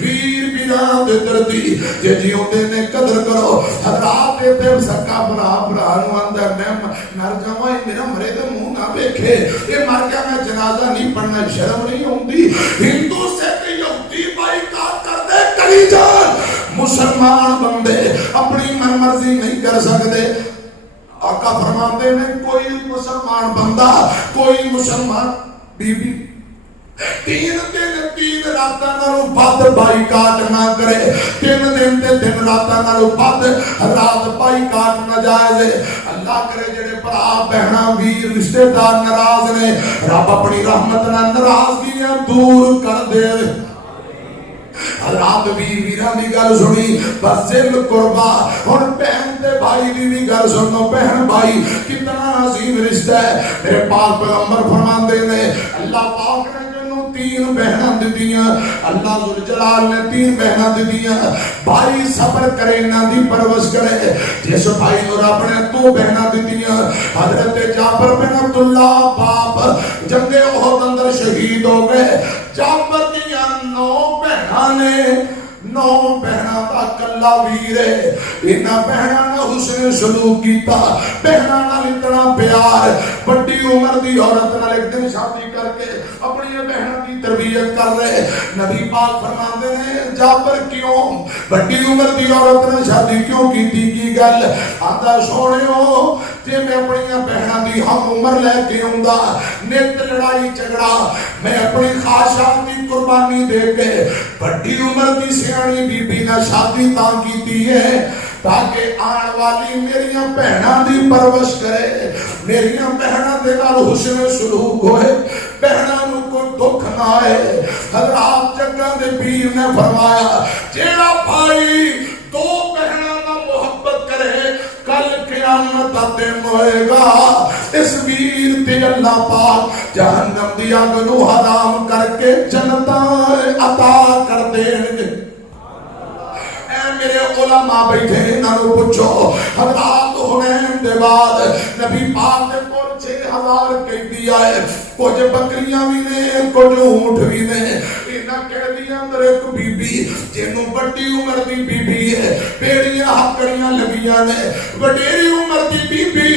ویر بیران دے دردی جے جیوں دے نے قدر کرو حضرات تے سکا برا نو اندر میں مر جاواں میرا مرے تے منہ نہ ویکھے اے مر گیا میں جنازہ نہیں پڑھنا شرم نہیں ہوندی ہندو سے کہ یہودی بائیکاٹ کر دے کری جان مسلمان بندے اپنی من مرضی نہیں کر سکتے آقا فرماتے ہیں کوئی مسلمان بندہ کوئی مسلمان بی بی تین راتاں نالوں بعد بائیکاٹ نہ کرے 3 دن تے 3 راتاں نالوں بعد رات بائیکاٹ نہ جائے اللہ کرے جڑے بھرا بہنا ویر رشتہ دار ناراض نے رب اپنی رحمت نال ناراضگیاں دور کر دے رات بھی ویران دی گل سنی بس ذل قربا اور بہن تے بھائی دی بھی گل سنو بہن بھائی کتنا عظیم رشتہ ہے میرے پاک پیغمبر فرماندے نے اللہ پاک نے جنوں 3 بہناں دتیاں اللہ ذل جلال نے 3 بہناں دتیاں بھائی صبر کرے انہاں دی پرورش کرے جس بھائی نو رب نے 2 بہناں دتیاں حضرت جعفر بن عبداللہ باپ جنگ احد اندر شہید ہو گئے جعفر دیاں 9 بہناں نے 9 بہناں دا کلا ویر ہے انہاں بہناں نے حسن سلوک کیتا بہناں نال اتنا پیار بڑی عمر دی عورت نال ایک دن شادی کر کے اپنی بہناں کی تربیت کر رہے نبی پاک فرماندے نے جعفر کیوں بڑی عمر دی عورت نال شادی کیوں کیتی کی گل آندا سونےو جے میں اپنی بہناں دی ہم عمر لے کے ہوندا نت لڑائی جھگڑا میں اپنی خواہشات دی قربانی دے کے بڑی عمر دی سیانی بی بی نے شادی تاں کیتی ہے تاکہ آن والی میریاں بہناں دی پرورش کرے میریاں بہناں دے نال حسن سلوک ہوئے بہناں نو کوئی دکھ نہ آئے حضرات جگہ دے پیر نے فرمایا جیڑا بھائی 2 بہناں نال محبت کرے کل قیامت دن ہوئے گا اس ویر تے اللہ پاک جہنم دی اگ نو حرام کر کے جنتاں عطا کر دین گے میرے علماء بیٹھے انہاں نو پوچھو حضرات حنین دے بعد نبی پاک نے کول 6000 قیدی آئے کچھ بکریاں بھی نے کچھ اونٹ بھی نے انہاں قیدیاں اندر ایک بی بی جنوں بڑی عمر دی بی بی ہے بیڑیاں ہکڑیاں لگیاں نے وڈیری عمر دی بی بی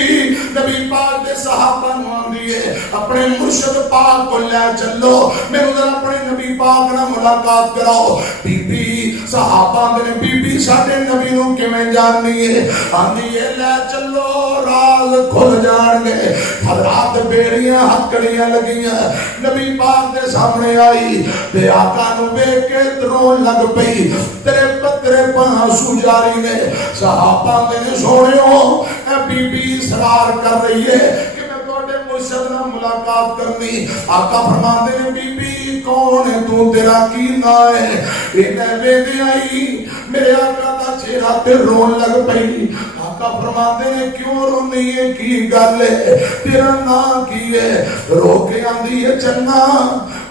نبی پاک دے صحابہ نو آندی ہے اپنے مرشد پاک کو لے چلو میرے ذرا اپنے نبی پاک نال ملاقات کراؤ بی بی صحابہ نے بی بی ساڈے نبی نو کیویں جاننی ہے آندی ہے لے چلو راز کھل جان گے حضرات بیڑیاں ہکڑیاں لگیاں نبی پاک دے سامنے آئی تے آقا نو ویکھ کے درون لگ پئی تیرے پترے آنسو جاری نے صحابہ نے سونےو اے بی بی اصرار کر رہی ہے کہ میں تواڈے مرشد نال ملاقات کرنی آقا فرماندے نے بی بی کون ہے تو تیرا کی نا ہے انہیں ویدی آئی میرے آقا دا چہرہ تے رون لگ پئی آقا فرماتے ہیں کیوں رونی ہے کی گل ہے تیرا نا کی ہے رو کے آندی ہے چنا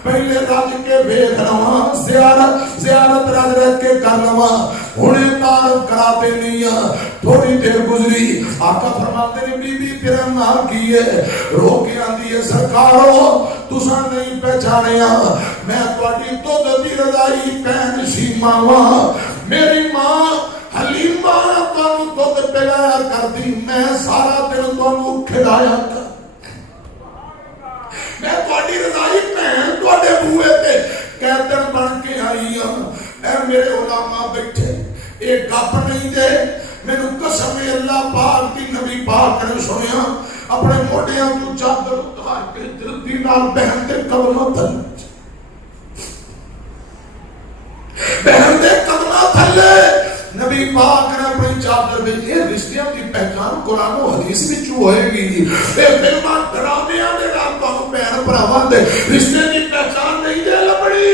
پہلے رج کے بیخ رواں زیارت رج رج کے کرنواں انہیں تعارف کراتے نہیں تھوڑی دیر گزری آقا فرماتے ہیں بی بی تیرا نا کی ہے رو کے آندی ہے سرکارو تساں نہیں پہچانیا میں تواڈی دودھ دی رضائی پہن شیما وا میری ماں حلیمہ تانوں دودھ پلایا کرتی، میں سارا دن تانوں کھلایا کر، میں تہاڈی رضائی بہن تہاڈے بوئے تے قیدن بن کے آئی ہاں۔ اے میرے علماء بیٹھے، ایک گپ نہیں دے، مینوں قسم اللہ پاک دی نبی پاک نے سنیا، اپنے موڈیاں تو چادر اتار کے جلدی نال بہن دے قدماں تھلے، بہن دے قدماں تھلے نبی پاک نے اپنی چادر میں یہ رشتیاں کی پہچان قرآن و حدیث وچ ہوئے گی۔ اے فلماں ڈرامےاں دے نال تانوں بہن بھراواں دے رشتے کی پہچان نہیں دے لبڑی۔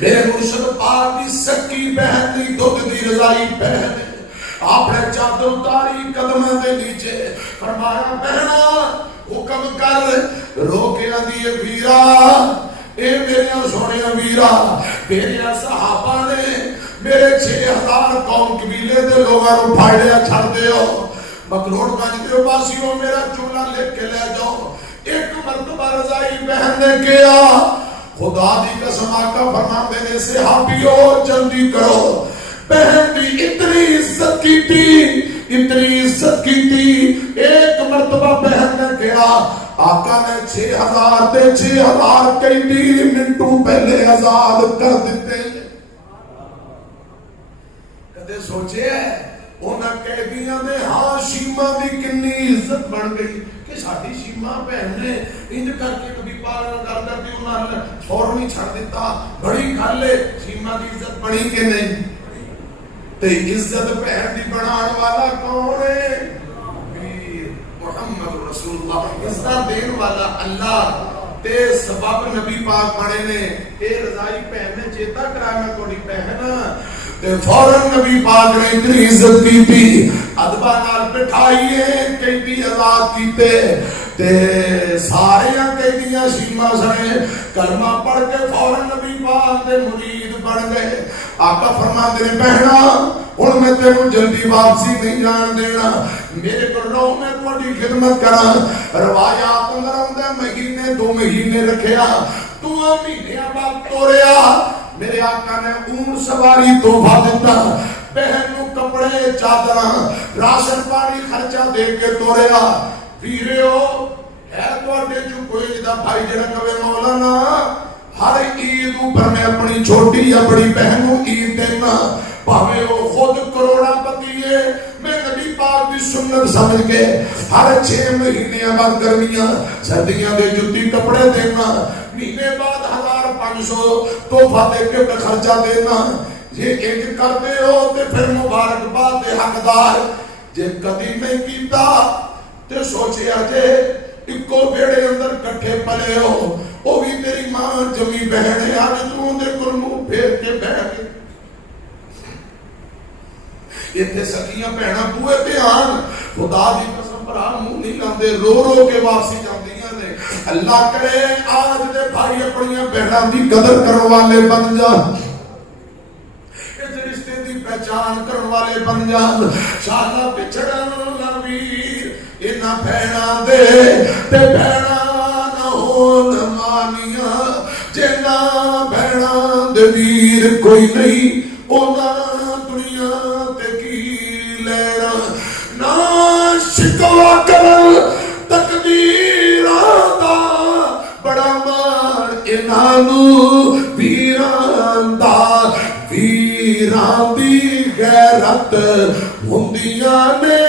میرے مرشد پاک دی سکی بہن دی دودھ دی رضائی بہن، آپ نے چادر اتاری قدماں دے نیچے، فرمایا بہنا حکم کر، رو کے آندی ہے ویرا، اے میرے سونے ویرا، میرے صحابہ نے میرے 6000 قوم قبیلے دے لوگاں نوں پھاڑیا چھڑ دیو، مکروڑ گنج دے واسیوں میرا چولہا لے کے لے جاؤ۔ ایک مرتبہ رضائی بہن نے کیا، خدا دی قسم آقا فرماتے نے صحابیوں جلدی کرو، بہن دی اتنی عزت کی تھی، اتنی عزت کی تھی، ایک مرتبہ بہن نے کیا، آقا نے 6000 تے 6000 قیدی منٹوں پہلے آزاد کر دیتے۔ کدے سوچے انہاں قیدیاں نے ہاں شیما دی کنی عزت بن گئی کہ ساڈی شیما بہن نے انج کر کے کبھی پالن کر کے انہاں نے فوراً ہی چھڑ دیتا۔ بڑی گل ہے، شیما دی عزت بنی کہ نہیں؟ تے عزت بہن دی بنان والا کون ہے؟ محمد رسول اللہ، عزت دین والا اللہ، تے سبب نبی پاک بنے نے۔ اے رضائی بہن نے چیتا کرایا میں تھوڑی بہن، تے فوراً نبی پاک نے اتنی عزت کی تھی، ادبا نال بٹھائیے قیدی آزاد کیتے، تے سارے قیدیاں شیما سنے کلمہ پڑھ کے فوراً نبی پاک دے مرید بن گئے۔ آقا فرماتے ہیں بہنا ہن میں تینوں جلدی واپسی نہیں جان دینا، میرے کو رو میں تہاڈی خدمت کراں۔ روایات اندر آندا مہینے 2 مہینے رکھیا، 2 مہینیاں بعد توڑیا، میرے آقا نے اونٹ سواری تحفہ دیتا، بہن نو کپڑے چادراں راشن پانی خرچہ دے کے توڑیا۔ ویریو ہے تواڈے جو کوئی دا بھائی جڑا کہے مولانا ہر عید پر میں اپنی چھوٹی یا بڑی بہن کو عید دینا، بھاوے وہ خود کروڑا پتی ہے، میں نبی پاک دی سنت سمجھ کے ہر 6 مہینے بعد گرمیاں سردیاں دے جُتی کپڑے دینا، مہینے بعد 1500 تحفہ دے کے خرچہ دینا۔ یہ ایک کرتے ہو تے پھر مبارکباد دے حقدار، جے کدی نہیں کیتا تے سوچے آجے اکو بیڑے اندر کٹھے پلے ہو، وہ بھی تیری ماں جمی بہن ہے، آج تو دے کل منہ پھیر کے بہن ہے۔ یہ تھے سکیاں بہنا بوئے تے آن، خدا دی قسم پر آن منہ نہیں لاندے، رو رو کے واپسی جاندیاں نے۔ اللہ کرے آج دے بھائی اپنی بہناں دی قدر کرنے والے بن جان، اس رشتے دی پہچان کرنے والے بن جان۔ شالا بچھڑن نہ ویر انہاں بہناں دے تے بہناں نہ ہون مانیاں، جنہ بہناں دے ویر کوئی نہیں انہاں دنیا تے کی لینا۔ نہ شکوا کرن تقدیراں دا بڑا مان انہاں نوں ویراں دا، ویراں دی غیرت ہوندیاں نے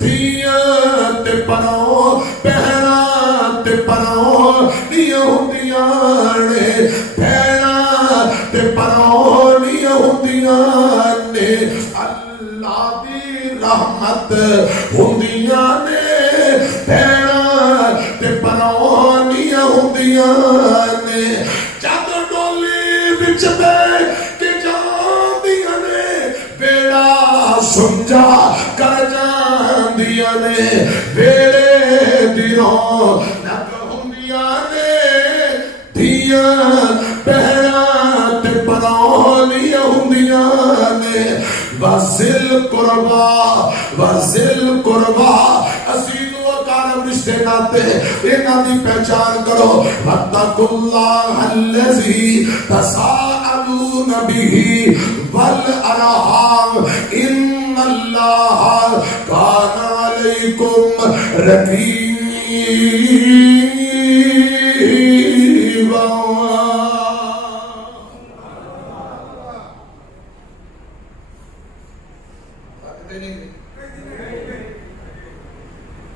دھیاں تے پروں، بہناں تے پروں نیاں ہوندیاں نے، بہناں تے پروں نیاں ہوندیاں نے، اللہ دی رحمت ہوندیاں نے، بہناں تے پروں نیاں ہوندیاں نے۔ جد ڈولی وچ بیٹھ کے جاندیاں نے، بیڑا سمجھا کر جاندیاں نے، بیڑے دی رونق ہوندیاں نے، دھیاں بہناں تے پروں نیاں ہوندیاں نے۔ وَذِل قُرْبَى وَذِل قُرْبَى، عزیز و اقارب رشتے ناتے انہاں دی پہچان کرو۔ وَاتَّقُوا اللَّهَ الَّذِي تَسَاءَلُونَ بِهِ والارحام ان اللہ کان علیکم رقیبا.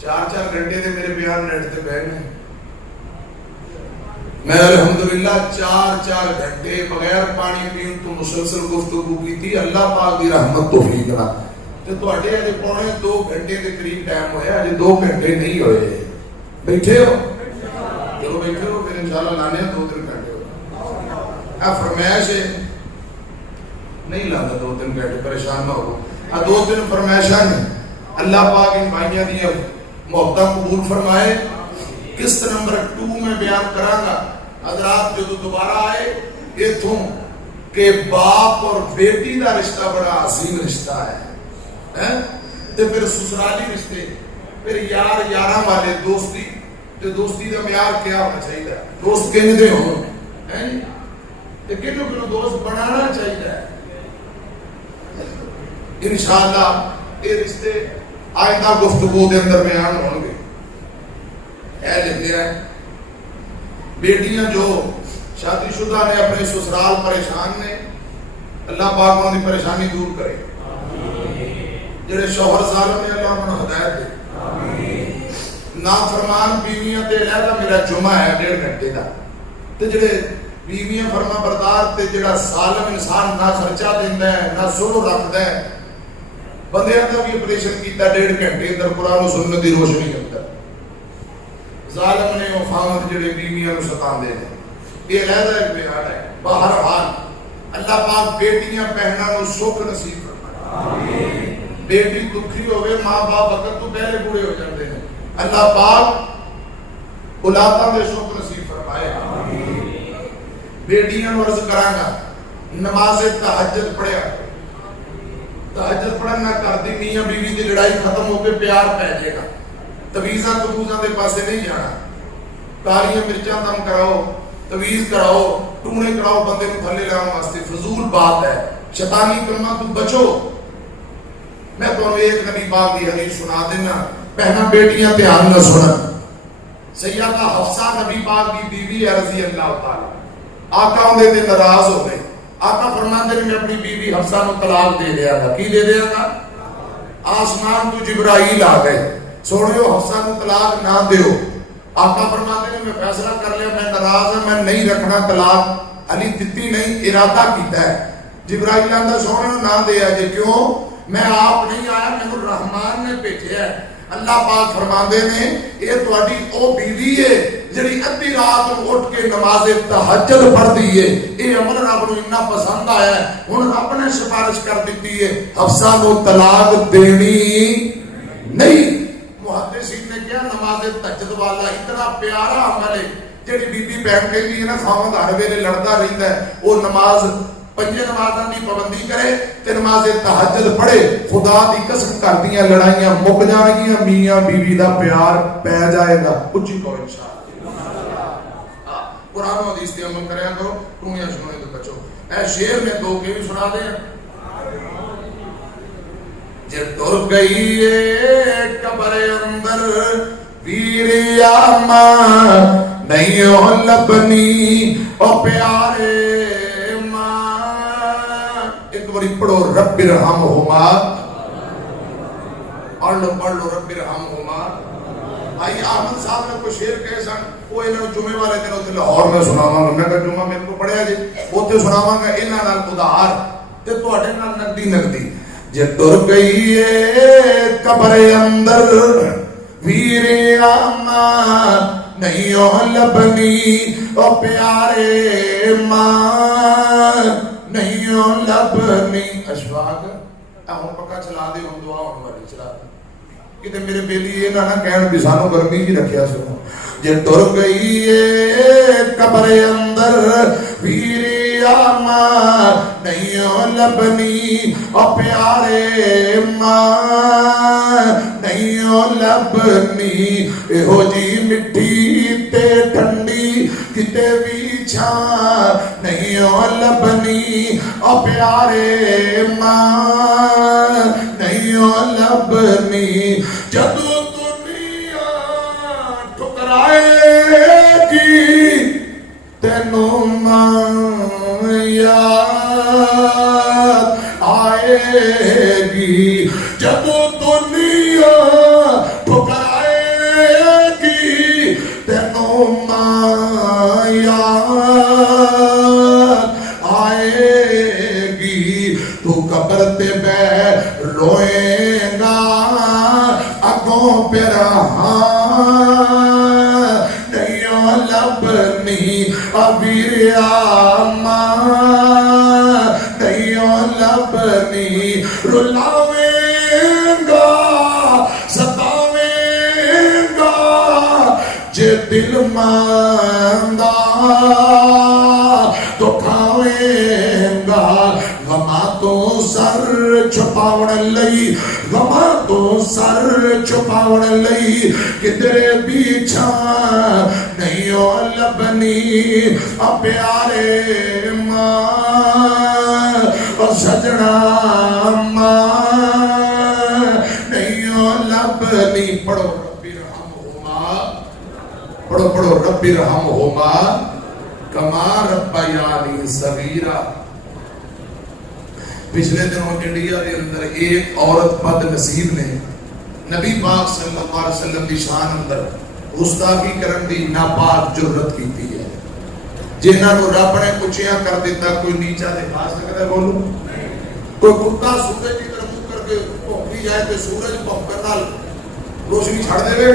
چار گھنٹے دے میرے بیان نیٹ تے بیٹھنے میں الحمدللہ 4 گھنٹے بغیر پانی پین تو مسلسل گفتگو کی تھی. اللہ پاک دی رحمت توفیق نال تے تواڈے اجے پونے 2 گھنٹے دے قریب ٹائم ہویا, اجے 2 گھنٹے نہیں ہوئے. بیٹھے ہو چلو بیٹھے ہو پھر انشاءاللہ لانے 2-3 گھنٹے ہو. فرمائش ہے نہیں لانا 2-3 گھنٹے, پریشان نہ ہو. 2-3 فرمائشاں نے اللہ پاک ان بھائیاں دی محبت قبول فرمائے. قسط نمبر 2 میں بیان کراں گا. حضرات جو دوبارہ آئے ایتھوں کہ باپ اور بیٹی دا رشتہ بڑا عظیم رشتہ ہے, تے پھر سسرالی رشتے, پھر یار یاراں والے دوستی, تے دوستی دا معیار کیا ہونا چاہیے, دوست کہنے دے ہوں تے کینو دوست بنانا چاہیے. انشاءاللہ یہ رشتے آئندہ گفتگو دے اندر بیان ہوں گے. اے لیتے ہیں بیٹیاں جو شادی شدہ نے اپنے سسرال پریشان نے, اللہ پاک انہوں نے پریشانی دور کرے. جڑے شوہر ظالم نے اللہ انہوں نے ہدایت دے. نافرمان بیویاں تے علیحدہ میرا جمعہ ہے 1.5 گھنٹے دا, تے جڑے بیویاں فرما بردار تے جڑا ظالم انسان نہ خرچہ دیندا ہے نہ سلو رکھدا ہے, بندیاں دا بھی آپریشن کیتا 1.5 گھنٹے اندر قرآن و سنت دی روشنی اندر. ظالم نے وہ خامد جڑے بیویاں نو ستاندے نے, یہ علیحدہ ایک بیان ہے. بہرحال اللہ پاک بیٹیاں بہناں نو سکھ نصیب فرمائے. بیٹی دکھی ہوئے ماں باپ وقت تو پہلے بوڑھے ہو جاندے ہیں, اللہ پاک اولاداں دے سکھ نصیب فرمائے. بیٹیاں نو عرض کراں گا نماز تہجد پڑھیا, تہجد پڑھنا کر دی میاں بیوی دی لڑائی ختم ہو کے پیار پہ جائے گا. تویزاں قبوزاں دے پاسے نہیں جانا, کالیاں مرچاں دم کراؤ, تویز کراؤ, ٹونے کراؤ بندے کو تھلے لاؤ واسطے, فضول بات ہے. شیطانی کلمہ تو بچو. میں تو ایک نبی پاک دی حدیث سنا دینا, بہنا بیٹیاں دھیان نہ سنن. سیدہ حفصہ نبی پاک دی بیوی ہے رضی اللہ تعالی. آقا اندے تے ناراض ہو گئے. آقا فرماندے نے میں اپنی بیوی حفصہ نو طلاق دے دیا گا. کی دے دیا گا؟ آسمان تو جبرائیل آ گئے, سوڑیو حفصہ نو طلاق نہ دیو. آقا فرماندے نے میں فیصلہ کر لیا, میں ناراض ہوں, میں نہیں رکھنا طلاق. علی دتی نہیں, ارادہ کیتا ہے. جبرائیل آندا سونے نو نہ دیا جے. کیوں؟ میں آپ نہیں آیا, میں رحمان نے بھیجا ہے. اللہ پاک فرماندے نے یہ تہاڈی او بیوی ہے جڑی ادھی رات اٹھ کے نماز تہجد پڑھدی ہے. یہ عمل رب نو اتنا پسند آیا ہے, ہن رب نے سفارش کر دیتی ہے حفصہ نو طلاق دینی نہیں. محدثین نے کیا نماز تہجد والا اتنا پیارا عمل ہے. جڑی بی بی بیٹھ کے بھی نا خاوند ہر ویلے لڑدا رہندا ہے, وہ نماز 5 نمازاں دی پابندی کرے تے نماز تہجد پڑھے, خدا دی قسم کردیاں لڑائیاں مک جان گیاں, میاں بیوی دا پیار پہ جائے گا. اچھی کو انشاءاللہ قرآن و حدیث تے عمل کریا کرو, ٹوئیاں سننے تو بچو. اے شعر میں 2 کے بھی سنا دیں. جے تر گئی ہے قبر اندر ویریا ماں نہیں ہو لبنی او پیارے ماں. ایک باری پڑھو رب ارحمہما, پڑھ لو رب ارحمہما. بھائی احمد صاحب نے کوئی شعر کہے سن, وہ انہوں جمعے والے دن اتنے لاہور میں سناواں گا. میں کہا جمعہ میرے کو پڑھیا جی, اتنے سناواں گا انہاں نال ادھار تے تواڈے نال نقدی. جے تر گئی ہے قبر اندر ویریا ماں نہیں ہو لبنی او پیارے ماں نہیں ہو لبنی. اشفاق ہوں پکا چلا دے, ہوں دعا ہونے والی چلا دے کہ میرے بیلی یہ نہ کہن بھی سانو گرمی ہی رکھیا سنو. جے تر گئی ہے قبر اندر ویریا ماں نہیں ہو لبنی او پیارے ماں نہیں ہو لبنی. اہو جی مٹھی تے ٹھنڈی کتے بھی چھاں نہیں ہو لبنی پیارے ماں نہیں لبنی جدو دنیا ٹھکرائے گی تینوں ماں یاد آئے گی جدو دنیا ٹھکرائے گی تینوں ماں یاد آئے گی تو قبر تے بے روئے گا اگوں پہ رہا نہیں لبنی ابیریا ماں نہیں لبنی رلاویں گا ستاویں گا جے دل ماندہ تو کھاویں گا غماں تو سر چھپاون لئی غماں تو سر چھپاون لئی کدرے بیچھا نہیں لبنی پیارے ماں سجنا ماں نہیں لبنی پڑھو ربی رحمہما پڑھو پڑھو ربی رحمہما کما ربیانی صغیرہ پچھلے دنوں انڈیا کے اندر ایک عورت بد نصیب نے نبی پاک صلی اللہ علیہ وسلم دی شان اندر گستاخی کرن دی ناپاک جرت کیتی ہے جنہاں نو رب نے اونچیاں کر دیتا کوئی نیچا دکھا سکتا ہے بولو کوئی کتا سورج کی طرف منہ کر کے بھونکی جائے تو سورج بھونکن نال روشنی چھڑ دے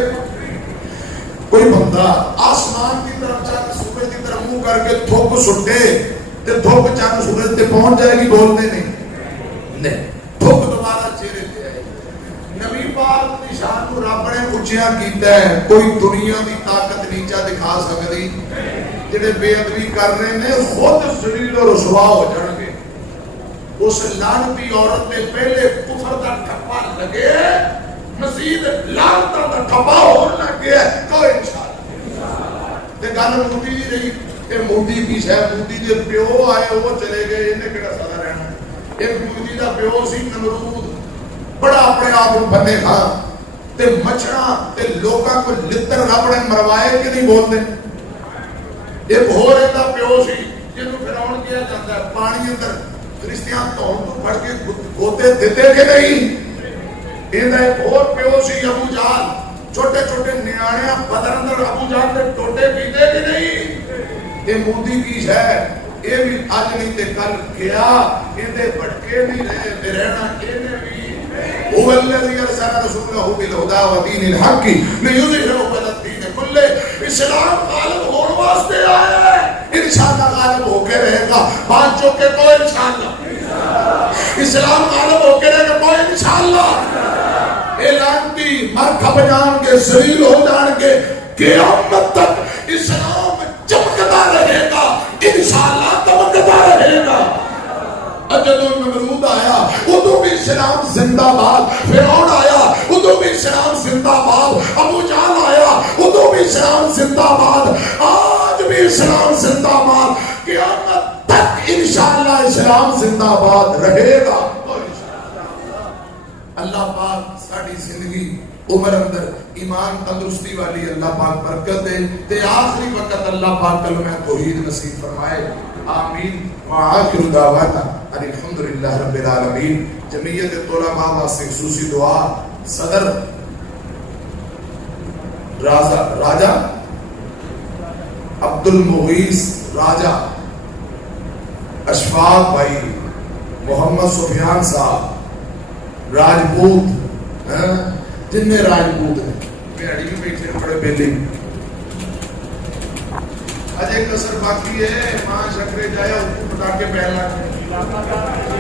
کوئی بندہ آسمان کی طرف جا کے سورج کی طرف منہ کر کے دھوپ سٹے تے دھوپ چاند سورج تے پہنچ جائے گی بولتے نہیں دھوپ دوبارہ چہرے تے آئے نبی پاک دی شان کو رب نے اونچیاں کیتا ہے کوئی دنیا دی طاقت نیچا دکھا سکتی جڑے بے ادبی کر رہے نے خود ذلیل و رسوا ہو جان گے اس لعنتی عورت نے پہلے کفر دا ٹھپا لگے مزید لعنتاں دا ٹھپا ہون لگے کوئی انشاءاللہ تے گل مودی دی رہی کہ مودی کی شاید مودی دے پیو آئے وہ چلے گئے انہیں کڑا سدا رہنا ایک مودی دا پیو سی نمرود بڑا اپنے آپ بندے تھا تے مچھڑا تے لوکاں کو لتر رب نے مروائے کہ نہیں بولتے ایک ہو رہتا پیو سی جنہوں فرعون کیا جاتا ہے پانی اندر فرشتیاں تو پڑھ کے گوتے دیتے کہ نہیں ایدہ ایک اور پیو سی ابو جہل چھوٹے چھوٹے نیاڑیاں بدر اندر ابو جہل نے ٹوٹے پیتے کہ نہیں یہ مودی کی ہے یہ بھی آج نہیں تے کل کیا یہ بڑکے نہیں رہے رہنا کہنے بھی هو الذي ارسل رسوله بالهدى ودين الحق ليظهره على الدين كله اسلام غالب ہونے واسطے آیا ہے انشاءاللہ غالب ہو کے رہے گا بات جو کہ کوئی انشاءاللہ اسلام غالب ہو کے رہے گا کوئی انشاءاللہ اعلان بھی مرکب جان کے ذلیل ہو جان کے قیامت تک اسلام چمکتا رہے گا انشاءاللہ چمکتا رہے گا جدو نمرود آیا ادو بھی اسلام زندہ باد فرعون آیا ادو بھی اسلام زندہ باد ابو جہل آیا ادو بھی اسلام زندہ باد آج بھی اسلام زندہ باد قیامت تک انشاءاللہ اسلام زندہ باد رہے گا اللہ پاک ساڑی زندگی عمر اندر ایمان تندرستی والی اللہ پاک برکت دے تے آخری وقت اللہ پاک کلمہ توحید نصیب فرمائے آمین وآخر دعوانا الحمدللہ رب العالمین جمعیت طلباء واسطے خصوصی دعا صدر راجہ عبد المغیث راجہ اشفاق بھائی محمد سفیان صاحب راجپوت جن میں راجپوت ہیں میاڑی میں بیٹھے ہیں بڑے بیلی آج ایک کسر باقی ہے ماں شکرے جایا اس کو پٹا کے پہلا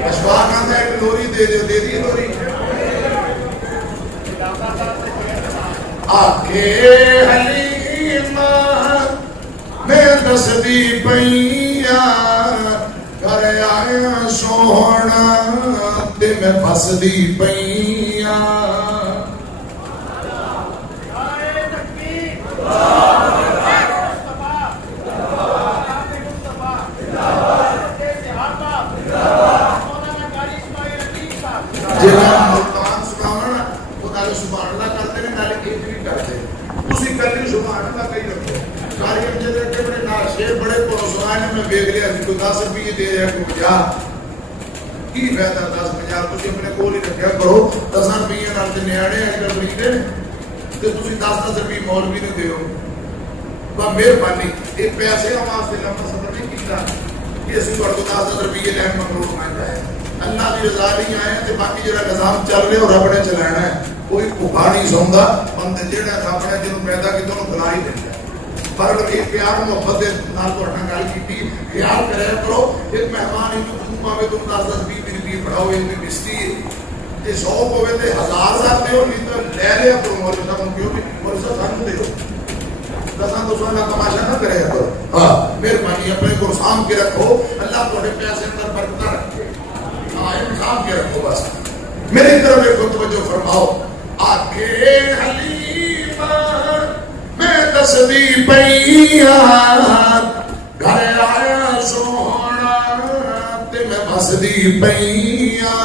اشفاق آتا ہے ایک لوری دے دی لوری آکے حلیمہ میں دس دی پئیاں کر آیا سونا تے میں پس دی پئیاں اللہ نال سبحان اللہ کرتے ہیں نال ایک بھی کرتے تسی کلی سبحان اللہ کہی رکھو کاری اچھے رکھے بڑے نال شیر بڑے کو سنائے میں دیکھ لیا کو 10 روپے دے رہا کو 50 کی فائدہ 10,000 تسی اپنے کول ہی رکھیا کرو 10 روپے نال تے نیانے اج کل بریدے تے تسی 10 روپے مولوی نوں دیو با مہربانی اے پیسے واسطے لمبا سفر نہیں کیتا کہ اسی کو 10 روپے لین مغرور نہ جائے اللہ کی رضا نہیں آئے تے باقی جڑا نظام چل رہا اور رب نے چلانا ہے کوئی بھوکا نہیں سوندا بندے جڑا رب نے جنوں پیدا کیتا انہوں بلا ہی دیندا پر یہ پیار محبت دے نال تہاڈا گل کیتی خیال کریا کرو ایک مہمان ہی تو پاوے تم 10 20 روپے پڑھاؤ ایک بستی تے 100 ہوے تے 1000 دیو نہیں تو لے لیا تو مولوی صاحب کیوں بھی مولوی صاحب سانو دیو دساں تو سونا تماشا نہ کرے کرو ہاں مہربانی اپنے کو سام کے رکھو اللہ تہاڈے پیسے اندر برکت رکھے ہاں انصاف کے رکھو بس میری طرف ایک توجہ فرماؤ آکھے حلیمہ میں دسدی پئیاں گھر آیا سوہنا تے میں بسدی پئیاں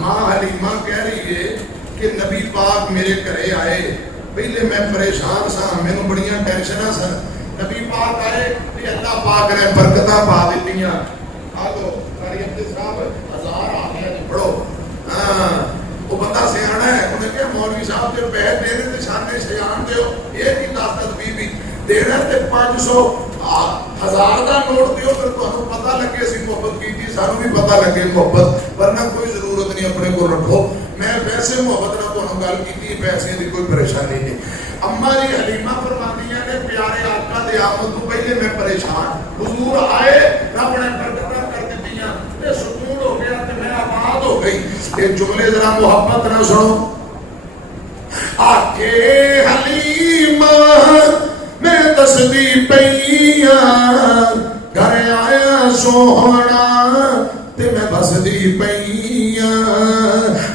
ماں حلیمہ کہہ رہی ہے کہ نبی پاک میرے گھرے آئے پہلے میں پریشان سا مینوں بڑیاں ٹینشناں سن نبی پاک آئے کہ اللہ پاک نے برکتاں پا دتیاں آلو ساری عبد صاحب 1000 آ گیا پڑھو ہاں وہ بندہ سیانا ہے انہیں کہ مولوی صاحب جو پیسے دے رہے تھے شانے سیان دیو ایک ہی 10 بھی دینا تے 500 1000 کا نوٹ دیو پھر تمہیں پتہ لگے سی محبت کی تھی سانو بھی پتہ لگے محبت ورنہ کوئی ضرورت نہیں اپنے کو رکھو میں ویسے محبت نہ تمہیں گل کی پیسے کی کوئی پریشانی نہیں اما جی حلیمہ فرماتی ہیں کہ پیارے آقا دے آمد تو پہلے میں پریشان حضور آئے رب نے برکتاں کر دتیاں تے سکون ہو گیا تے میں آباد ہو گئی یہ جملے ذرا محبت نہ سنو آکھے حلیمہ میں دسدی پئیاں گھر آیا سوہنا تے میں بسدی پئیاں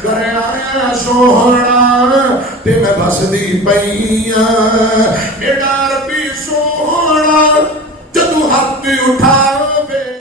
گھر آیا سوہنا تے میں بسدی پئیاں میرا ربی سوہنا جدوں ہاتھ اٹھا